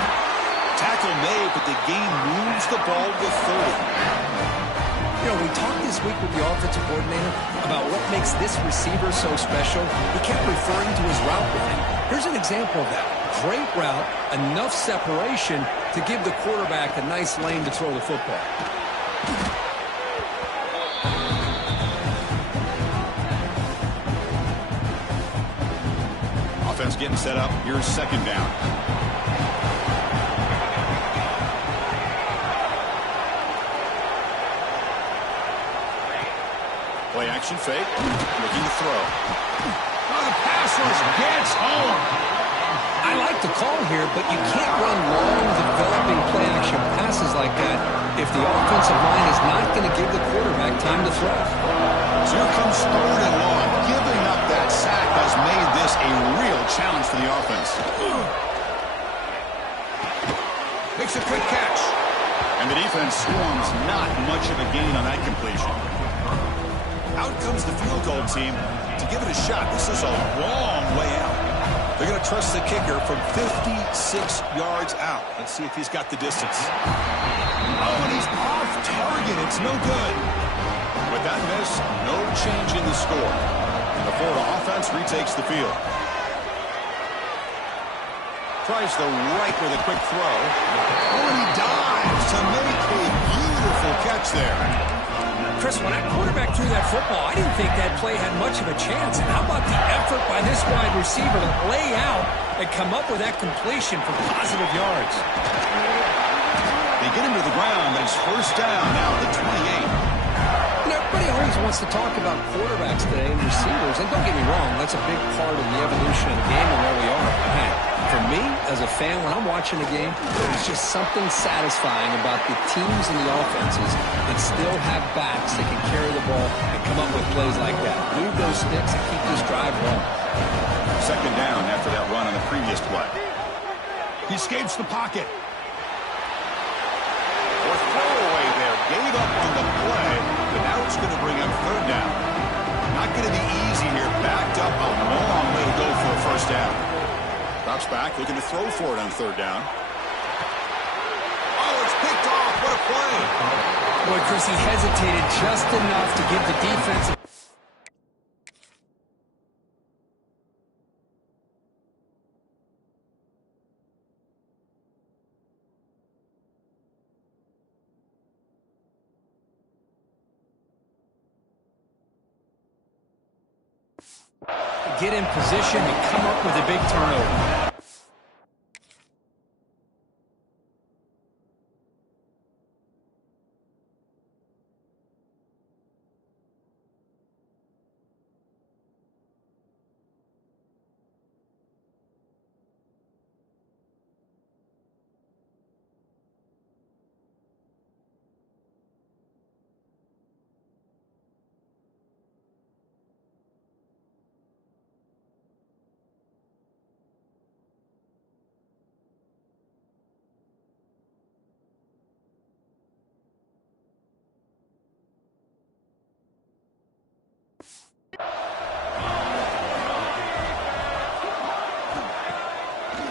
Tackle made, but the gain moves the ball to 30. You know, we talked this week with the offensive coordinator about what makes this receiver so special. He kept referring to his route with him. Here's an example of that. Great route, enough separation to give the quarterback a nice lane to throw the football. Offense getting set up. Here's second down. Play action fake. Looking to throw. Oh, the pass rush gets home. I like the call here, but you can't run long, developing play action passes like that if the offensive line is not going to give the quarterback time to throw. So here comes third and long. Giving up that sack has made this a real challenge for the offense. Makes a quick catch. And the defense swarms not much of a gain on that completion. Out comes the field goal team to give it a shot. This is a long way out. They're going to trust the kicker from 56 yards out. Let's see if he's got the distance. Oh, and he's off target. It's no good. With that miss, no change in the score. The Florida offense retakes the field. Tries the right with a quick throw. Oh, and he dives to make a beautiful catch there. Chris, when that quarterback threw that football, I didn't think that play had much of a chance. And how about the effort by this wide receiver to lay out and come up with that completion for positive yards? They get him to the ground, but it's first down now at the 28. Everybody always wants to talk about quarterbacks today and receivers. And don't get me wrong, that's a big part of the evolution of the game and where we are. Man, for me, as a fan, when I'm watching a game, there's just something satisfying about the teams and the offenses that still have backs that can carry the ball and come up with plays like that. Move those sticks and keep this drive going. Second down after that run on the previous play. He escapes the pocket. Or throwaway there. Gave up on the play, but now it's going to bring up third down. Not going to be easy here. Backed up a long way to go for a first down. Drops back, looking to throw for it on third down. Oh, it's picked off. What a play. Boy, Chris, he hesitated just enough to give the defense. Get in position and come up with a big turnover.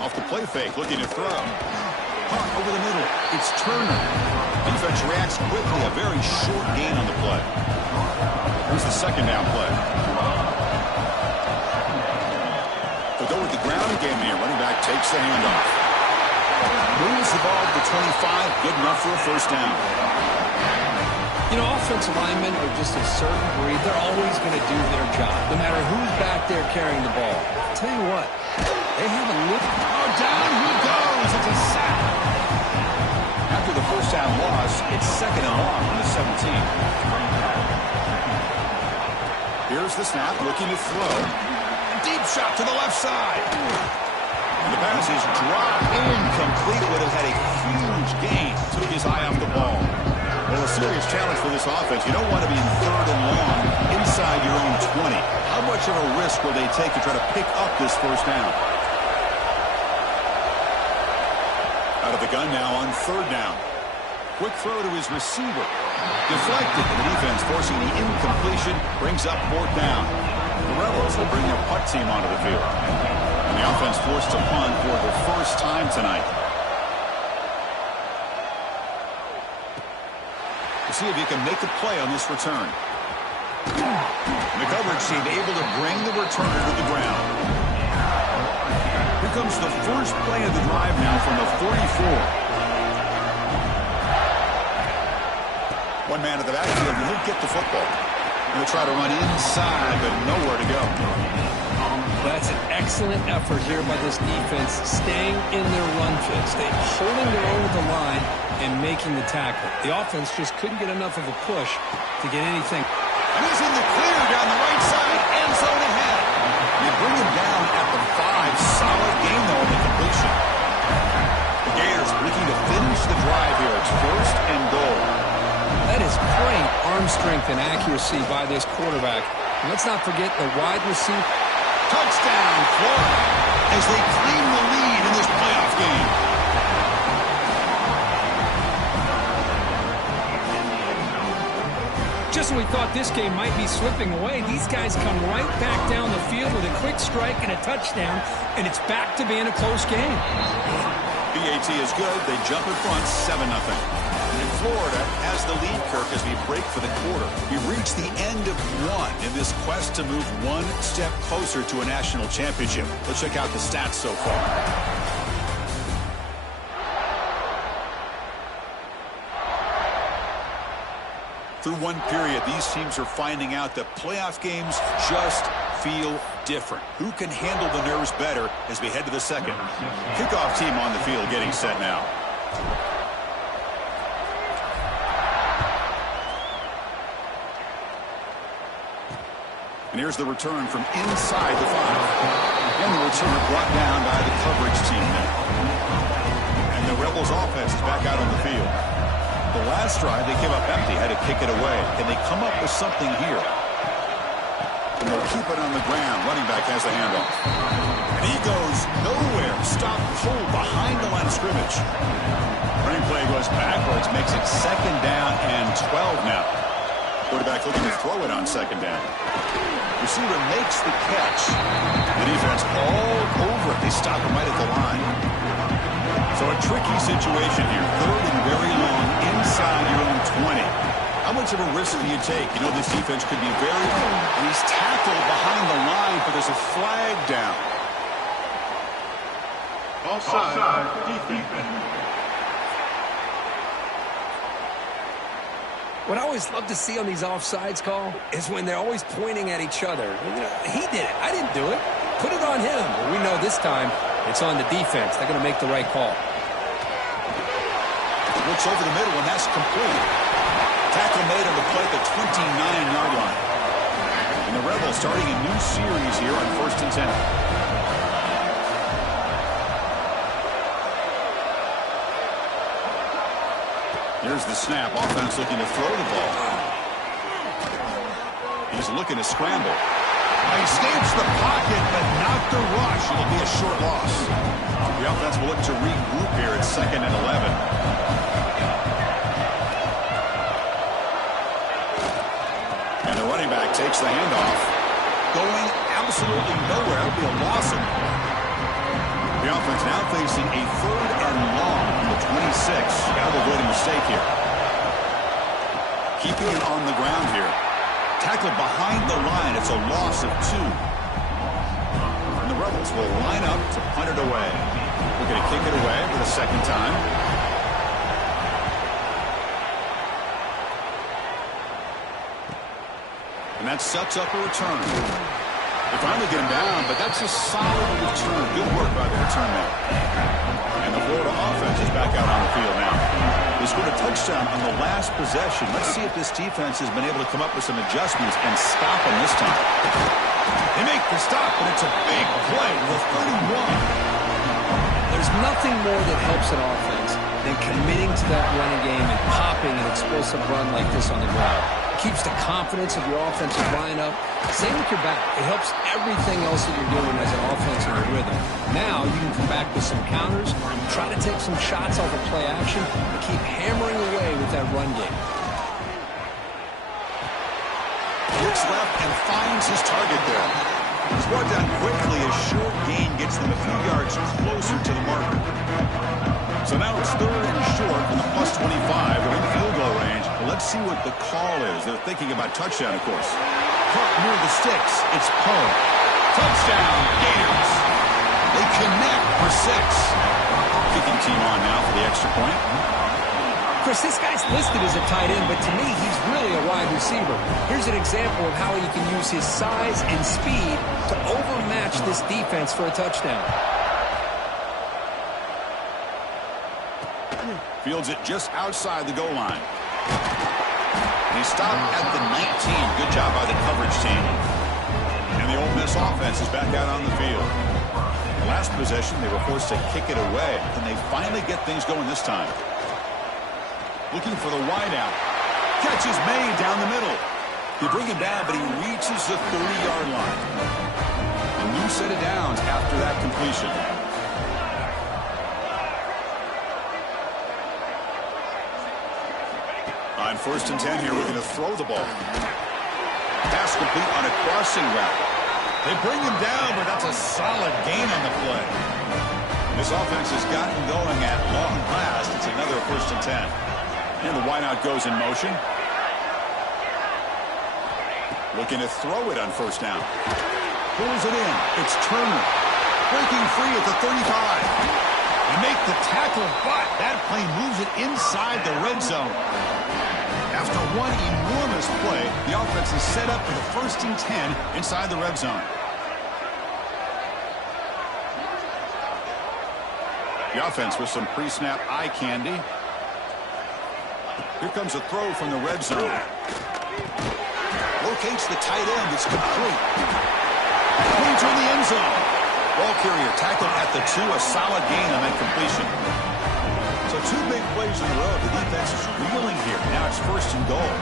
Off the play fake, looking to throw. Hunt over the middle. It's Turner. Defense reacts quickly. A very short gain on the play. Here's the second down play. They'll go with the ground game here. Running back takes the handoff. Moves the ball to the 25. Good enough for a first down. You know, offensive linemen are just a certain breed. They're always going to do their job, no matter who's back there carrying the ball. I'll tell you what, they have a look. Oh, down he goes. It's a sack. After the first down loss, it's second and long on the 17. Here's the snap, looking to throw. Deep shot to the left side. And the pass is dropped incomplete. Would have had a huge gain. Took his eye off the ball. Well, a serious challenge for this offense. You don't want to be in third and long inside your own 20. How much of a risk will they take to try to pick up this first down? Out of the gun now on third down. Quick throw to his receiver. Deflected, and the defense forcing the incompletion brings up fourth down. The Rebels will bring their punt team onto the field. And the offense forced to punt for the first time tonight. See if he can make a play on this return. The coverage seemed able to bring the returner to the ground. Here comes the first play of the drive now from the 44. One man at the backfield, and he'll get the football. Going to try to run inside, but nowhere to go. That's an excellent effort here by this defense, staying in their run fits. They're holding their own with the line and making the tackle. The offense just couldn't get enough of a push to get anything. And he's in the clear down the right side, end zone ahead. You bring him down at the 5. Solid game, though, in the completion. The Gators looking to finish the drive here. It's first and goal. That is great arm strength and accuracy by this quarterback. And let's not forget the wide receiver. Touchdown, Florida, as they claim the lead in this playoff game. Just when we thought this game might be slipping away, these guys come right back down the field with a quick strike and a touchdown, and it's back to being a close game. BAT is good. They jump in front, 7-0. And Florida has the lead, Kirk, as we break for the quarter. We've reached the end of one in this quest to move one step closer to a national championship. Let's check out the stats so far. Through one period, these teams are finding out that playoff games just feel different. Who can handle the nerves better as we head to the second? Kickoff team on the field getting set now. And here's the return from inside the 5. And the returner brought down by the coverage team there. And the Rebels offense is back out on the field. The last drive, they came up empty, had to kick it away. Can they come up with something here? And they'll keep it on the ground. Running back has the handoff. And he goes nowhere. Stop cold behind the line of scrimmage. Running play goes backwards, makes it 2nd down and 12 now. Quarterback looking to throw it on 2nd down. Receiver makes the catch. The defense all over it. They stop him right at the line. So a tricky situation here. 3rd and very long inside your own 20. How much of a risk do you take? You know this defense could be very good. And he's tackled behind the line, but there's a flag down. Offside. Defense. What I always love to see on these offsides call is when they're always pointing at each other. You know, he did it. I didn't do it. Put it on him. But we know this time it's on the defense. They're going to make the right call. Looks over the middle, and that's complete. Tackle made on the play at the 29-yard line. And the Rebels starting a new series here on 1st and 10. Here's the snap. Offense looking to throw the ball. He's looking to scramble. He escapes the pocket, but not the rush. It'll be a short loss. The offense will look to regroup here at 2nd and 11. And the running back takes the handoff. Going absolutely nowhere. It'll be a loss. The offense now facing a 3rd and long from the 26. Got to avoid a mistake here. Keeping it on the ground here. Tackled behind the line. It's a loss of 2. And the Rebels will line up to punt it away. We're going to kick it away for the 2nd time. And that sets up a return. They finally get him down, but that's a solid return. Good work by the return man. And the Florida offense is back out on the field now. They scored a touchdown on the last possession. Let's see if this defense has been able to come up with some adjustments and stop them this time. They make the stop, but it's a big play with 31. There's nothing more that helps an offense than committing to that running game and popping an explosive run like this on the ground. It keeps the confidence of your offensive lineup. Same with your back. It helps everything else that you're doing as an offense in a rhythm. Now you can come back with some counters, try to take some shots off of play action, and keep hammering away with that run game. Looks left and finds his target there. He's brought down quickly. A short gain gets them a few yards closer to the marker. So now it's 3rd and short from the +25. They're in field goal range. Well, let's see what the call is. They're thinking about touchdown, of course. Caught near the sticks. It's Poe. Touchdown, Gators. They connect for 6. Kicking team on now for the extra point. Chris, this guy's listed as a tight end, but to me, he's really a wide receiver. Here's an example of how he can use his size and speed to overmatch this defense for a touchdown. Fields it just outside the goal line. And he stopped at the 19. Good job by the coverage team. And the Ole Miss offense is back out on the field. The last possession, they were forced to kick it away. Can they finally get things going this time? Looking for the wideout. Catch is made down the middle. They bring him down, but he reaches the 30-yard line. A new set of downs after that completion. On 1st and 10 here, looking to throw the ball. Pass complete on a crossing route. They bring him down, but that's a solid gain on the play. This offense has gotten going at long last. It's another 1st and 10. And the wideout goes in motion. Looking to throw it on 1st down. Pulls it in. It's Turner. Breaking free at the 35. They make the tackle, but that play moves it inside the red zone. After one enormous play, the offense is set up for the 1st and 10 inside the red zone. The offense with some pre-snap eye candy. Here comes a throw from the red zone. Locates the tight end. It's complete. Points in the end zone. Ball carrier tackled at the 2. A solid gain on that completion. So 2 big plays in a row. The defense is reeling here. Now it's 1st and goal.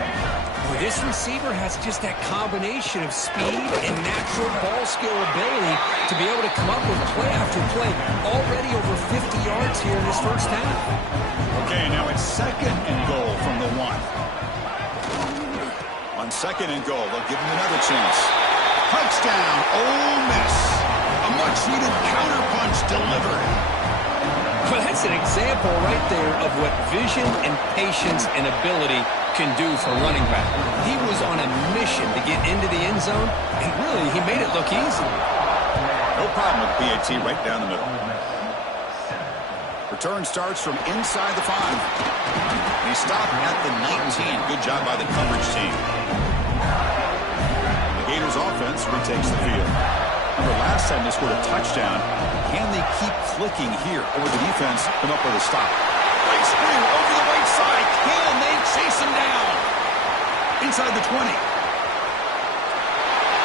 Well, this receiver has just that combination of speed and natural ball skill ability to be able to come up with play after play. Already over 50 yards here in this 1st half. Okay, now it's 2nd and goal from the 1. On 2nd and goal, they'll give him another chance. Touchdown, Ole Miss. A much-needed counterpunch delivered. Well, that's an example right there of what vision and patience and ability can do for running back. He was on a mission to get into the end zone, and really, he made it look easy. No problem with PAT right down the middle. Return starts from inside the 5. He stopped at the 19. Good job by the coverage team. The Gators offense retakes the field. Remember, last time they scored a touchdown. Can they keep clicking here, or the defense come up with a stop? Great sprint over the right side. Can they chase him down? Inside the 20.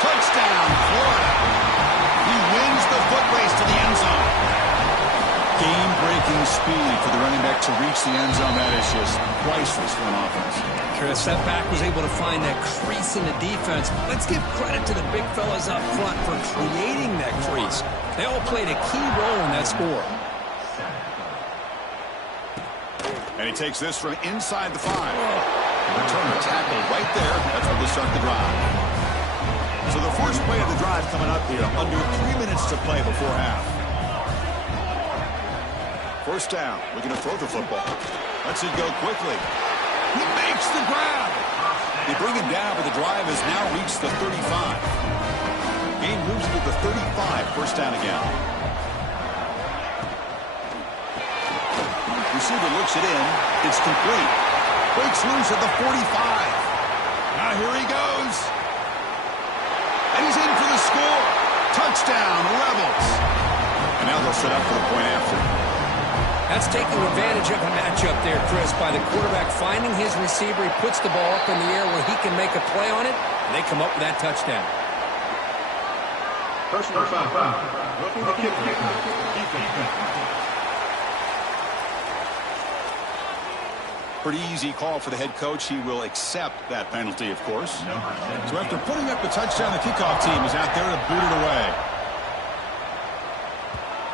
Touchdown, Florida. He wins the foot race to the end zone. Game-breaking speed for the running back to reach the end zone. That is just priceless for an offense. Chris, that back was able to find that crease in the defense. Let's give credit to the big fellas up front for creating that crease. They all played a key role in that score. And he takes this from inside the 5. Return a tackle right there. That's where they start the drive. So the first play of the drive coming up here. Under 3 minutes to play before half. 1st down. Looking to throw the football. Lets it go quickly. He makes the grab. They bring him down, but the drive has now reached the 35. Game moves to the 35. 1st down again. Receiver looks it in. It's complete. Breaks loose at the 45. Now here he goes. And he's in for the score. Touchdown, Rebels. And now they'll set up for the point after. That's taking advantage of a matchup there, Chris, by the quarterback finding his receiver. He puts the ball up in the air where he can make a play on it, and they come up with that touchdown. First foul. Looking to kick. Pretty easy call for the head coach. He will accept that penalty, of course. So after putting up the touchdown, the kickoff team is out there to boot it away.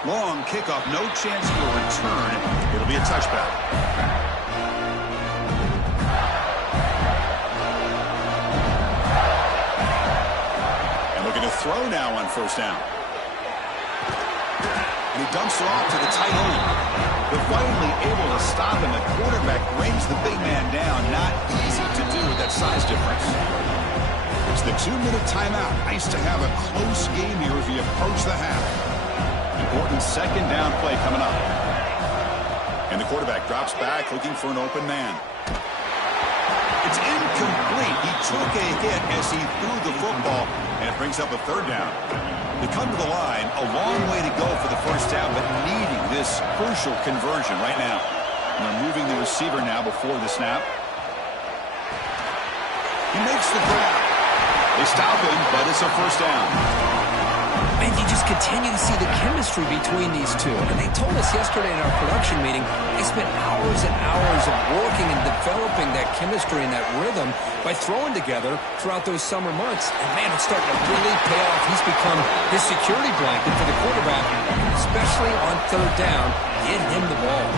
Long kickoff, no chance for a return. It'll be a touchback. And looking to throw now on 1st down. And he dumps it off to the tight end. They're finally able to stop him. The quarterback brings the big man down. Not easy to do with that size difference. It's the 2-minute timeout. Nice to have a close game here as we approach the half. Important 2nd down play coming up. And the quarterback drops back looking for an open man. It's incomplete. He took a hit as he threw the football, and it brings up a 3rd down. They come to the line, a long way to go for the 1st down, but needing this crucial conversion right now. And they're moving the receiver now before the snap. He makes the grab. They stop him, but it's a 1st down. And you just continue to see the chemistry between these two. And they told us yesterday in our production meeting, they spent hours and hours of working and developing that chemistry and that rhythm by throwing together throughout those summer months. And, man, it's starting to really pay off. He's become his security blanket for the quarterback, especially on 3rd down. Get him the ball.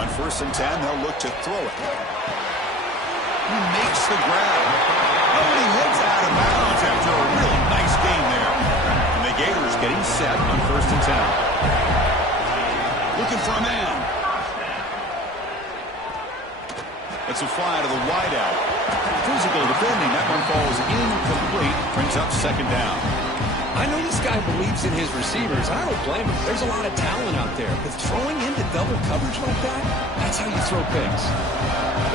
On 1st 1st and 10. They'll look to throw it. He makes the grab. Oh, and he heads out of bounds after a really nice gain there. And the Gators getting set on 1st and 10. Looking for a man. That's a fly to the wideout. Physical defending. That one falls incomplete. Brings up 2nd down. I know this guy believes in his receivers, and I don't blame him. There's a lot of talent out there. But throwing into double coverage like that, that's how you throw picks.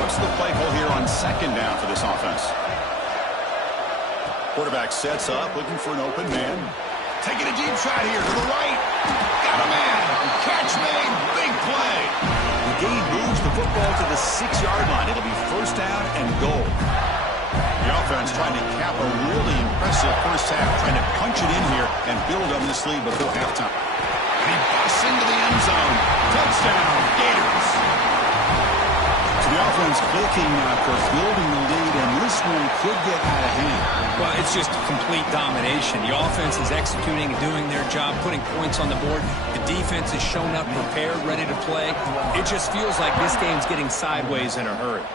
What's the play call here on 2nd down for this offense? Quarterback sets up, looking for an open man. Taking a deep shot here to the right. Got a man. Catch made. Big play. The gain moves the football to the 6-yard line. It'll be 1st down and goal. The offense trying to cap a really impressive first half, trying to punch it in here and build on this lead before halftime. And he busts into the end zone. Touchdown, Gators. So the offense clicking for building the lead, and this one could get out of hand. Well, it's just complete domination. The offense is executing and doing their job, putting points on the board. The defense is shown up, prepared, ready to play. It just feels like this game's getting sideways in a hurry.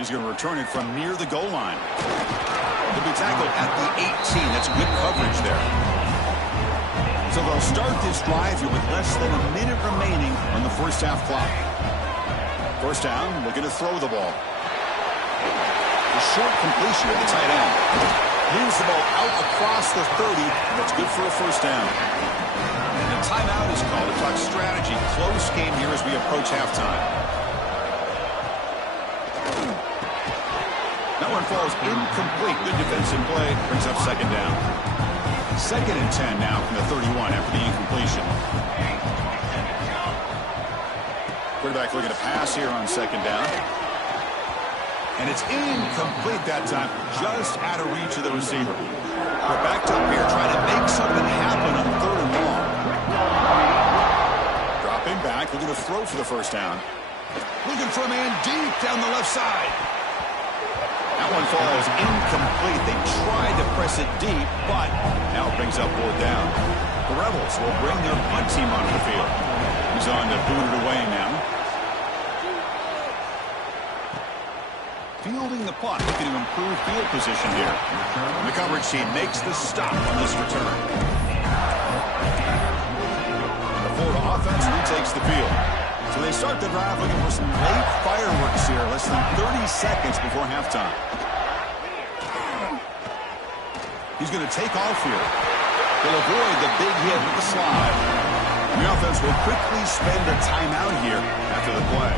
He's going to return it from near the goal line. He'll be tackled at the 18. That's good coverage there. So they'll start this drive here with less than a minute remaining on the first half clock. 1st down, looking to throw the ball. A short completion at the tight end. Moves the ball out across the 30. That's good for a 1st down. And the timeout is called to talk strategy. Close game here as we approach halftime. That one falls incomplete. Good defensive play. Brings up 2nd down. 2nd and 10 now from the 31 after the incompletion. Quarterback looking to pass here on 2nd down. And it's incomplete that time. Just out of reach of the receiver. We're backed up here trying to make something happen on 3rd and long. Dropping back. Looking to throw for the 1st down. Looking for a man deep down the left side. That one falls incomplete. They tried to press it deep, but now it brings up 4th down. The Rebels will bring their punt team onto the field. He's on to boot it away now. Fielding the punt, looking to improve field position here. And the coverage team makes the stop on this return. The Florida offense retakes the field. So they start the drive looking for some late fireworks here, less than 30 seconds before halftime. He's going to take off here. He'll avoid the big hit with the slide. The offense will quickly spend a timeout here after the play.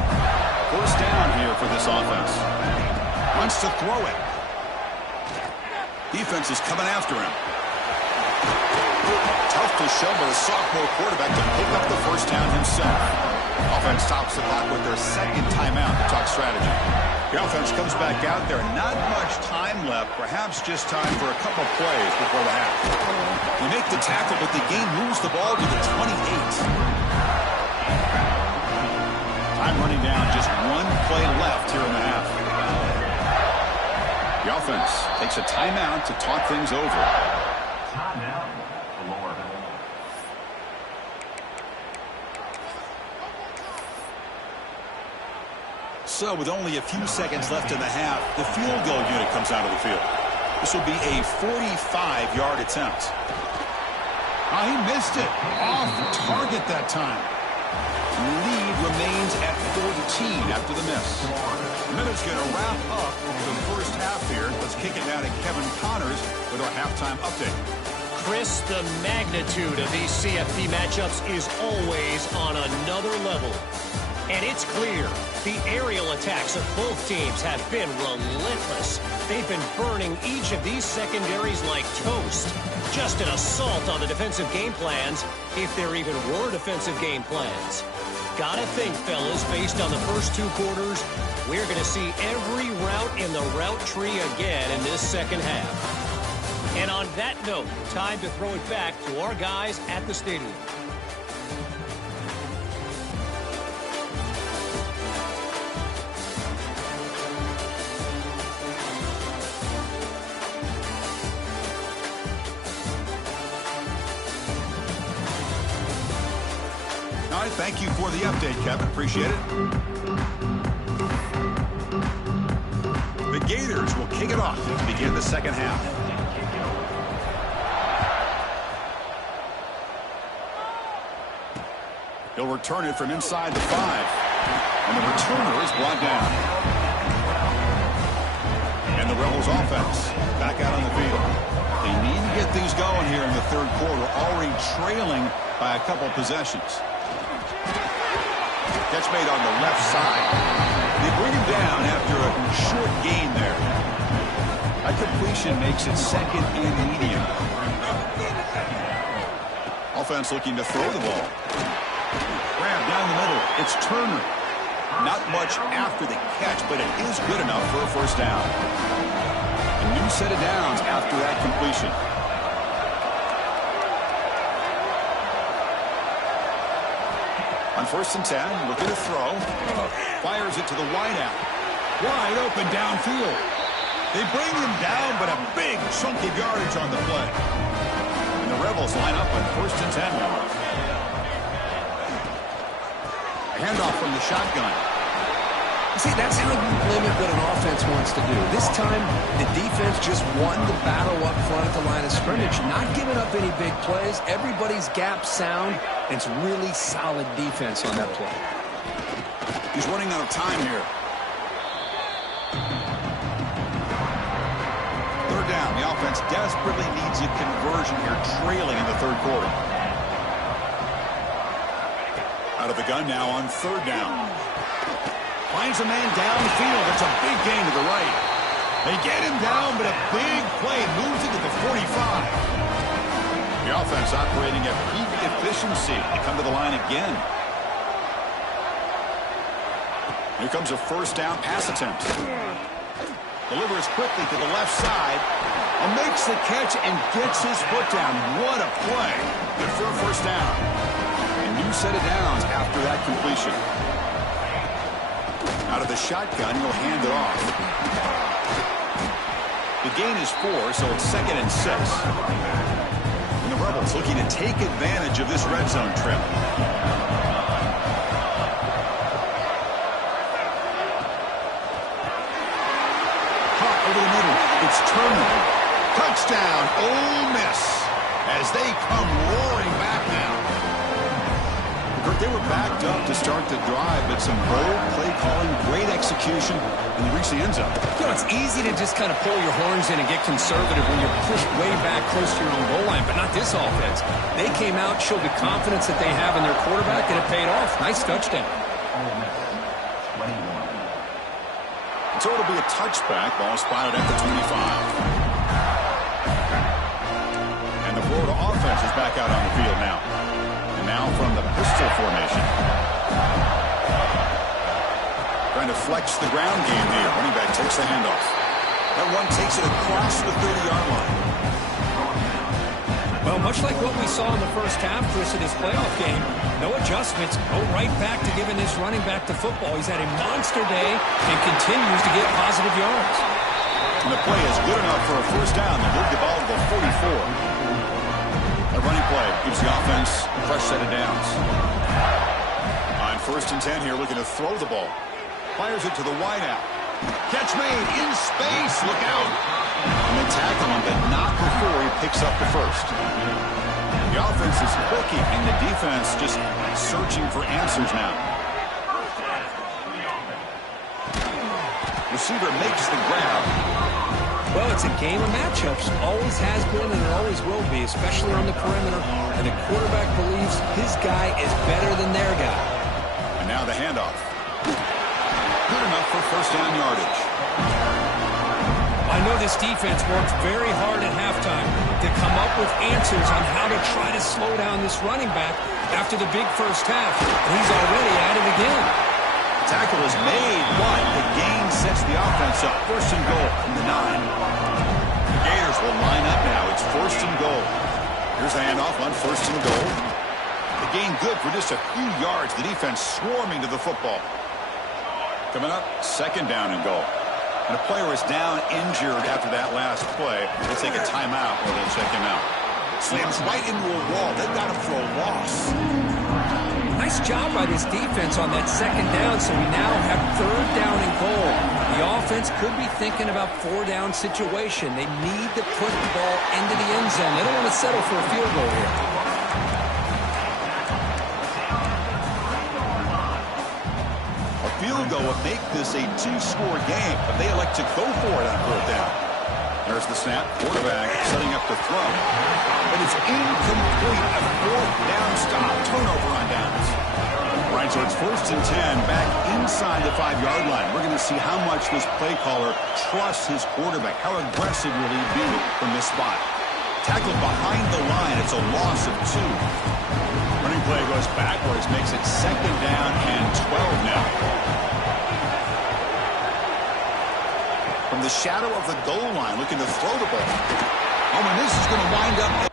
1st down here for this offense. Wants to throw it. Defense is coming after him. Tough to show by the sophomore quarterback to pick up the 1st down himself. Offense tops the clock with their 2nd timeout to talk strategy. The offense comes back out there. Not much time left. Perhaps just time for a couple plays before the half. They make the tackle, but the game moves the ball to the 28. Time running down. Just one play left here in the half. The offense takes a timeout to talk things over. Timeout. So with only a few seconds left in the half, the field goal unit comes out of the field. This will be a 45-yard attempt. Oh, he missed it. Off target that time. Lead remains at 14 after the miss. The minute's going to wrap up the first half here. Let's kick it now to Kevin Connors with our halftime update. Chris, the magnitude of these CFP matchups is always on another level. And it's clear the aerial attacks of both teams have been relentless. They've been burning each of these secondaries like toast. Just an assault on the defensive game plans, if there even were defensive game plans. Gotta think, fellas, based on the first 2 quarters, we're going to see every route in the route tree again in this second half. And on that note, time to throw it back to our guys at the stadium. right, thank you for the update, Kevin. Appreciate it. The Gators will kick it off to begin the second half. He'll return it from inside the 5. And the returner is brought down. And the Rebels offense back out on the field. They need to get things going here in the third quarter, already trailing by a couple possessions. Catch made on the left side. They bring him down after a short gain there. A completion makes it second and medium. Offense looking to throw the ball. Grab down the middle. It's Turner. Not much after the catch, but it is good enough for a first down. A new set of downs after that completion. On 1st and 10, looking to throw. Fires it to the wideout. Wide open downfield. They bring him down, but a big chunk of yardage on the play. And the Rebels line up on 1st and 10 now. A handoff from the shotgun. See, that's how you limit what an offense wants to do. This time, the defense just won the battle up front at the line of scrimmage, not giving up any big plays. Everybody's gap sound. It's really solid defense on that play. He's running out of time here. Third down. The offense desperately needs a conversion here, trailing in the third quarter. Out of the gun now on 3rd down. Finds a man downfield. It's a big gain to the right. They get him down, but a big play moves into the 45. The offense operating at peak efficiency. They come to the line again. Here comes a first down pass attempt. Delivers quickly to the left side. Makes the catch and gets his foot down. What a play. Good for a first down. A new set of downs after that completion. Out of the shotgun, he'll hand it off. The gain is 4, so it's 2nd and 6. And the Rebels looking to take advantage of this red zone trip. Caught over the middle. It's Turner. Touchdown, Ole Miss, as they come roaring back now. They were backed up to start the drive, but some bold play calling, great execution, and they reach the end zone. You know, it's easy to just kind of pull your horns in and get conservative when you're pushed way back close to your own goal line, but not this offense. They came out, showed the confidence that they have in their quarterback, and it paid off. Nice touchdown. So it'll be a touchback. Ball spotted at the 25. And the Florida offense is back out on the field now. Now from the pistol formation. Trying to flex the ground game here. Running back takes the handoff. That one takes it across the 30-yard line. Well, much like what we saw in the first half, Chris, in his playoff game, no adjustments. Go right back to giving this running back the football. He's had a monster day and continues to get positive yards. And the play is good enough for a first down. They move the ball to the 44. A running play gives the offense a fresh set of downs. On 1st and 10 here, looking to throw the ball. Fires it to the wideout. Catch made in space. Look out. And they tackle him, but not before he picks up the first. The offense is clicking, and the defense just searching for answers now. Receiver makes the grab. Well, it's a game of matchups. Always has been and it always will be, especially on the perimeter. And the quarterback believes his guy is better than their guy. And now the handoff. Good enough for first down yardage. I know this defense worked very hard at halftime to come up with answers on how to try to slow down this running back after the big first half. He's already at it again. Tackle is made, but the gain sets the offense up. 1st and goal from the 9. The Gators will line up now. It's 1st and goal. Here's the handoff on 1st and goal. The gain good for just a few yards. The defense swarming to the football. Coming up, 2nd down and goal. And a player is down injured after that last play. They'll take a timeout or they'll check him out. Slams right into a wall. They've got him for a loss. Nice job by this defense on that second down, so we now have third down and goal. The offense could be thinking about four-down situation. They need to put the ball into the end zone. They don't want to settle for a field goal here. A field goal would make this a two-score game, but they elect to go for it on fourth down. There's the snap. Quarterback setting up the throw. But it's incomplete. A fourth down stop. Turnover on downs. Right, so it's 1st and 10 back inside the 5-yard line. We're going to see how much this play caller trusts his quarterback. How aggressive will he be from this spot? Tackled behind the line. It's a loss of 2. Running play goes backwards. Makes it 2nd down and 12 now. From the shadow of the goal line, looking to throw the ball. Oh, and this is going to wind up.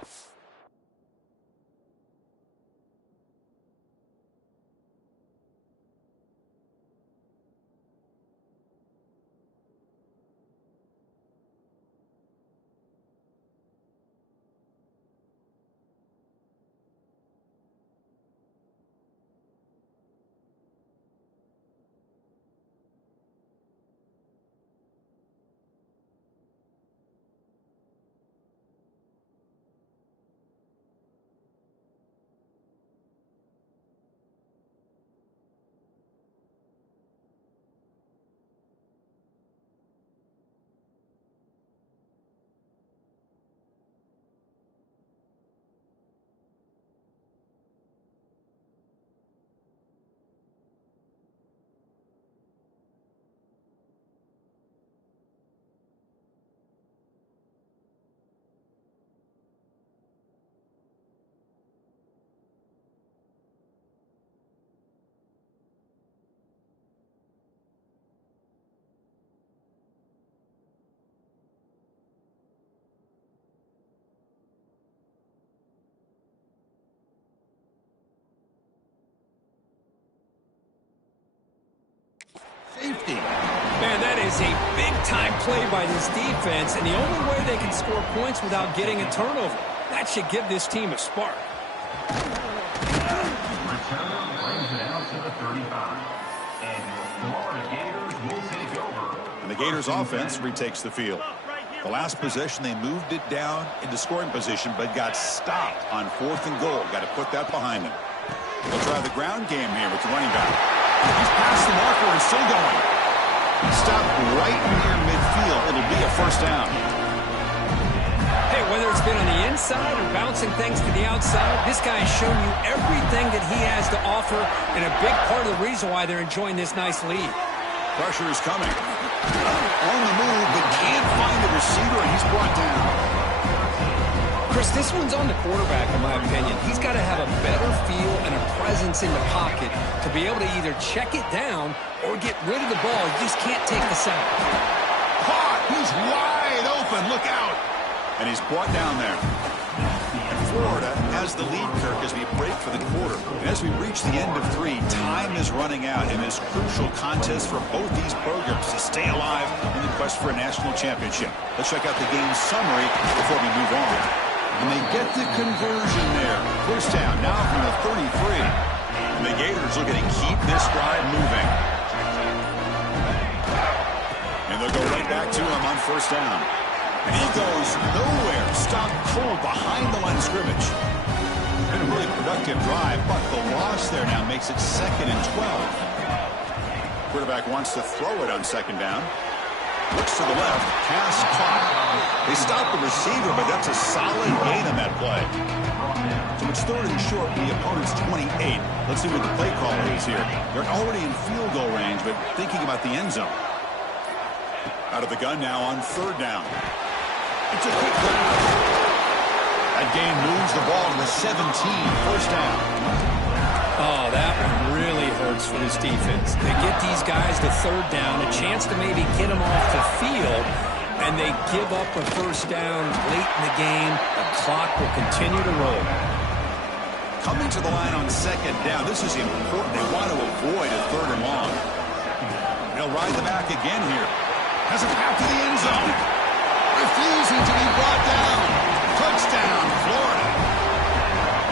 Safety. Man, that is a big-time play by this defense, and the only way they can score points without getting a turnover. That should give this team a spark. Return brings it out to the 35. And your Florida Gators will take over. And the Gators offense retakes the field. The last possession, they moved it down into scoring position, but got stopped on 4th and goal. Got to put that behind them. They'll try the ground game here with the running back. He's past the marker and still going. Stopped right near midfield. It'll be a 1st down. Hey, whether it's been on the inside or bouncing things to the outside, this guy has shown you everything that he has to offer, and a big part of the reason why they're enjoying this nice lead. Pressure is coming. On the move, but can't find the receiver, and he's brought down. Chris, this one's on the quarterback, in my opinion. He's got to have a better feel and a presence in the pocket to be able to either check it down or get rid of the ball. You just can't take the sack. Caught! He's wide open. Look out! And he's brought down there. Florida has the lead, Kirk, as we break for the quarter. And as we reach the end of 3, time is running out in this crucial contest for both these programs to stay alive in the quest for a national championship. Let's check out the game summary before we move on. And they get the conversion there. 1st down now from the 33. And the Gators looking to keep this drive moving. And they'll go right back to him on 1st down. And he goes nowhere. Stopped cold behind the line of scrimmage. Been a really productive drive, but the loss there now makes it 2nd and 12. Quarterback wants to throw it on 2nd down. Looks to the left. Pass caught. They stopped the receiver, but that's a solid gain on that play. So it's 3rd and short, the opponent's 28. Let's see what the play caller is here. They're already in field goal range, but thinking about the end zone. Out of the gun now on 3rd down. It's a quick grab. That gain moves the ball to the 17. 1st down. Oh, that one really hurts for this defense. They get these guys to 3rd down, a chance to maybe get them off the field, and they give up a 1st down late in the game. The clock will continue to roll. Coming to the line on 2nd down. This is important. They want to avoid a 3rd and long. They'll ride the back again here. Has a path to the end zone. Refusing to be brought down. Touchdown, Florida.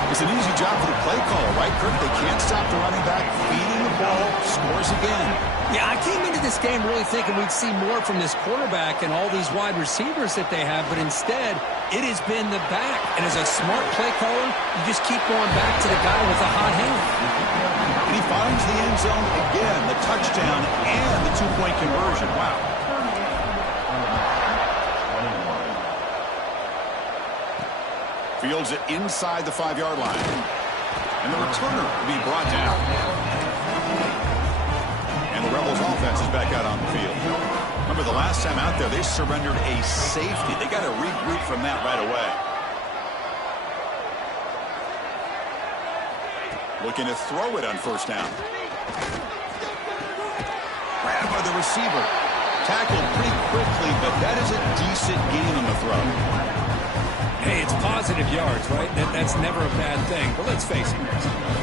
It's an easy job for the play caller, right, Kirk? They can't stop the running back, feeding the ball, scores again. Yeah, I came into this game really thinking we'd see more from this quarterback and all these wide receivers that they have, but instead, it has been the back. And as a smart play caller, you just keep going back to the guy with the hot hand. And he finds the end zone again, the touchdown and the two-point conversion. Wow. Fields it inside the 5-yard line. And the returner will be brought down. And the Rebels offense is back out on the field. Remember, the last time out there, they surrendered a safety. They got to regroup from that right away. Looking to throw it on first down. Grabbed by the receiver. Tackled pretty quickly, but that is a decent gain on the throw. Hey, it's positive yards, right? That's never a bad thing. But let's face it,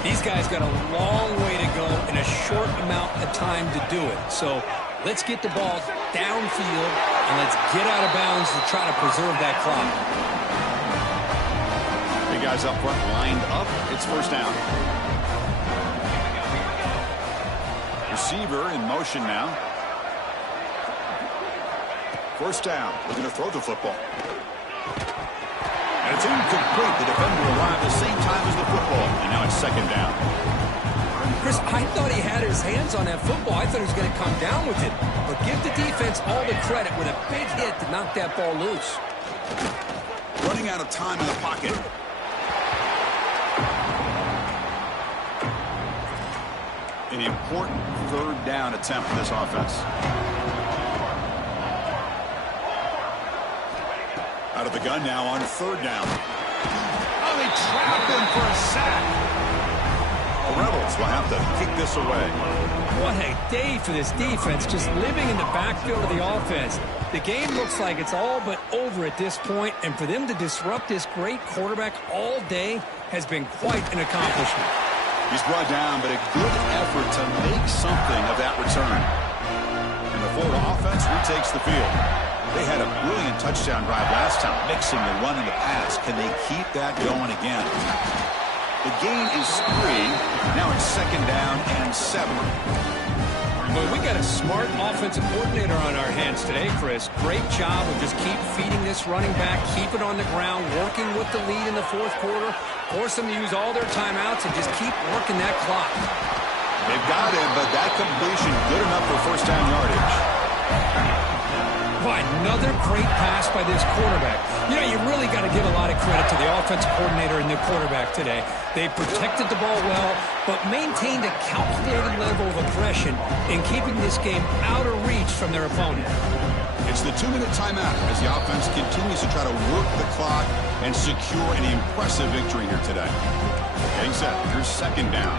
these guys got a long way to go in a short amount of time to do it. So let's get the ball downfield, and let's get out of bounds to try to preserve that clock. Big guys up front lined up. It's first down. Receiver in motion now. First down. We're going to throw the football. And it's incomplete. The defender arrived at the same time as the football. And now it's second down. Chris, I thought he had his hands on that football. I thought he was going to come down with it. But give the defense all the credit with a big hit to knock that ball loose. Running out of time in the pocket. An important third down attempt for this offense. Out of the gun now on third down. Oh, they trapped him for a sack. The Rebels will have to kick this away. What a day for this defense, just living in the backfield of the offense. The game looks like it's all but over at this point, and for them to disrupt this great quarterback all day has been quite an accomplishment. He's brought down, but a good effort to make something of that return. And the Florida offense retakes the field. They had a brilliant touchdown drive last time, mixing the run and the pass. Can they keep that going again? The gain is 3. Now it's second down and 7. Boy, we got a smart offensive coordinator on our hands today, Chris. Great job of just keep feeding this running back, keep it on the ground, working with the lead in the fourth quarter, force them to use all their timeouts, and just keep working that clock. They've got him, but that completion good enough for first down yardage. Boy, another great pass by this quarterback. You know, you really got to give a lot of credit to the offensive coordinator and the quarterback today. They protected the ball well, but maintained a calculated level of aggression in keeping this game out of reach from their opponent. It's the 2-minute timeout as the offense continues to try to work the clock and secure an impressive victory here today. Getting set. Here's second down.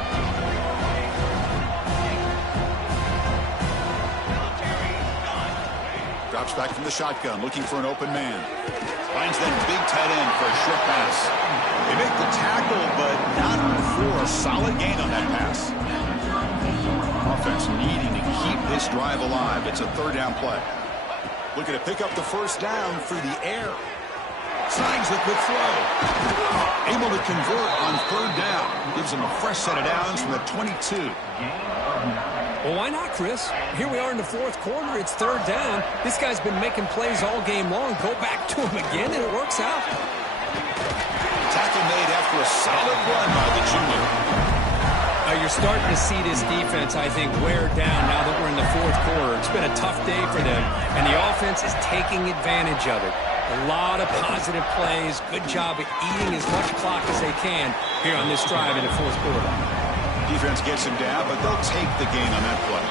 Drops back from the shotgun, looking for an open man. Finds that big tight end for a short pass. They make the tackle, but not for a solid gain on that pass. Offense needing to keep this drive alive. It's a third down play. Looking to pick up the first down through the air. Signs the quick throw. Able to convert on third down. Gives him a fresh set of downs from the 22. Well, why not, Chris? Here we are in the fourth quarter. It's third down. This guy's been making plays all game long. Go back to him again, and it works out. Tackle made after a solid run by the junior. You're starting to see this defense, I think, wear down now that we're in the fourth quarter. It's been a tough day for them, and the offense is taking advantage of it. A lot of positive plays. Good job at eating as much clock as they can here on this drive in the fourth quarter. Defense gets him down, but they'll take the gain on that play.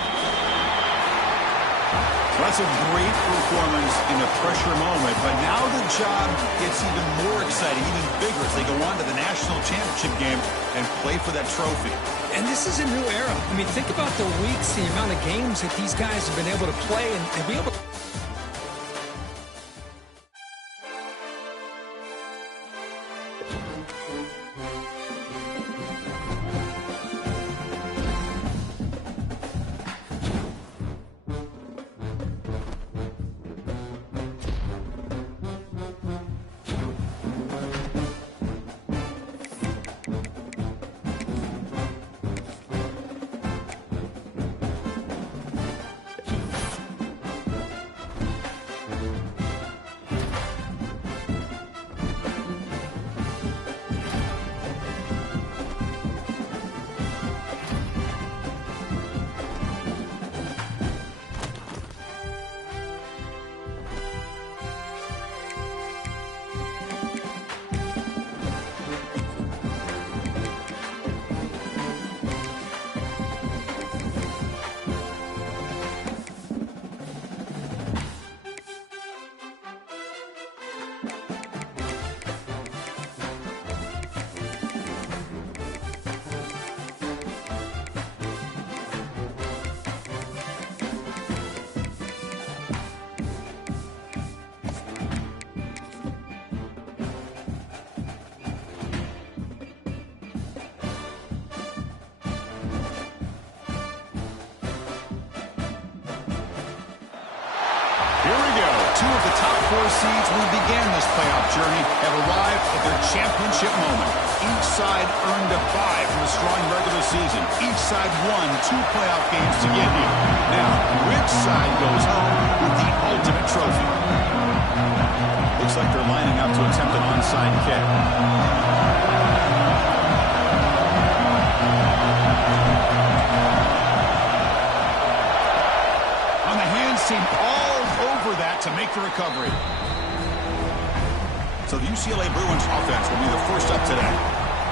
That's a great performance in a pressure moment, but now the job gets even more exciting, even bigger as they go on to the national championship game and play for that trophy. And this is a new era. I mean, think about the weeks, the amount of games that these guys have been able to play and be able to... Here we go. Two of the top four seeds who began this playoff journey have arrived at their championship moment. Each side earned a bye from a strong regular season. Each side won 2 playoff games to get here. Now, which side goes home with the ultimate trophy? Looks like they're lining up to attempt an onside kick. On the hands team, all over that to make the recovery. So the UCLA Bruins offense will be the first up today.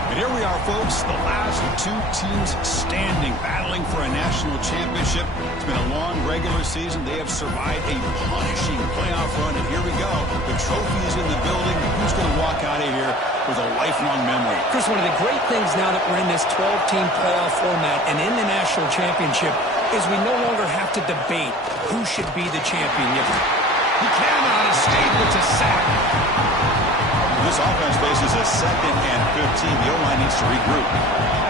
And here we are, folks, the last 2 teams standing, battling for a national championship. It's been a long regular season. They have survived a punishing playoff run, and here we go. The trophy is in the building. Who's going to walk out of here with a lifelong memory? Chris, one of the great things now that we're in this 12-team playoff format and in the national championship is we no longer have to debate who should be the champion. He cannot escape. It's a sack. This offense faces a 2nd and 15. The O-line needs to regroup.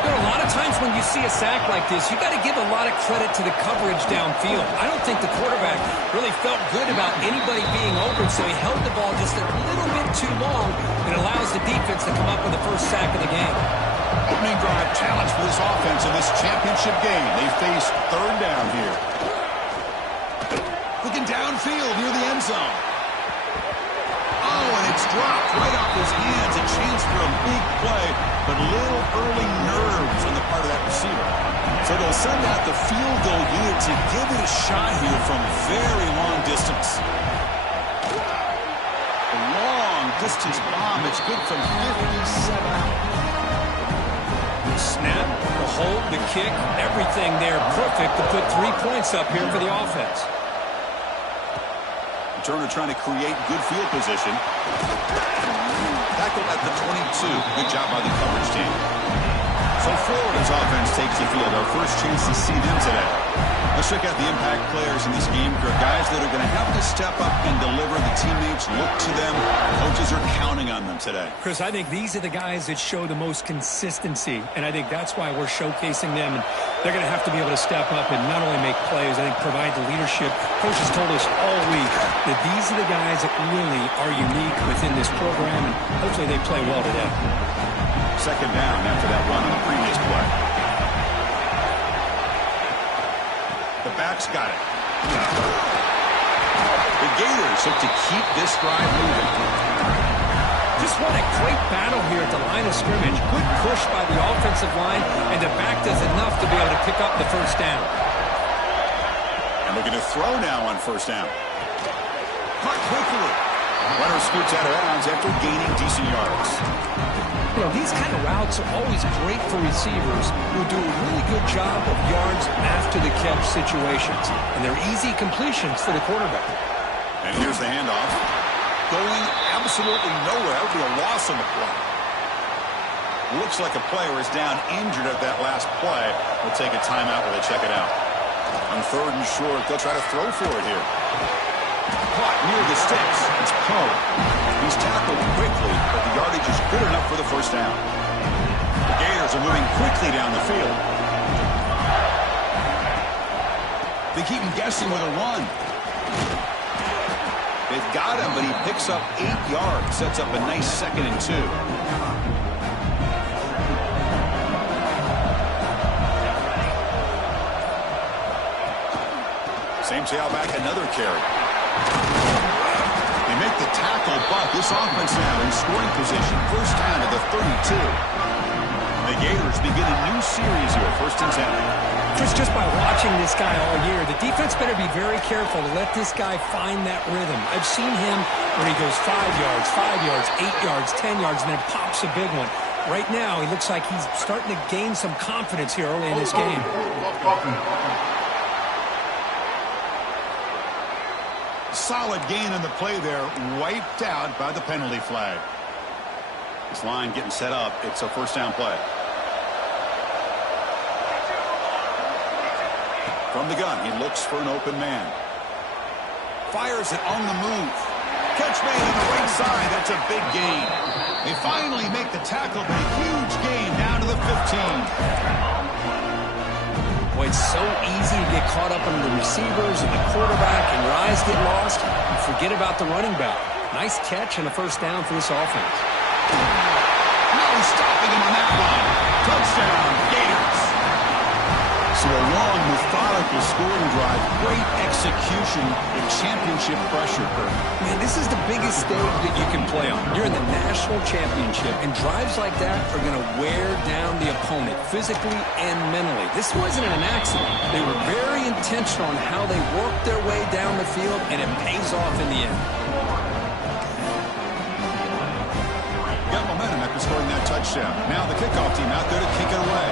There are a lot of times when you see a sack like this, you got to give a lot of credit to the coverage downfield. I don't think the quarterback really felt good about anybody being open, so he held the ball just a little bit too long. It allows the defense to come up with the first sack of the game. Opening drive challenge for this offense in this championship game. They face 3rd down here. Looking downfield near the end zone. Oh, and it's dropped right off his hands. A chance for a big play, but little early nerves on the part of that receiver. So they'll send out the field goal unit to give it a shot here from very long distance. A long distance bomb. It's good from 57 out. The snap, the hold, the kick, everything there perfect to put 3 points up here for the offense. Turner trying to create good field position. Tackled at the 22. Good job by the coverage team. So Florida's offense takes the field. Our first chance to see them today. Let's check out the impact players in this game. There are guys that are going to have to step up and deliver. The teammates look to them. Coaches are counting on them today. Chris, I think these are the guys that show the most consistency, and I think that's why we're showcasing them. And they're going to have to be able to step up and not only make plays, I think provide the leadership. Coaches told us all week that these are the guys that really are unique within this program, and hopefully they play well today. 2nd down after that run on the previous play. The back's got it. The Gators look to keep this drive moving. Just what a great battle here at the line of scrimmage. Good push by the offensive line, and the back does enough to be able to pick up the first down. And looking to throw now on 1st down. Caught quickly. Runner scoots out of bounds after gaining decent yards. You know, these kind of routes are always great for receivers who do a really good job of yards after the catch situations. And they're easy completions for the quarterback. And here's the handoff. Going absolutely nowhere. That would be a loss on the play. Looks like a player is down injured at that last play. We'll take a timeout while they check it out. On 3rd and short, they'll try to throw for it here. Caught near the sticks. It's Poe. He's tackled quickly, but the yardage is good enough for the first down. The Gators are moving quickly down the field. They keep him guessing with a run. They've got him, but he picks up 8 yards. Sets up a nice 2nd and 2. Same tailback, another carry. They make the tackle, but this offense now in scoring position. 1st down to the 32. The Gators begin a new series here, 1st and 10. Just by watching this guy all year, the defense better be very careful to let this guy find that rhythm. I've seen him where he goes 5 yards, 8 yards, 10 yards, and then pops a big one. Right now, he looks like he's starting to gain some confidence here early in this game. Solid gain on the play there, wiped out by the penalty flag. This line getting set up. It's a 1st down play. From the gun, he looks for an open man. Fires it on the move. Catch made on the right side. That's a big gain. They finally make the tackle, but a huge gain down to the 15. Boy, Boy, it's so easy to get caught up on the receivers and the quarterback, and your eyes get lost. You forget about the running back. Nice catch and a first down for this offense. No stopping him on that one. Touchdown, Gators. So a long, methodical scoring drive. Great execution with championship pressure. Man, this is the biggest stage that you can play on. You're in the national championship, and drives like that are going to wear down the opponent physically and mentally. This wasn't an accident. They were very intentional on how they worked their way down the field, and it pays off in the end. Got momentum after scoring that touchdown. Now the kickoff team out there to kick it away.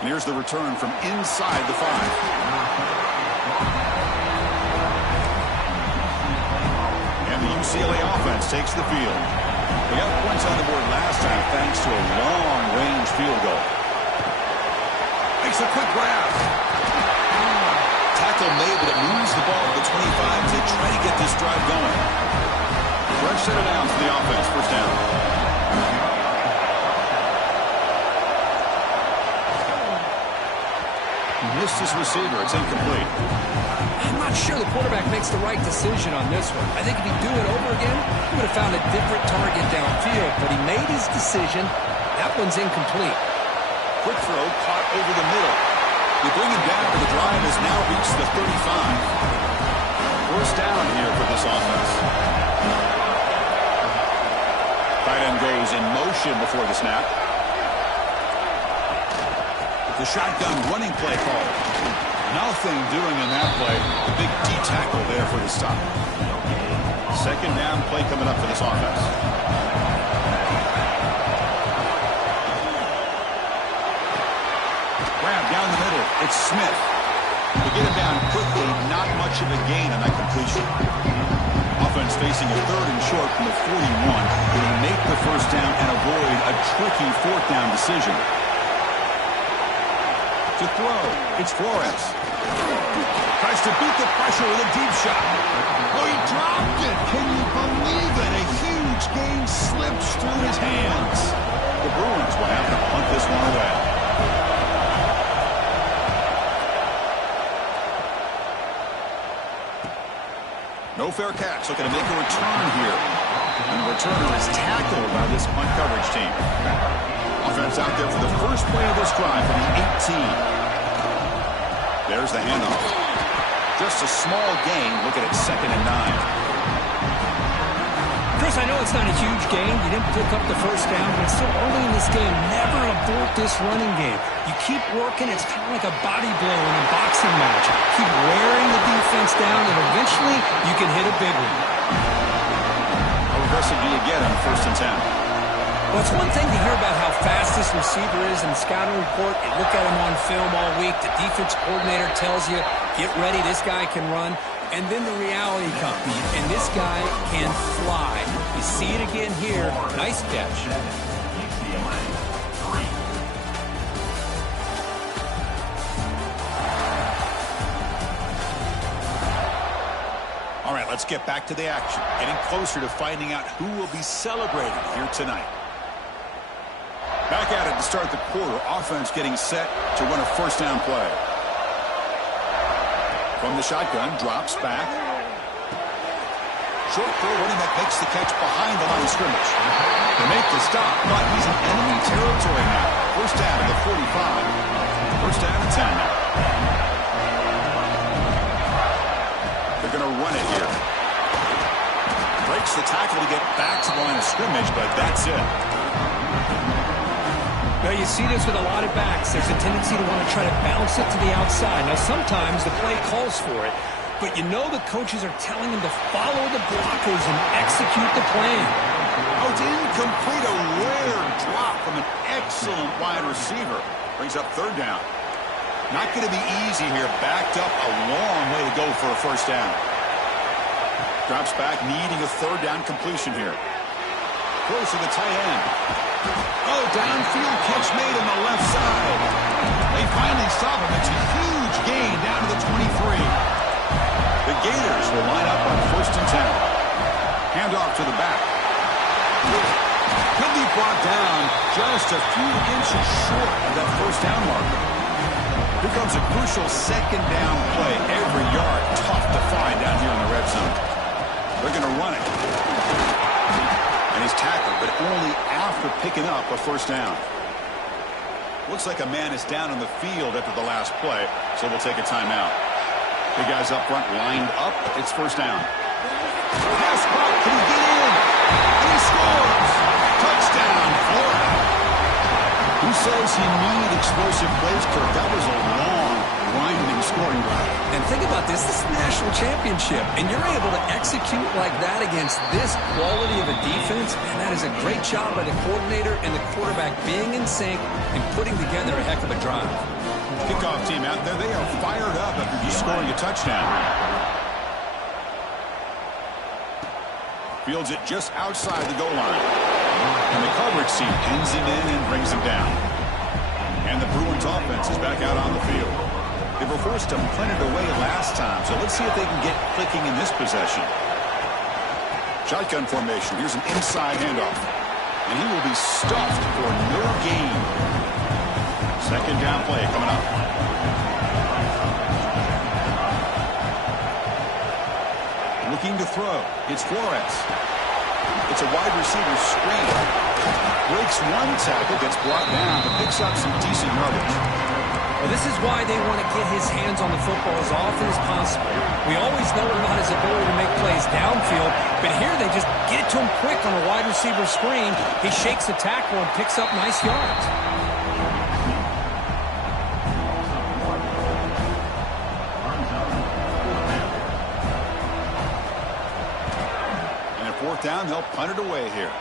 And here's the return from inside the 5. And the UCLA offense takes the field. They got points on the board last time thanks to a long-range field goal. Makes a quick grab. Tackle made, but it moves the ball to the 25 to try to get this drive going. Fresh set of downs for the offense. First down. Missed his receiver. It's incomplete. I'm not sure the quarterback makes the right decision on this one. I think if he'd do it over again, he would have found a different target downfield, but he made his decision. That one's incomplete. Quick throw caught over the middle. They bring him down, but the drive has now reached the 35. First down here for this offense. Tight end goes in motion before the snap. The shotgun running play called. Nothing doing in that play. The big D tackle there for the stop. Second down play coming up for this offense. Grab down the middle. It's Smith. To get him down quickly, not much of a gain on that completion. Offense facing a third and short from the 41. Will he make the first down and avoid a tricky fourth down decision? To throw, it's Flores. Tries to beat the pressure with a deep shot. Oh, he dropped it. Can you believe it? A huge gain slips through his hands. The Bruins will have to punt this one away. No fair catch. Looking to make a return here. And the returner is tackled by this punt coverage team. Offense out there for the first play of this drive for the 18. There's the handoff. Just a small gain. Looking at 2nd and 9. Chris, I know it's not a huge gain. You didn't pick up the first down, but it's still early in this game. Never abort this running game. You keep working. It's kind of like a body blow in a boxing match. Keep wearing the defense down, and eventually you can hit a big one. How aggressive do you get on 1st and 10? Well, it's one thing to hear about how fast this receiver is in the scouting report. You look at him on film all week. The defense coordinator tells you, get ready, this guy can run. And then the reality comes, and this guy can fly. You see it again here. Nice catch. All right, let's get back to the action. Getting closer to finding out who will be celebrated here tonight. Back at it to start the quarter. Offense getting set to run a first down play. From the shotgun, drops back. Short throw, running back makes the catch behind the line of scrimmage. They make the stop, but he's in enemy territory now. First down at the 45. First down at 10 now. They're going to run it here. Breaks the tackle to get back to the line of scrimmage, but that's it. Well, you see this with a lot of backs. There's a tendency to want to try to bounce it to the outside. Now, sometimes the play calls for it, but you know the coaches are telling them to follow the blockers and execute the plan. Oh, it's incomplete. A rare drop from an excellent wide receiver. Brings up third down. Not going to be easy here. Backed up a long way to go for a first down. Drops back, needing a third down completion here. Close to the tight end. Oh, downfield catch made on the left side. They finally stop him. It's a huge gain down to the 23. The Gators will line up on 1st and 10. Hand off to the back. Could be brought down just a few inches short of that first down marker. Here comes a crucial second down play. Every yard tough to find down here in the red zone. They're going to run it. And he's tackled, but only after picking up a first down. Looks like a man is down on the field after the last play, so we'll take a timeout. The guys up front lined up. It's first down. Pass caught. Can he get in? And he scores. Touchdown, Florida. Who says you need explosive plays, Kirk? That was a long, winding scoring drive. And think about this. This is a national championship, and you're able to execute like that against this quality of a defense, and that is a great job by the coordinator and the quarterback being in sync and putting together a heck of a drive. Kickoff team out there. They are fired up after just scoring a touchdown. Fields it just outside the goal line. And the coverage team pins him in and brings him down. And the Bruins offense is back out on the field. They were forced to punt it away last time, so let's see if they can get clicking in this possession. Shotgun formation. Here's an inside handoff. And he will be stuffed for no gain. Second down play coming up. Looking to throw. It's Flores. It's a wide receiver screen. Breaks one tackle, gets brought down, but picks up some decent yardage. Well, this is why they want to get his hands on the football as often as possible. We always know about his ability to make plays downfield, but here they just get it to him quick on a wide receiver screen. He shakes the tackle and picks up nice yards. And at fourth down, they'll punt it away here.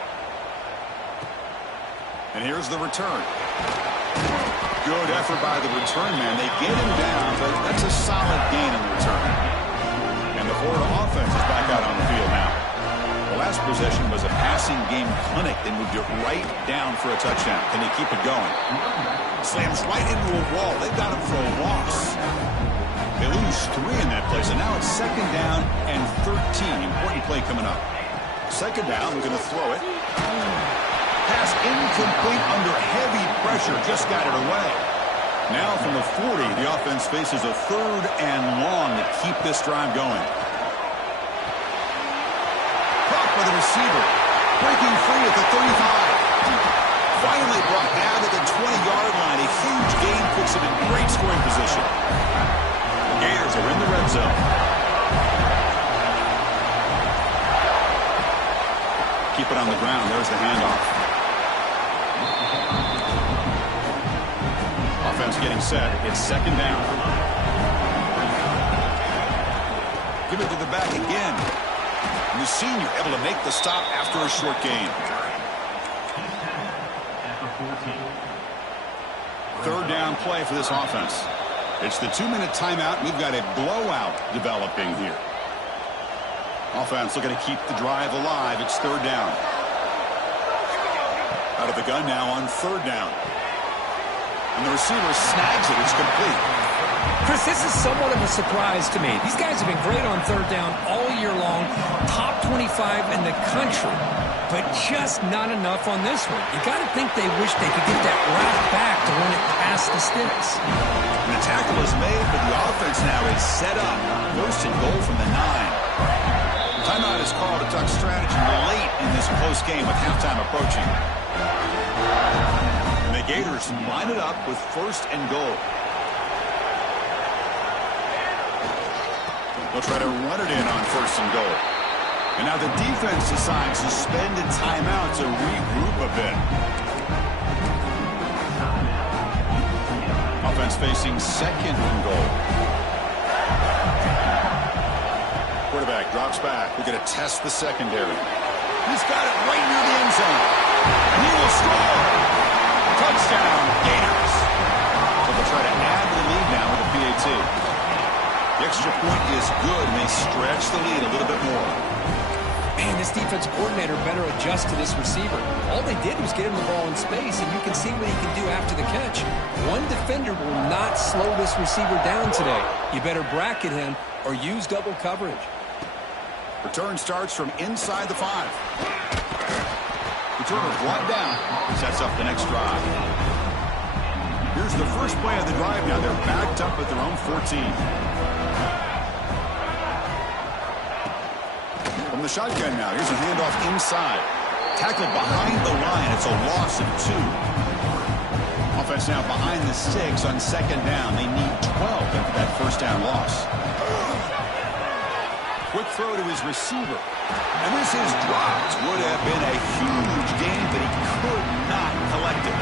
And here's the return. Good effort by the return man. They get him down, but that's a solid gain in the return. And the Florida offense is back out on the field now. The last possession was a passing game clinic. They moved it right down for a touchdown. Can they keep it going? Slams right into a wall. They've got him for a loss. They lose 3 in that play, so now it's second down and 13. Important play coming up. Second down, we're going to throw it. Pass incomplete under heavy pressure. Just got it away. Now from the 40, the offense faces a third and long to keep this drive going. Caught by the receiver. Breaking free at the 35. Finally brought down to the 20-yard line. A huge gain puts him in great scoring position. The Gators are in the red zone. Keep it on the ground. There's the handoff. Offense getting set. It's second down. Give it to the back again. And the senior able to make the stop after a short gain. Third down play for this offense. It's the 2-minute timeout. We've got a blowout developing here. Offense looking to keep the drive alive. It's third down. Out of the gun now on third down. And the receiver snags it. It's complete. Chris, this is somewhat of a surprise to me. These guys have been great on third down all year long. Top 25 in the country. But just not enough on this one. You got to think they wish they could get that route back to run it past the sticks. And the tackle is made, but the offense now is set up. First and goal from the 9. Timeout is called to talk strategy late in this close game with halftime approaching. And the Gators line it up with first and goal. They'll try to run it in on first and goal. And now the defense decides to spend a timeout to regroup a bit. Offense facing second and goal. Quarterback drops back. We're going to test the secondary. He's got it right near the end zone. And he will score. Touchdown, Gators. So they'll try to add the lead now with a PAT. The extra point is good, and they stretch the lead a little bit more. Man, this defense coordinator better adjust to this receiver. All they did was get him the ball in space, and you can see what he can do after the catch. One defender will not slow this receiver down today. You better bracket him or use double coverage. Return starts from inside the 5. Returner brought down. Sets up the next drive. Here's the first play of the drive now. They're backed up at their own 14. From the shotgun now. Here's a handoff inside. Tackled behind the line. It's a loss of 2. Offense now behind the 6 on second down. They need 12 after that first down loss. Quick throw to his receiver. And this is dropped. Would have been a huge gain, but he could not collect it.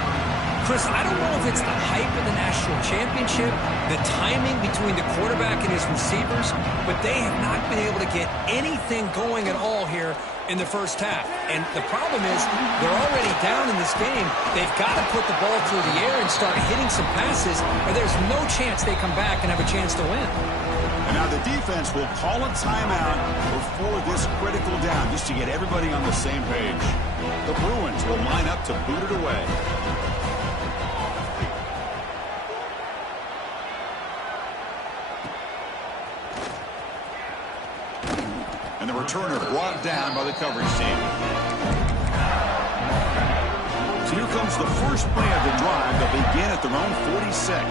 Chris, I don't know if it's the hype of the national championship, the timing between the quarterback and his receivers, but they have not been able to get anything going at all here in the first half. And the problem is they're already down in this game. They've got to put the ball through the air and start hitting some passes, or there's no chance they come back and have a chance to win. And now the defense will call a timeout before this critical down, just to get everybody on the same page. The Bruins will line up to boot it away. And the returner brought down by the coverage team. So here comes the first play of the drive. They'll begin at their own 46.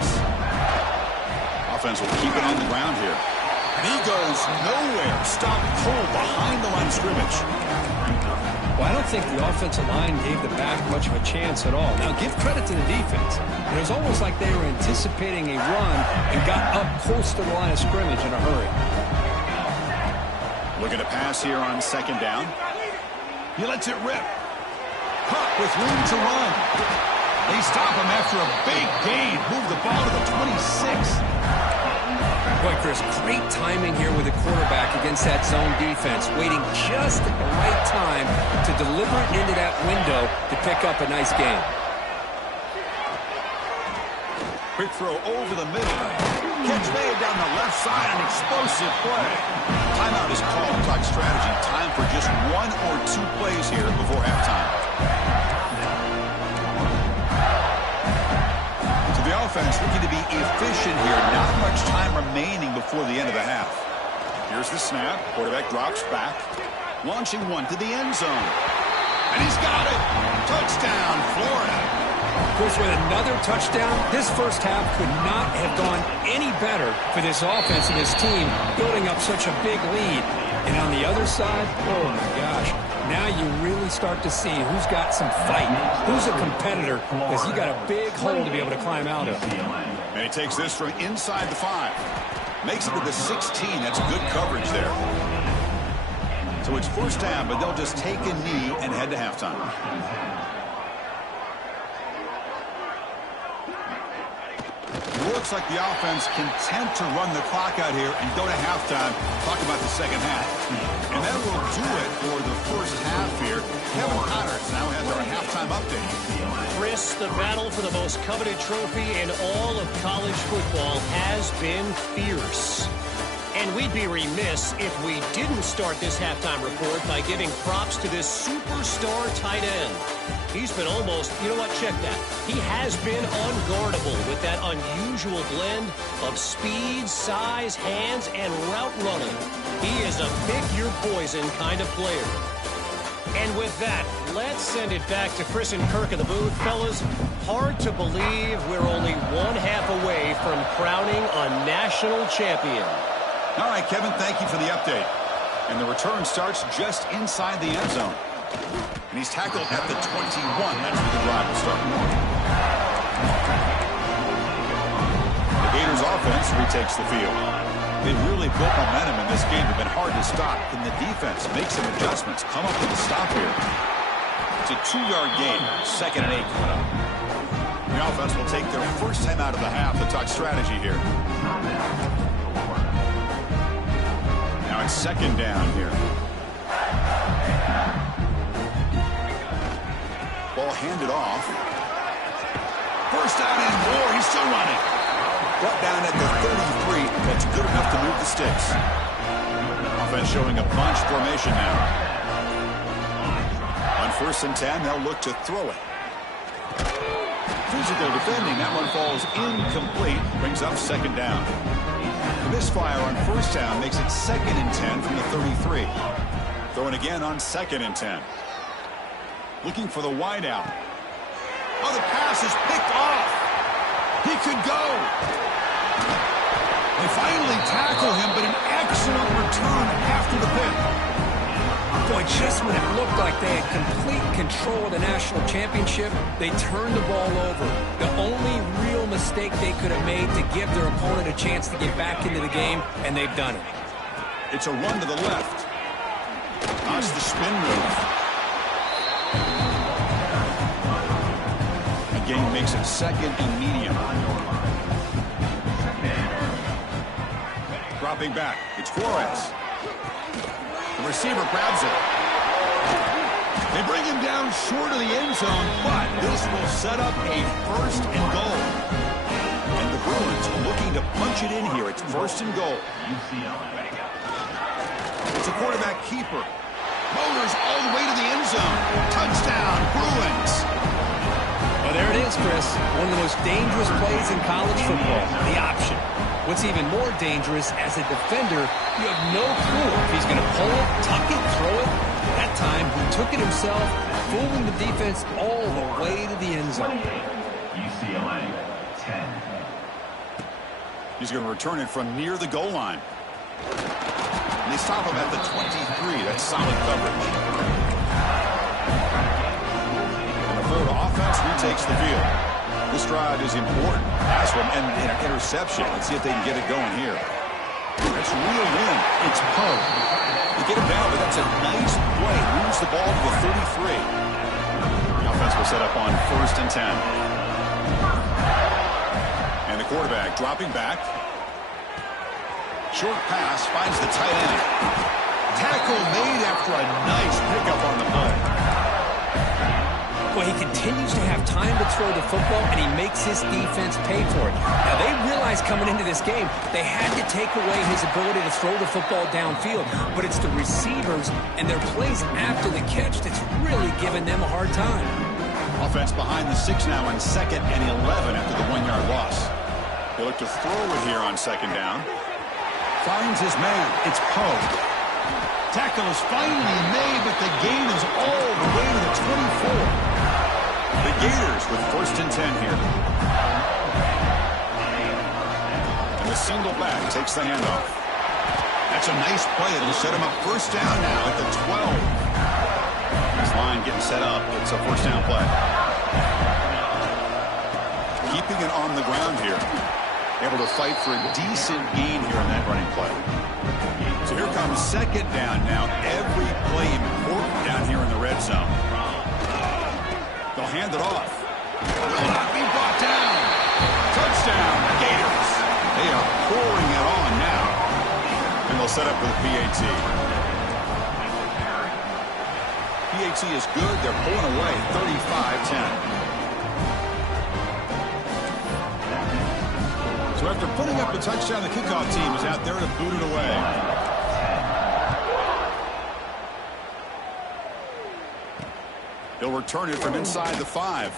Offense will keep it on the ground here. And he goes nowhere. Stopped cold behind the line of scrimmage. Well, I don't think the offensive line gave the back much of a chance at all. Now, give credit to the defense. It was almost like they were anticipating a run and got up close to the line of scrimmage in a hurry. Looking to pass here on second down. He lets it rip. Puck with room to run. They stop him after a big gain. Move the ball to the 26. Boy, Chris, great timing here with the quarterback against that zone defense, waiting just at the right time to deliver it into that window to pick up a nice gain. Quick throw over the middle. Catch made down the left side, an explosive play. Timeout is called. Talk strategy. Time for just 1 or 2 plays here before halftime. The offense looking to be efficient here. Not much time remaining before the end of the half. Here's the snap. Quarterback drops back. Launching one to the end zone. And he's got it. Touchdown, Florida. Chris, with another touchdown, this first half could not have gone any better for this offense and this team, building up such a big lead. And on the other side, oh my gosh, now you really start to see who's got some fight, who's a competitor, because you got a big hole to be able to climb out of. And he takes this from inside the 5. Makes it to the 16. That's good coverage there. So it's first down, but they'll just take a knee and head to halftime. Looks like the offense content to run the clock out here and go to halftime. Talk about the second half. And that will do it for the first half here. Kevin Connors now has our halftime update. Chris, the battle for the most coveted trophy in all of college football has been fierce. And we'd be remiss if we didn't start this halftime report by giving props to this superstar tight end. He's been almost, you know what, check that. He has been unguardable with that unusual blend of speed, size, hands, and route running. He is a pick-your-poison kind of player. And with that, let's send it back to Chris and Kirk in the booth. Fellas, hard to believe we're only 1/2 away from crowning a national champion. All right, Kevin, thank you for the update. And the return starts just inside the end zone. And he's tackled at the 21. That's where the drive will start. The Gators offense retakes the field. They've really built momentum in this game. They've been hard to stop. Can the defense make some adjustments? Come up with a stop here. It's a 2-yard gain. 2nd and 8 coming up. The offense will take their first time out of the half to talk strategy here. Now it's 2nd down here. Ball handed off. First down and more. He's still running. Brought down at the 33. That's good enough to move the sticks. Offense showing a bunch formation now. On 1st and 10, they'll look to throw it. Physical defending. That one falls incomplete. Brings up 2nd down. misfire on first down makes it 2nd and 10 from the 33. Throwing again on 2nd and 10. Looking for the wide out. Oh, the pass is picked off. He could go. They finally tackle him, but an excellent return after the pick. Boy, just when it looked like they had complete control of the national championship, they turned the ball over. The only real mistake they could have made to give their opponent a chance to get back into the game, and they've done it. It's a run to the left. That's the spin move. The gain makes it 2nd and medium. Dropping back. It's Flores. The receiver grabs it. They bring him down short of the end zone, but this will set up a 1st and goal. And the Bruins are looking to punch it in here. It's 1st and goal. It's a quarterback keeper. Motors all the way to the end zone. Touchdown, Bruins. Well, there it is, Chris. One of the most dangerous plays in college football, the option. What's even more dangerous, as a defender, you have no clue if he's going to pull it, tuck it, throw it. That time, he took it himself, fooling the defense all the way to the end zone. UCLA, 10. He's going to return it from near the goal line. And they stop him at the 23. That's solid coverage. And the Florida offense retakes the field. This drive is important. Pass from an interception. Let's see if they can get it going here. That's reeled in. It's Poe. They get him down, but that's a nice play. Moves the ball to the 33. The offense will set up on 1st and 10. And the quarterback dropping back. Short pass finds the tight end. Tackle made after a nice pickup on the play. Well, he continues to have time to throw the football, and he makes his defense pay for it. Now, they realized coming into this game they had to take away his ability to throw the football downfield, but it's the receivers and their plays after the catch that's really giving them a hard time. Offense behind the 6 now on 2nd and 11 after the 1-yard loss. They look to throw it here on 2nd down. Finds his man. It's Poe. Tackle is finally made, but the gain is all the way to the 24. The Gators with 1st and 10 here. And the single back takes the handoff. That's a nice play. It'll set him up 1st down now at the 12. This line getting set up. It's a 1st down play. Keeping it on the ground here. Able to fight for a decent gain here on that running play. So here comes 2nd down now. Every play important down here in the red zone. They'll hand it off. Will not be brought down. Touchdown, Gators. They are pouring it on now. And they'll set up with PAT. PAT is good. They're pulling away 35-10. So after putting up a touchdown, the kickoff team is out there to boot it away. He'll return it from inside the 5.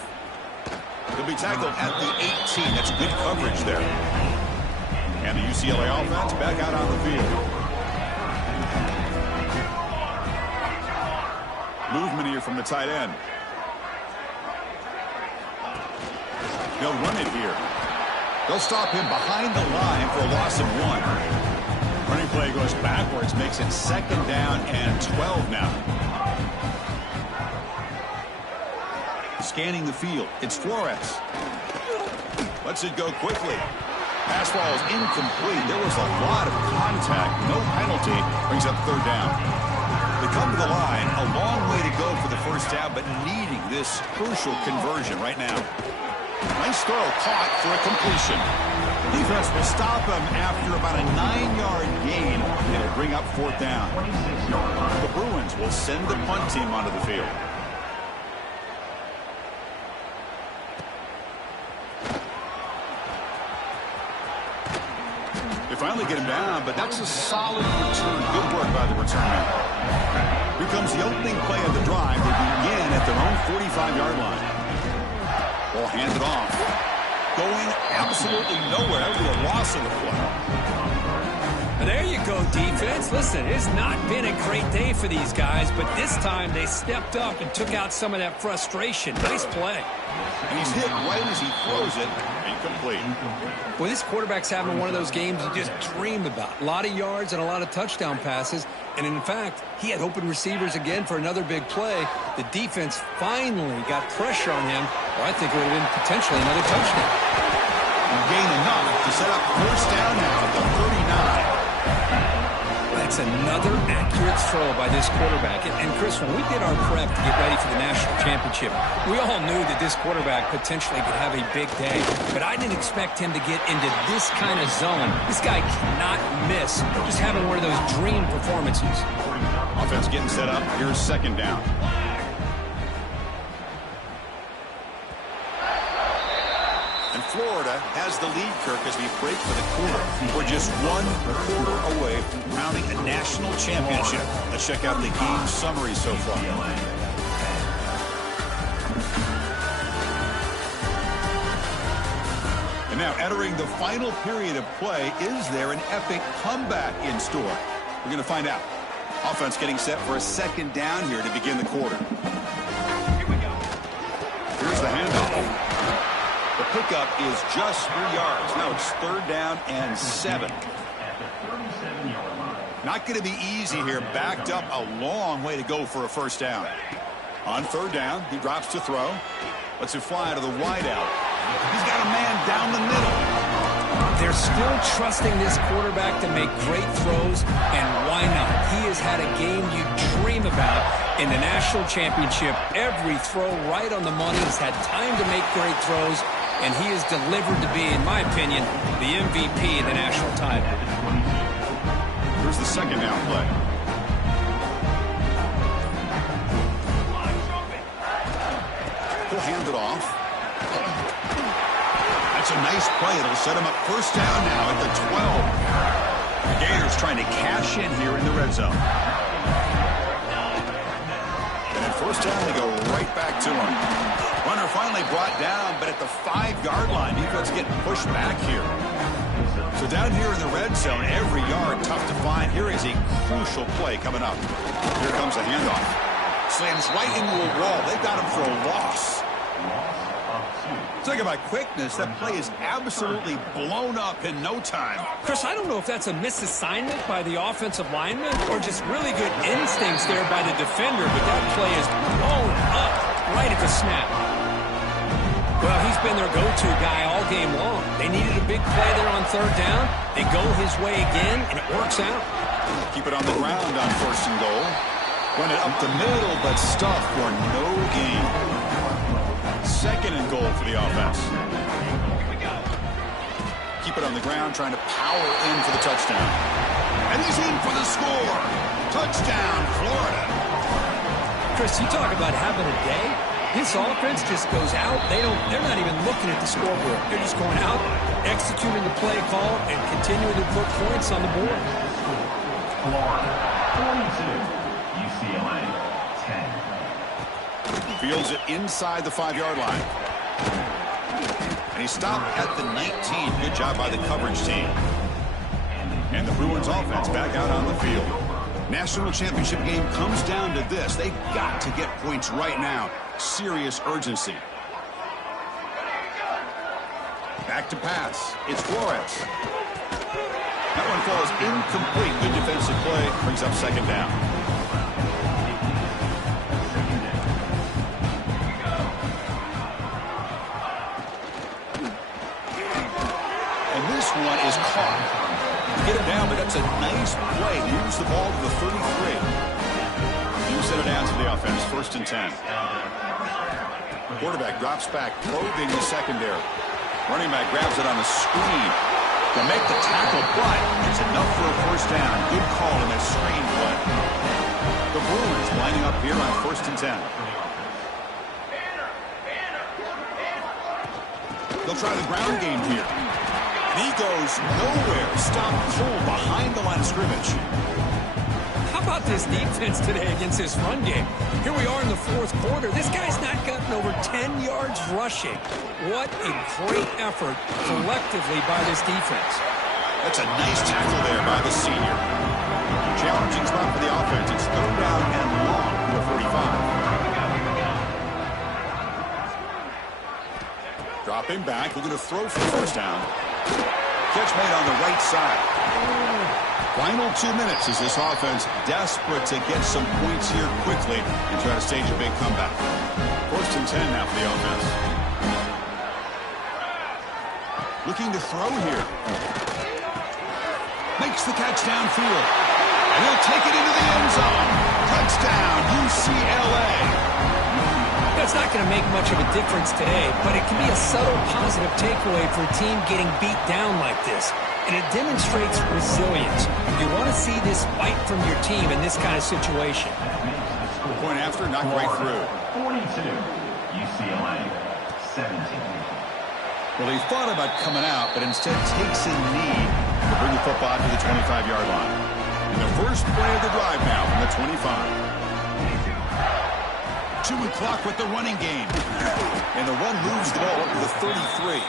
He'll be tackled at the 18. That's good coverage there. And the UCLA offense back out on the field. Movement here from the tight end. They'll run it here. They'll stop him behind the line for a loss of 1. Running play goes backwards, makes it 2nd down and 12 now. Scanning the field. It's Flores. Lets it go quickly. Pass ball is incomplete. There was a lot of contact. No penalty. Brings up 3rd down. They come to the line. A long way to go for the 1st down, but needing this crucial conversion right now. Nice throw caught for a completion. Defense will stop him after about a 9-yard gain. It'll bring up 4th down. The Bruins will send the punt team onto the field. They finally get him down, but that's a solid return. Good work by the return man. Here comes the opening play of the drive. They begin at their own 45-yard line. Ball handed off. Going absolutely nowhere. That would be a loss of the play. There you go, defense. Listen, it's not been a great day for these guys, but this time they stepped up and took out some of that frustration. Nice play. And he's hit right as he throws it. Incomplete. Well, this quarterback's having one of those games you just dream about. A lot of yards and a lot of touchdown passes. And in fact, he had open receivers again for another big play. The defense finally got pressure on him, or I think it would have been potentially another touchdown. Gain enough to set up first down now at the 39. That's another accurate throw by this quarterback. And Chris, when we did our prep to get ready for the national championship, we all knew that this quarterback potentially could have a big day. But I didn't expect him to get into this kind of zone. This guy cannot miss. Just having one of those dream performances. Offense getting set up. Here's second down. And Florida has the lead, Kirk, as we break for the quarter. We're just one quarter away from crowning a national championship. Let's check out the game summary so far. And now entering the final period of play, is there an epic comeback in store? We're going to find out. Offense getting set for a second down here to begin the quarter. Here's the handoff. The pickup is just 3 yards. Now it's third down and 7. Not going to be easy here. Backed up a long way to go for a first down. On third down, he drops to throw. Lets it fly to the wideout. He's got a man down the middle. They're still trusting this quarterback to make great throws, and why not? He has had a game you dream about in the national championship. Every throw right on the money. He's had time to make great throws, and he is delivered to be, in my opinion, the MVP of the national title. Here's the second down play. He'll hand it off. That's a nice play. It'll set him up first down now at the 12. The Gators trying to cash in here in the red zone. And at first down, they go right back to him. Runner finally brought down, but at the 5-yard line, defense getting pushed back here. So down here in the red zone, every yard tough to find. Here is a crucial play coming up. Here comes the handoff. Slams right into a wall. They've got him for a loss. Talk about quickness. That play is absolutely blown up in no time. Chris, I don't know if that's a misassignment by the offensive lineman or just really good instincts there by the defender, but that play is blown up right at the snap. Well, he's been their go-to guy all game long. They needed a big play there on third down. They go his way again, and it works out. Keep it on the ground on first and goal. Run it up the middle, but stuff for no gain. Second and goal for the offense. Keep it on the ground, trying to power in for the touchdown. And he's in for the score. Touchdown, Florida. Chris, you talk about having a day. This offense just goes out. They're not even looking at the scoreboard. They're just going out, executing the play call, and continuing to put points on the board. Florida 42, UCLA 10. Fields it inside the 5-yard line. And he stopped at the 19. Good job by the coverage team. And the Bruins offense back out on the field. National championship game comes down to this. They've got to get points right now. Serious urgency. Back to pass. It's Flores. That one falls incomplete. Good defensive play. Brings up second down. And this one is caught. Get it down, but that's a nice play. Moves the ball to the 33. You set it down to the offense. First and 10. Quarterback drops back, probing the secondary. Running back grabs it on the screen to make the tackle, but it's enough for a first down. Good call in that screen play. The Bruins lining up here on first and 10. They'll try the ground game here. And he goes nowhere. Stop cold behind the line of scrimmage. How about this defense today against this run game? Here we are in the fourth quarter. This guy's not gotten over 10 yards rushing. What a great effort collectively by this defense. That's a nice tackle there by the senior. Challenging spot for the offense. It's third down and long to the 45. Dropping back, looking to throw for the first down. Catch made on the right side. Final 2 minutes as this offense desperate to get some points here quickly and try to stage a big comeback. First and 10 now for the offense. Looking to throw here. Makes the catch downfield. And he'll take it into the end zone. Touchdown, UCLA. It's not going to make much of a difference today, but it can be a subtle positive takeaway for a team getting beat down like this. And it demonstrates resilience. You want to see this fight from your team in this kind of situation. Point after, knocked right through. 42, UCLA, 17. Well, he thought about coming out, but instead takes a knee to bring the football to the 25-yard line. And the first play of the drive now from the 25. 2 o'clock with the running game. And the run moves the ball up to the 33.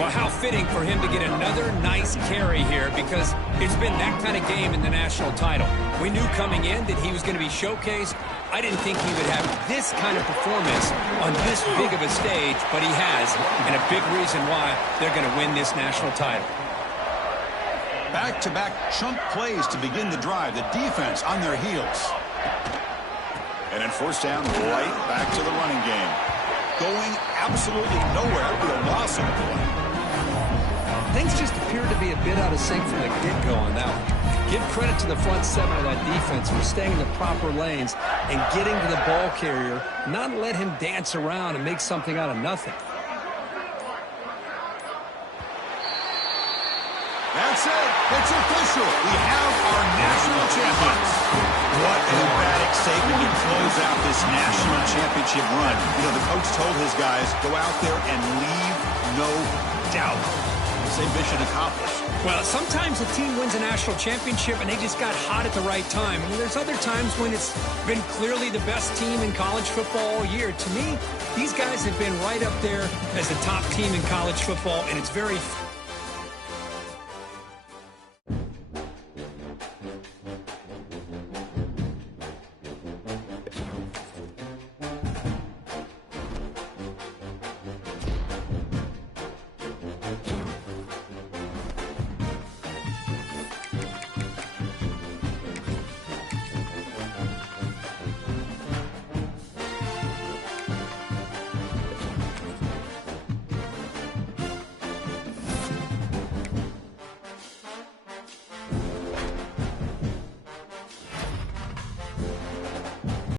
Well, how fitting for him to get another nice carry here, because it's been that kind of game in the national title. We knew coming in that he was going to be showcased. I didn't think he would have this kind of performance on this big of a stage, but he has, and a big reason why they're going to win this national title. Back-to-back chunk plays to begin the drive. The defense on their heels. And then first down, right back to the running game. Going absolutely nowhere. That would be a loss of the play. Things just appear to be a bit out of sync from the get-go on that one. Give credit to the front seven of that defense for staying in the proper lanes and getting to the ball carrier, not let him dance around and make something out of nothing. That's it. It's official. We have our national champions. What an emphatic statement to close out this national championship run. You know, the coach told his guys, go out there and leave no doubt. Same mission accomplished. Well, sometimes a team wins a national championship and they just got hot at the right time. And there's other times when it's been clearly the best team in college football all year. To me, these guys have been right up there as the top team in college football, and it's very